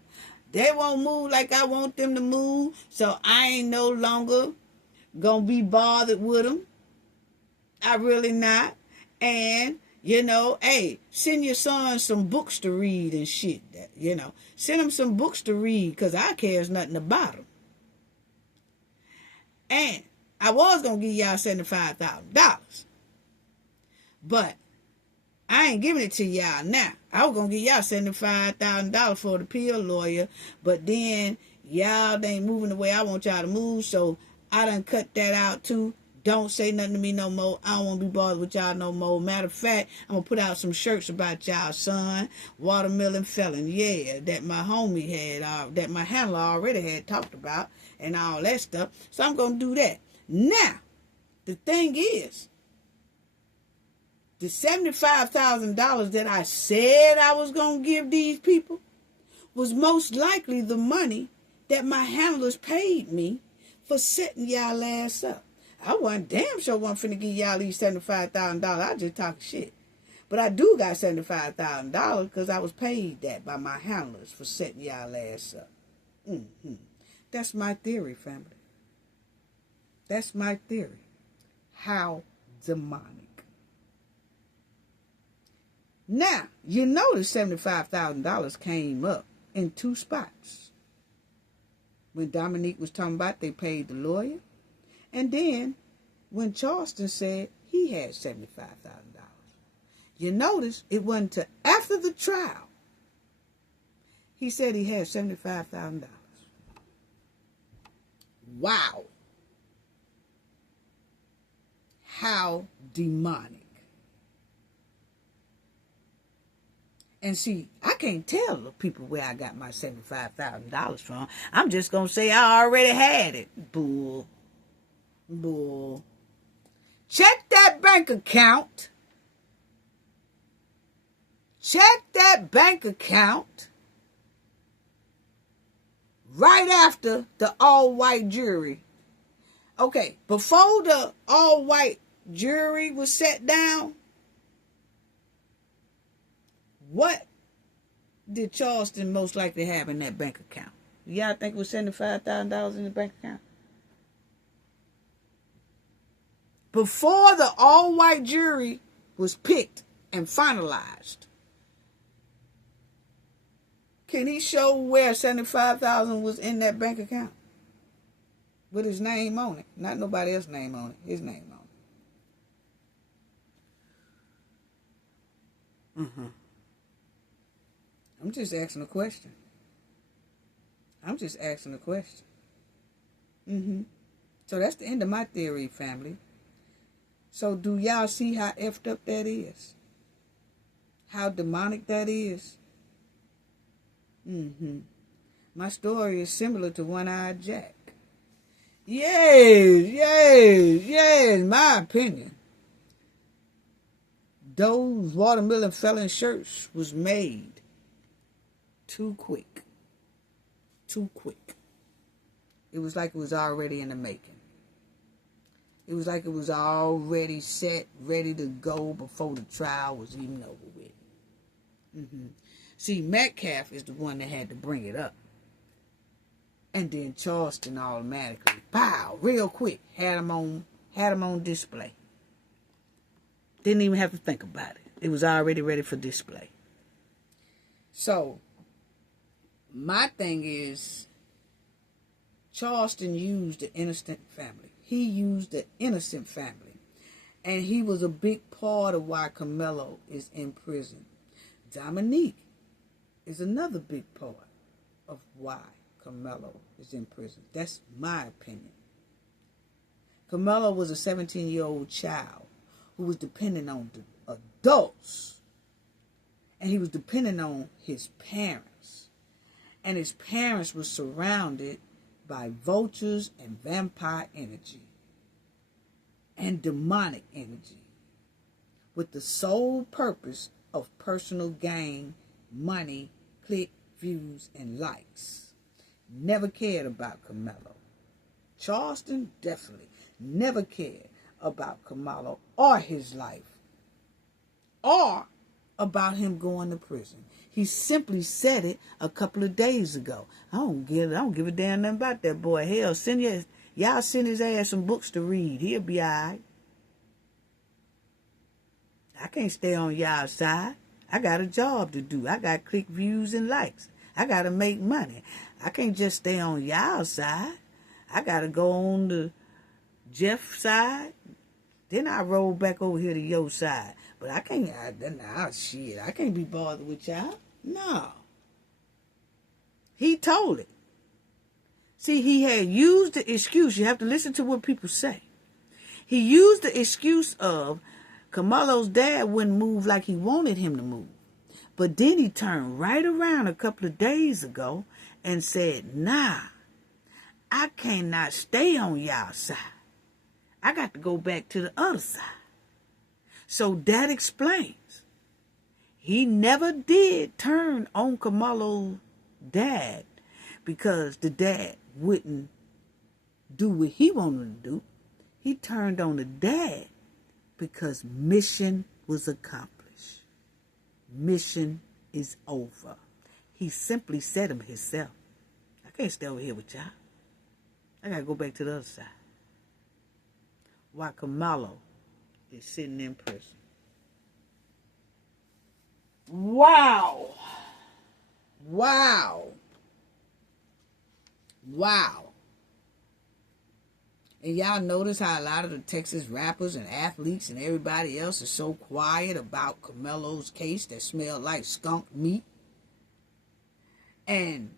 They won't move like I want them to move, so I ain't no longer going to be bothered with them. I really not. And You know, hey, send your son some books to read and shit. Send him some books to read because I cares nothing about them. And I was going to give y'all $75,000. But I ain't giving it to y'all now. I was going to give y'all $75,000 for the appeal lawyer. But then y'all ain't moving the way I want y'all to move. So I done cut that out too. Don't say nothing to me no more. I don't want to be bothered with y'all no more. Matter of fact, I'm going to put out some shirts about y'all son. Watermelon felon. Yeah, that my homie had, that my handler already had talked about and all that stuff. So I'm going to do that. Now, the thing is, the $75,000 that I said I was going to give these people was most likely the money that my handlers paid me for setting y'all ass up. I wasn't damn sure wasn't finna give y'all these $75,000. I just talk shit. But I do got $75,000 because I was paid that by my handlers for setting y'all ass up. That's my theory, family. That's my theory. How demonic. Now, you know the $75,000 came up in two spots. When Dominique was talking about they paid the lawyer. And then when Charleston said he had $75,000. You notice it wasn't until after the trial he said he had $75,000. Wow. How demonic. And see, I can't tell the people where I got my $75,000 from. I'm just going to say I already had it. Bull. Check that bank account. Check that bank account right after the all-white jury. Okay, before the all-white jury was set down, what did Charleston most likely have in that bank account? Y'all think it was $75,000 in the bank account? Before the all-white jury was picked and finalized, can he show where $75,000 was in that bank account? With his name on it. Not nobody else's name on it. His name on it. I'm just asking a question. So that's the end of my theory, family. So do y'all see how effed up that is? How demonic that is? My story is similar to One-Eyed Jack. Yes, my opinion. Those watermelon felon shirts was made too quick. It was like it was already in the making. It was like it was already set, ready to go before the trial was even over with. See, Metcalf is the one that had to bring it up. And then Charleston automatically, pow, real quick, had him on display. Didn't even have to think about it. It was already ready for display. So, my thing is, Charleston used the innocent family. He used the innocent family. And he was a big part of why Karmelo is in prison. Dominique is another big part of why Karmelo is in prison. That's my opinion. Karmelo was a 17-year-old child who was dependent on the adults. And he was dependent on his parents. And his parents were surrounded by vultures and vampire energy and demonic energy with the sole purpose of personal gain, money, click, views, and likes. Never cared about Karmelo. Charleston definitely never cared about Karmelo or his life or about him going to prison. He simply said it a couple of days ago. I don't give a damn nothing about that boy. Hell, y'all send his ass some books to read. He'll be all right. I can't stay on y'all side. I got a job to do. I got click views and likes. I got to make money. I can't just stay on y'all side. I got to go on the Jeff side. Then I roll back over here to your side. But I can't, I can't be bothered with y'all. No. He told it. See, he had used the excuse. You have to listen to what people say. He used the excuse of Karmelo's dad wouldn't move like he wanted him to move. But then he turned right around a couple of days ago and said, nah, I cannot stay on y'all side. I got to go back to the other side. So that explains. He never did turn on Karmelo's dad because the dad wouldn't do what he wanted to do. He turned on the dad because mission was accomplished. Mission is over. He simply said him himself. I can't stay over here with y'all. I got to go back to the other side. While Karmelo is sitting in prison. Wow. Wow. Wow. And y'all notice how a lot of the Texas rappers and athletes and everybody else is so quiet about Karmelo's case that smelled like skunk meat? And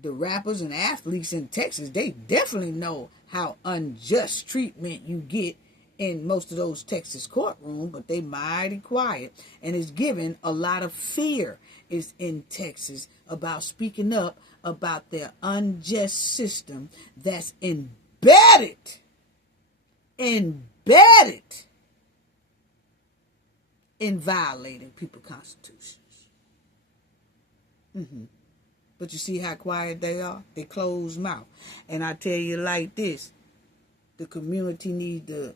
the rappers and athletes in Texas, they definitely know how unjust treatment you get in most of those Texas courtrooms, but they mighty quiet. And it's given a lot of fear is in Texas about speaking up about their unjust system that's embedded in violating people's constitutions. But you see how quiet they are? They closed mouth. And I tell you like this, the community needs to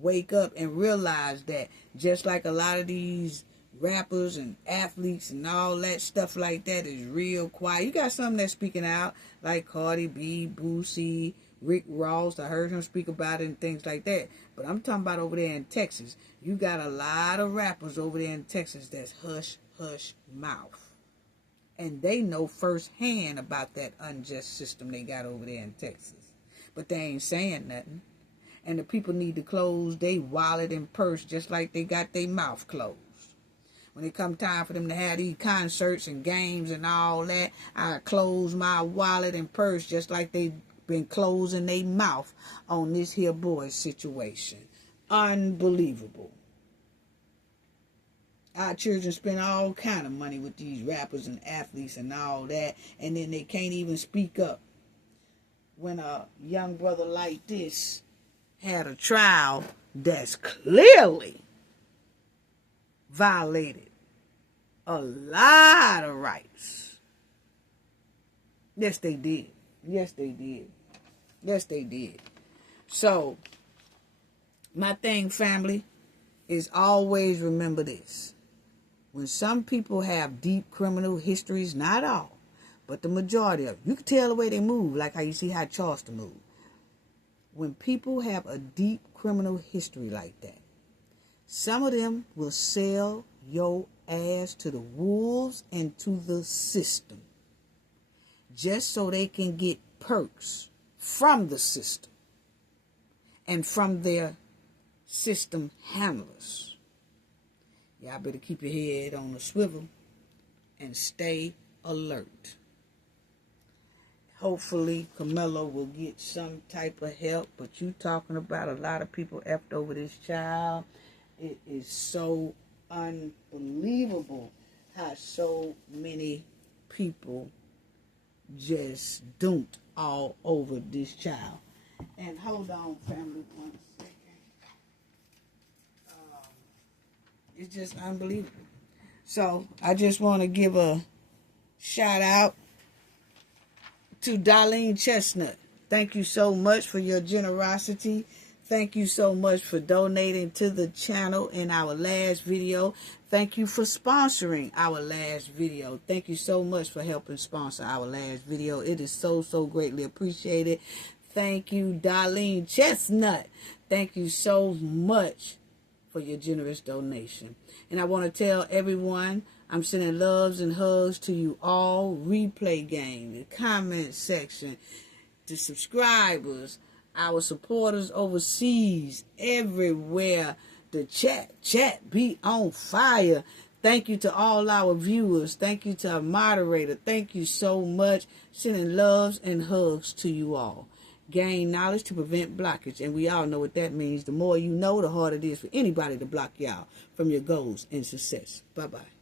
wake up and realize that just like a lot of these rappers and athletes and all that stuff like that is real quiet. You got some that's speaking out like Cardi B, Boosie, Rick Ross. I heard him speak about it and things like that. But I'm talking about over there in Texas. You got a lot of rappers over there in Texas that's hush, hush mouth. And they know firsthand about that unjust system they got over there in Texas. But they ain't saying nothing. And the people need to close their wallet and purse just like they got their mouth closed. When it come time for them to have these concerts and games and all that, I close my wallet and purse just like they been closing their mouth on this here boy situation. Unbelievable. Our children spend all kind of money with these rappers and athletes and all that, and then they can't even speak up. When a young brother like this had a trial that's clearly violated a lot of rights. Yes, they did. Yes, they did. Yes, they did. So, my thing, family, is always remember this. When some people have deep criminal histories, not all, but the majority of them, you can tell the way they move, like how you see how Charleston moved. When people have a deep criminal history like that, some of them will sell your ass to the wolves and to the system just so they can get perks from the system and from their system handlers. Y'all better keep your head on the swivel and stay alert. Hopefully, Karmelo will get some type of help, but you talking about a lot of people effed over this child. It is so unbelievable how so many people just dumped all over this child. And hold on, family, 1 second. It's just unbelievable. So I just want to give a shout out to Darlene Chestnut. Thank you so much for your generosity. Thank you so much for donating to the channel in our last video. Thank you for sponsoring our last video. Thank you so much for helping sponsor our last video. It is so, so greatly appreciated. Thank you, Darlene Chestnut. Thank you so much for for your generous donation. And I want to tell everyone, I'm sending loves and hugs to you all. Replay game, the comment section, the subscribers, our supporters overseas, everywhere. The chat be on fire. Thank you to all our viewers. Thank you to our moderator. Thank you so much. Sending loves and hugs to you all. Gain knowledge to prevent blockage. And we all know what that means. The more you know, the harder it is for anybody to block y'all from your goals and success. Bye-bye.